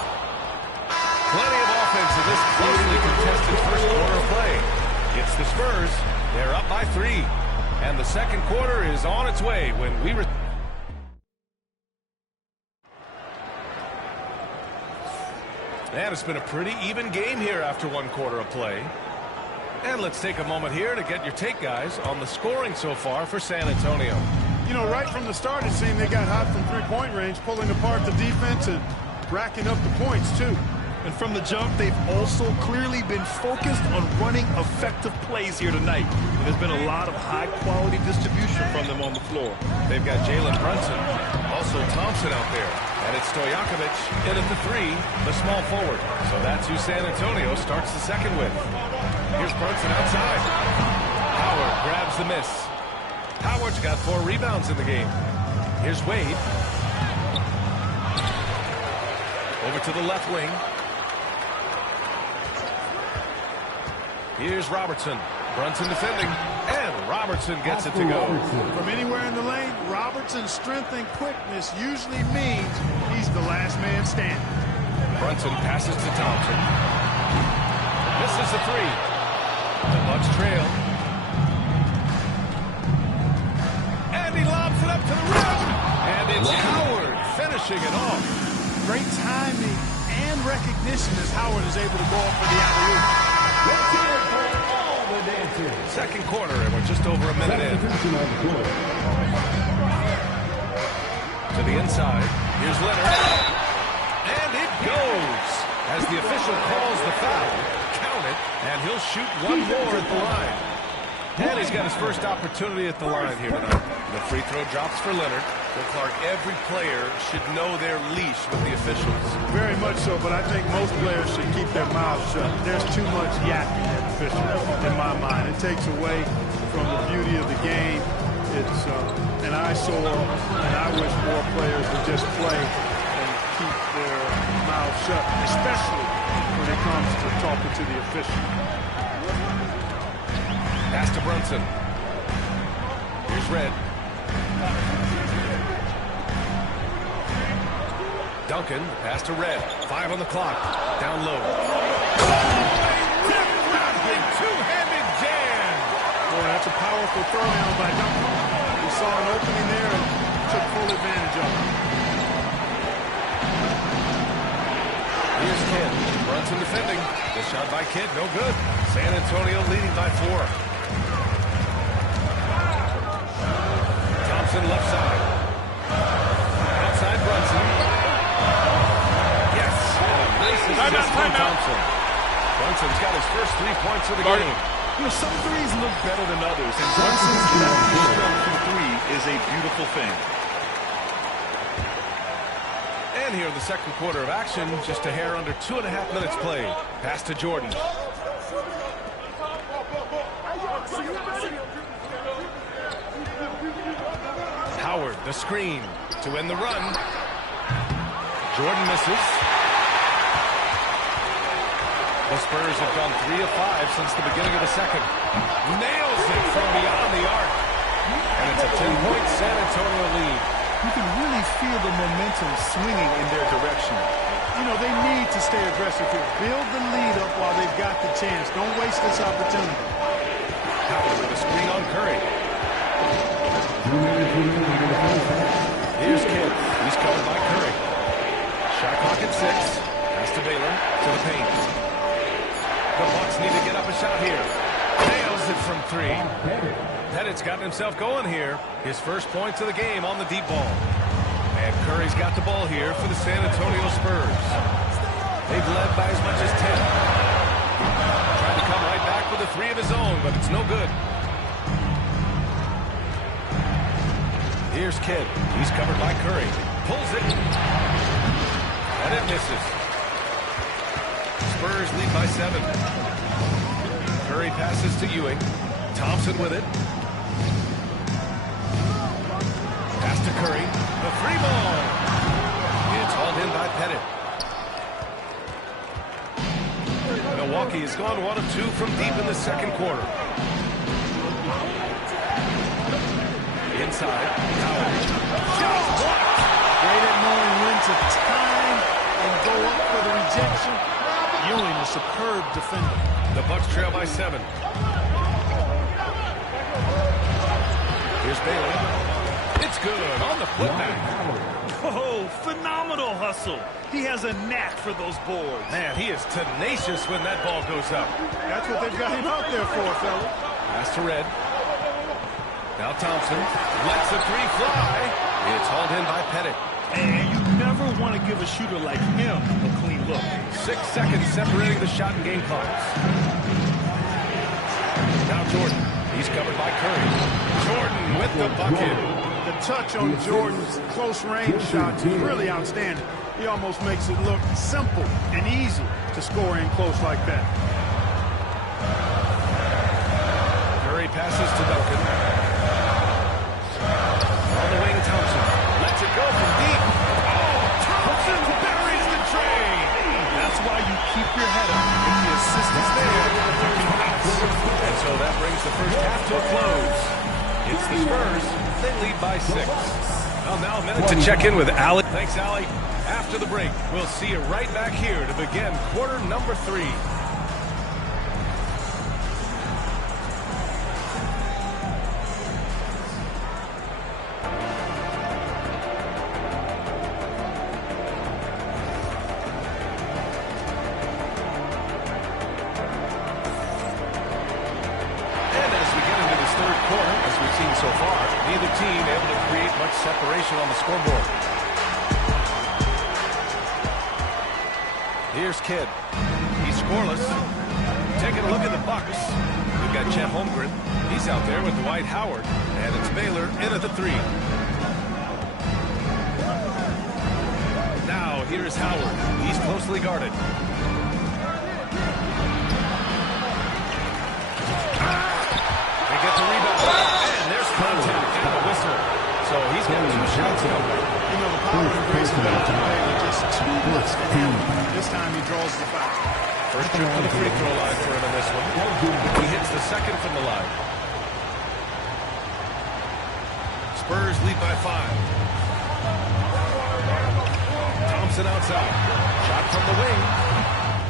Plenty of offense in this closely contested first quarter of play. It's the Spurs. They're up by 3. And the second quarter is on its way when we return. And it's been a pretty even game here after 1 quarter of play. And let's take a moment here to get your take, guys, on the scoring so far for San Antonio. You know, right from the start, it seemed they got hot from three-point range, pulling apart the defense and racking up the points, too. And from the jump, they've also clearly been focused on running effective plays here tonight. And there's been a lot of high-quality distribution from them on the floor. They've got Jalen Brunson, also Thompson out there. And it's Stojakovic in at the 3, the small forward. So that's who San Antonio starts the second with. Here's Brunson outside. Howard grabs the miss. Howard's got 4 rebounds in the game. Here's Wade. Over to the left wing. Here's Robertson. Brunson defending. And Robertson gets it to go. From anywhere in the lane, Robertson's strength and quickness usually means he's the last man standing. Brunson passes to Thompson. Misses the 3. The Bucks trail. And he lobs it up to the rim. And it's Howard finishing it off. Great timing and recognition as Howard is able to go up for the alley-oop. Second quarter, and we're just over a minute in. To the inside. Here's Leonard. And it goes. As the official calls the foul, count it, and he'll shoot 1 more at the line. And he's got his first opportunity at the line here tonight. The free throw drops for Leonard. Well, Clark, every player should know their leash with the officials. Very much so, but I think most players should keep their mouths shut. There's too much yapping at officials, in my mind. It takes away from the beauty of the game. It's an eyesore, and I wish more players would just play and keep their mouths shut, especially when it comes to talking to the official. Pass to Brunson. Here's Red. Duncan, pass to Red. 5 on the clock. Down low. Rip-rapping two-handed jam. Boy, that's a powerful throwdown by Duncan. He saw an opening there and took full advantage of it. Here's Kidd. Brunson defending. The shot by Kidd, no good. San Antonio leading by 4. Thompson left side. Outside Brunson. Yes. Nice assist from Thompson. Brunson's got his first 3 points of the game. You know, some threes look better than others, and Brunson's lefty stroke from 3 is a beautiful thing. And here in the second quarter of action, just a hair under 2.5 minutes played. Pass to Jordan. Howard, the screen to end the run. Jordan misses. The Spurs have gone 3 of 5 since the beginning of the second. Nails it from beyond the arc. And it's a 10-point San Antonio lead. You can really feel the momentum swinging in their direction. You know, they need to stay aggressive here. Build the lead up while they've got the chance. Don't waste this opportunity. Howard with a screen on Curry. Here's Kidd. He's covered by Curry. Shot clock at 6. Pass to Baylor. To the paint. The Bucks need to get up a shot here. Nails it from 3. Pettit's gotten himself going here. His first points of the game on the deep ball. And Curry's got the ball here for the San Antonio Spurs. They've led by as much as 10. Trying to come right back up with a three of his own, but it's no good. Here's Kidd. He's covered by Curry. Pulls it. And it misses. Spurs lead by 7. Curry passes to Ewing. Thompson with it. Pass to Curry. The three ball. It's hauled in by Pettit. Milwaukee has gone 1 of 2 from deep in the second quarter. Inside. Howard. Shot blocked. Great at knowing when to time and go up for the rejection. Ewing, a superb defender. The Bucks trail by 7. Here's Bailey. It's good on the putback. Oh, phenomenal hustle. He has a knack for those boards. Man, he is tenacious when that ball goes up. That's what they've got him out there for, fella. Pass to Red. Now Thompson lets the three fly. It's hauled in by Pettit. And you never want to give a shooter like him a clean look. 6 seconds separating the shot and game clocks. Now Jordan. He's covered by Curry. Jordan with the bucket. The touch on Jordan's close-range shots is really outstanding. He almost makes it look simple and easy to score in close like that. Curry passes to Duncan. On the wing, Thompson lets it go from deep. Oh, Thompson buries the train. That's why you keep your head up. If the assist is there, you can bounce. And so that brings the first half to a close. It's the Spurs. They lead by 6. Well, now a minute to check in with Allie. Thanks, Allie. After the break, we'll see you right back here to begin quarter number 3. So far, neither team able to create much separation on the scoreboard. Here's Kidd. He's scoreless. Taking a look at the Bucks. We've got Chet Holmgren. He's out there with Dwight Howard. And it's Baylor in at the 3. Now, here's Howard. He's closely guarded. They get the rebound. Contact and a whistle. So he's got 2 shots now. You know, the power of Grayson Bell is just too much to handle. This time he draws the foul. First trip to the free throw line for him in this one. He hits the second from the line. Spurs lead by 5. Thompson outside. Shot from the wing.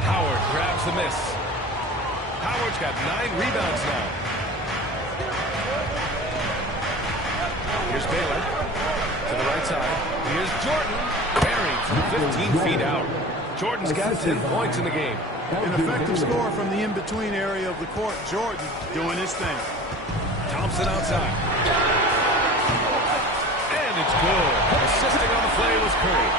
Howard grabs the miss. Howard's got 9 rebounds now. Here's Baylor to the right side. Here's Jordan. Buried from 15 feet out. Jordan's got 10 points in the game. An effective score from the in-between area of the court. Jordan doing his thing. Thompson outside. And it's good. Assisting on the play was Curry.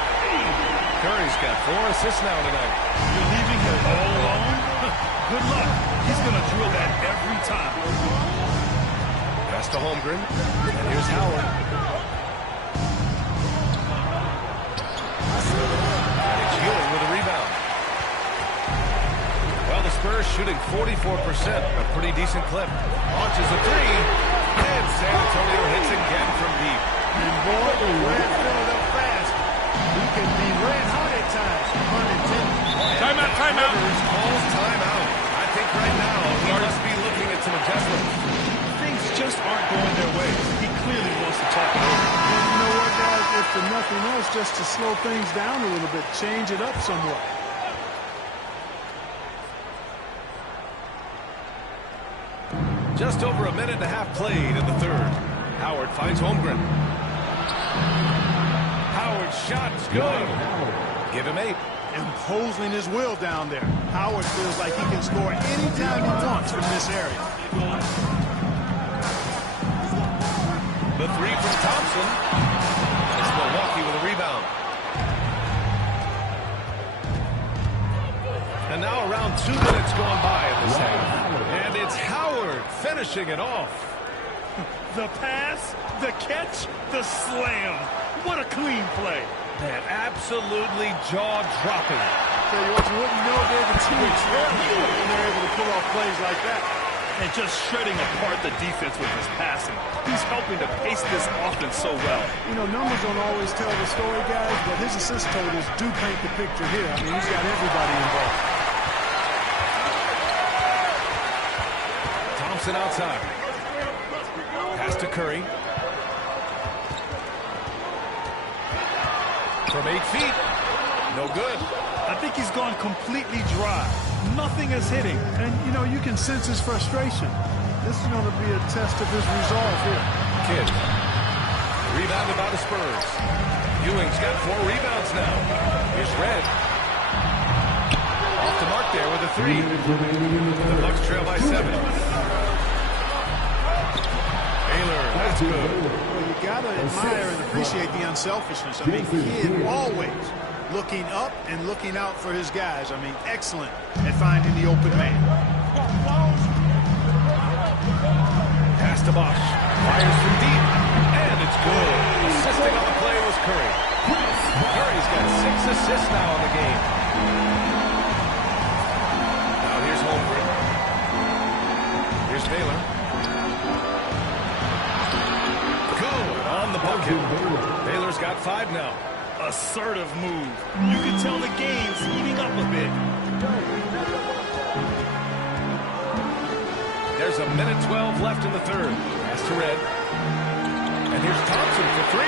Curry's got 4 assists now tonight. You're leaving him all alone? Good luck. He's going to drill that every time. Pass to Holmgren. And here's Howard. And it's Ewing with a rebound. Well, the Spurs shooting 44%. A pretty decent clip. Launches a 3. And San Antonio hits again from deep. And boy, the red filled up fast. He can be red hot at times. Timeout, timeout. Calls timeout. I think right now he must be looking at some adjustments. Just aren't going their way. He clearly wants to talk it over. And you know what, guys? If for nothing else, just to slow things down a little bit, change it up somewhat. Just over a minute and a half played in the third. Howard finds Holmgren. Howard's shot's good. Give him 8. Imposing his will down there. Howard feels like he can score anytime he wants from this area. The 3 from Thompson. It's Milwaukee with a rebound. And now around 2 minutes going by in this half. And finishing it off. The pass, the catch, the slam. What a clean play. Man, absolutely jaw-dropping. Tell you what, you wouldn't know they're the team when they're able to pull off plays like that. And just shredding apart the defense with his passing. He's helping to pace this offense so well. You know, numbers don't always tell the story, guys, but his assist totals do paint the picture here. I mean, he's got everybody involved. Thompson outside. Pass to Curry. From 8 feet. No good. I think he's gone completely dry. Nothing is hitting. And, you know, you can sense his frustration. This is going to be a test of his resolve here. Kidd. Rebounded by the Spurs. Ewing's got 4 rebounds now. Here's Red. Off the mark there with a 3. The Bucks trail by 7. Baylor, that's good. Well, you got to admire and appreciate the unselfishness. I mean, Kidd always looking up and looking out for his guys. I mean, excellent at finding the open man. Pass to Bosch. Fires from deep. And it's good. Assisting on the play was Curry. Curry's got 6 assists now in the game. Now here's Holmgren. Here's Baylor. Good on the bucket. Baylor's got 5 now. Assertive move. You can tell the game's heating up a bit. There's a minute 12 left in the third. Pass to Red. And here's Thompson for 3.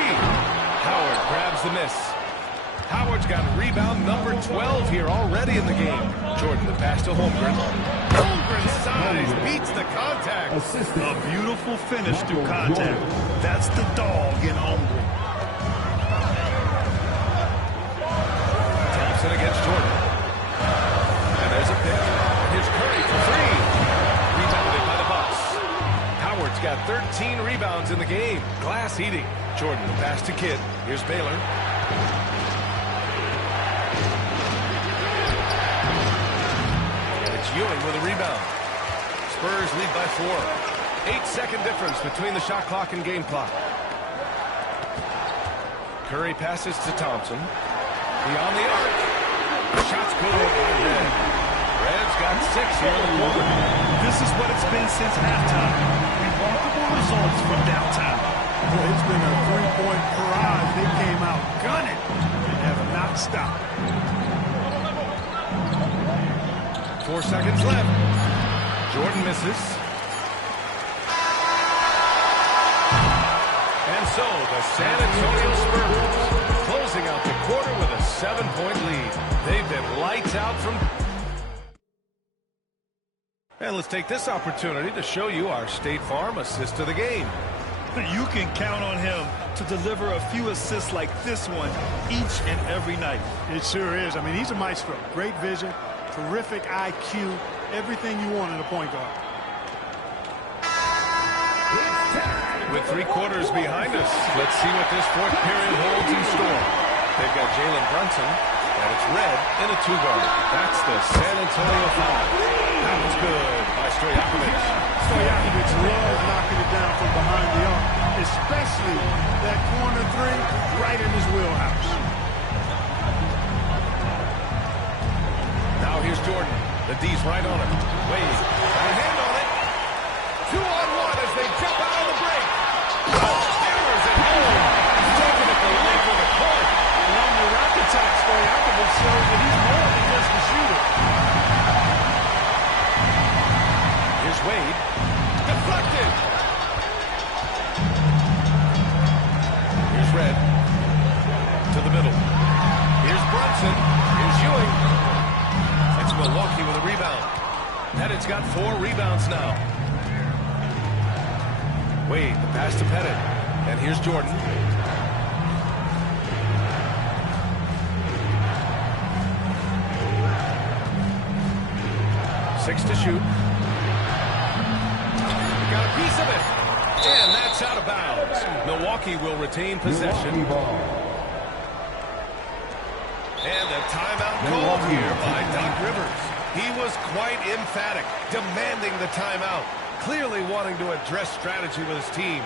Howard grabs the miss. Howard's got rebound number 12 here already in the game. Jordan, the pass to Holmgren. Holmgren's size beats the contact. A beautiful finish through contact. That's the dog in Holmgren. Thompson against Jordan. And there's a pick. And here's Curry for 3. Rebounded by the Bucks. Howard's got 13 rebounds in the game. Glass eating. Jordan, the pass to Kidd. Here's Baylor. And it's Ewing with a rebound. Spurs lead by 4. 8-second difference between the shot clock and game clock. Curry passes to Thompson. Beyond the arc. Shot's good by Red. Red's got 6 here in the quarter. This is what it's been since halftime. Remarkable results from downtown. Well, it's been a 3-point barrage. They came out gunning and have not stopped. 4 seconds left. Jordan misses. And so the San Antonio Spurs closing out the quarter with a 7-point lead. They've been lights out from... And let's take this opportunity to show you our State Farm assist of the game. You can count on him to deliver a few assists like this one each and every night. It sure is. I mean, he's a maestro. Great vision, terrific IQ, everything you want in a point guard. With 3 quarters behind us, let's see what this 4th period holds in store. They've got Jalen Brunson, and it's Red in a 2-guard. That's the San Antonio foul. That was good by Stojakovic. Stojakovic loves knocking it down from behind the arc, especially that corner 3 right in his wheelhouse. Now here's Jordan. The D's right on him. Wade, got a hand on it. 2-on-1 as they jump out on the break. Hammers it home. Taking it the length of the court. And on the rack attack, Stojakovic shows that he's more than just a shooter. Here's Wade. Deflected. Here's Red. To the middle. Here's Brunson. Here's Ewing. It's Milwaukee with a rebound. Pettit's got 4 rebounds now. Wade, the pass to Pettit. And here's Jordan. Six to shoot. Got a piece of it. And that's out of bounds. Milwaukee will retain possession. And a timeout called here by Doc Rivers. He was quite emphatic, demanding the timeout. clearly wanting to address strategy with his team.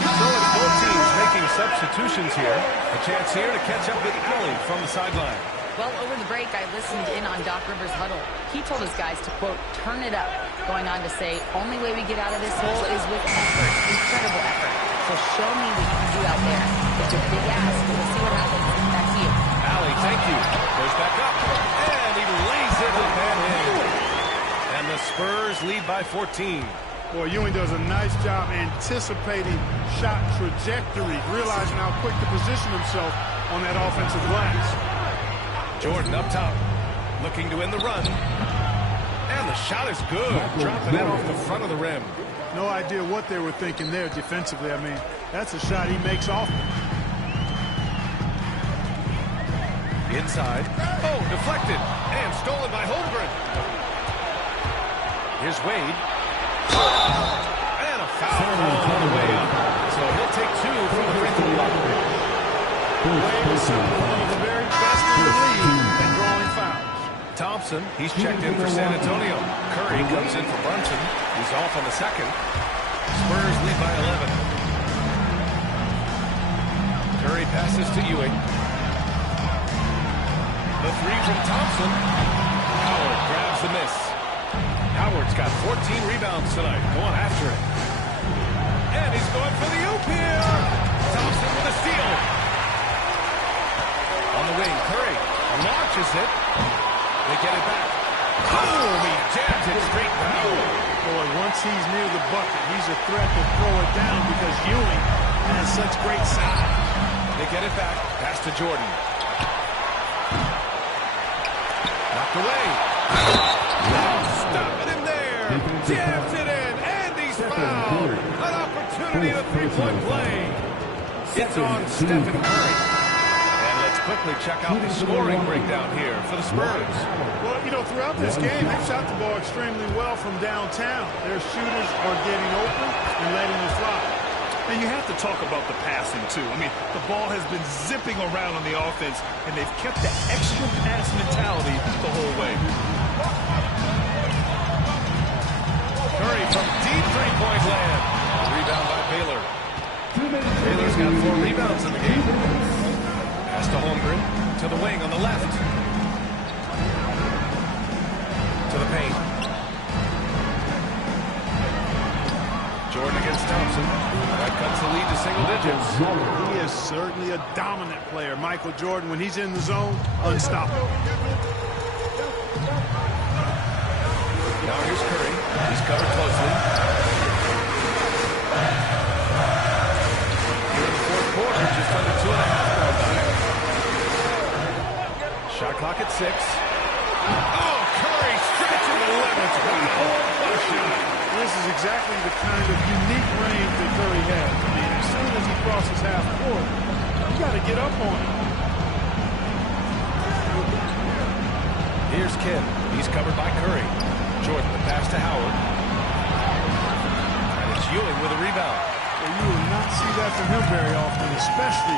So it's both teams making substitutions here. A chance here to catch up with Allie from the sideline. Well, over the break, I listened in on Doc Rivers' huddle. He told his guys to, quote, turn it up, going on to say, only way we get out of this hole is with effort, incredible effort. So show me what you can do out there. It's a big ask, but we'll see what happens. Back to you. Allie, thank you. Goes back up, and he lays it with that in. And the Spurs lead by 14. Boy, Ewing does a nice job anticipating shot trajectory, realizing how quick to position himself on that offensive glass. Jordan up top, looking to win the run. And the shot is good, dropping it off the front of the rim. No idea what they were thinking there defensively. I mean, that's a shot he makes often. Inside. Oh, deflected. And stolen by Holmgren. Here's Wade. And a foul on the way up. So he'll take 2 from the free throw line. Wade is one of the very best in the league at drawing fouls. Thompson, he's checked in for San Antonio. Curry comes in for Brunson. He's off on the second. Spurs lead by 11. Curry passes to Ewing. The 3 from Thompson. Howard grabs the miss. Howard's got 14 rebounds tonight, going after it. And he's going for the oop here. Thompson with a steal. On the wing, Curry launches it. They get it back. Boom! He jams it straight down. Boy, once he's near the bucket, he's a threat to throw it down because Ewing has such great size. They get it back. Pass to Jordan. Knocked away. Stop it in there. Jams it in. And he's fouled. An opportunity to three-point play. It's on Stephen Curry. And let's quickly check out the scoring breakdown here for the Spurs. Well, you know, throughout this game, they've shot the ball extremely well from downtown. Their shooters are getting open and letting it fly. And you have to talk about the passing, too. I mean, the ball has been zipping around on the offense, and they've kept the extra pass mentality the whole way. Curry from deep three-point land. Rebound by Baylor. Baylor's got 4 rebounds in the game. Pass to Holmgren. To the wing on the left. To the paint. Jordan against Thompson. That cuts the lead to single digits. He is certainly a dominant player. Michael Jordan, when he's in the zone, unstoppable. Now here's Curry. He's covered closely. Here in the fourth quarter, just under 2.5 gone by. Shot clock at 6. Oh, Curry straight to the limit. Wow, what a shot. This is exactly the kind of unique range that Curry has. I mean, as soon as he crosses half court, you got to get up on him. Here's Kidd. He's covered by Curry. Jordan, the pass to Howard. And it's Ewing with a rebound. Well, you will not see that from him very often, especially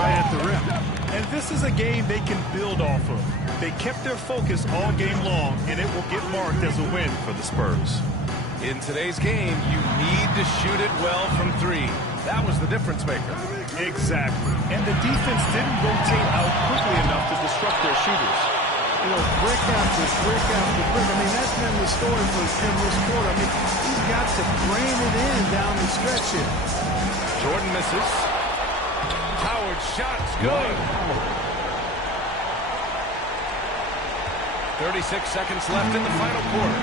right at the rim. And this is a game they can build off of. They kept their focus all game long, and it will get marked as a win for the Spurs. In today's game, you need to shoot it well from 3. That was the difference maker. Exactly. And the defense didn't rotate out quickly enough to disrupt their shooters. You know, brick after brick after brick. I mean, that's been the story for him this quarter. I mean, he's got to brain it in down the stretch here. Jordan misses. Howard's shot's good. 36 seconds left in the final quarter.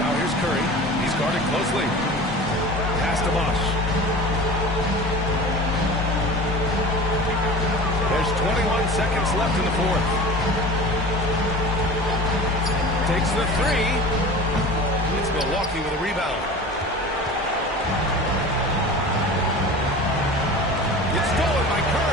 Now here's Curry. He's guarded closely. Pass to Bosch. There's 21 seconds left in the fourth. Takes the 3. It's Milwaukee with a rebound. It's stolen by Curry.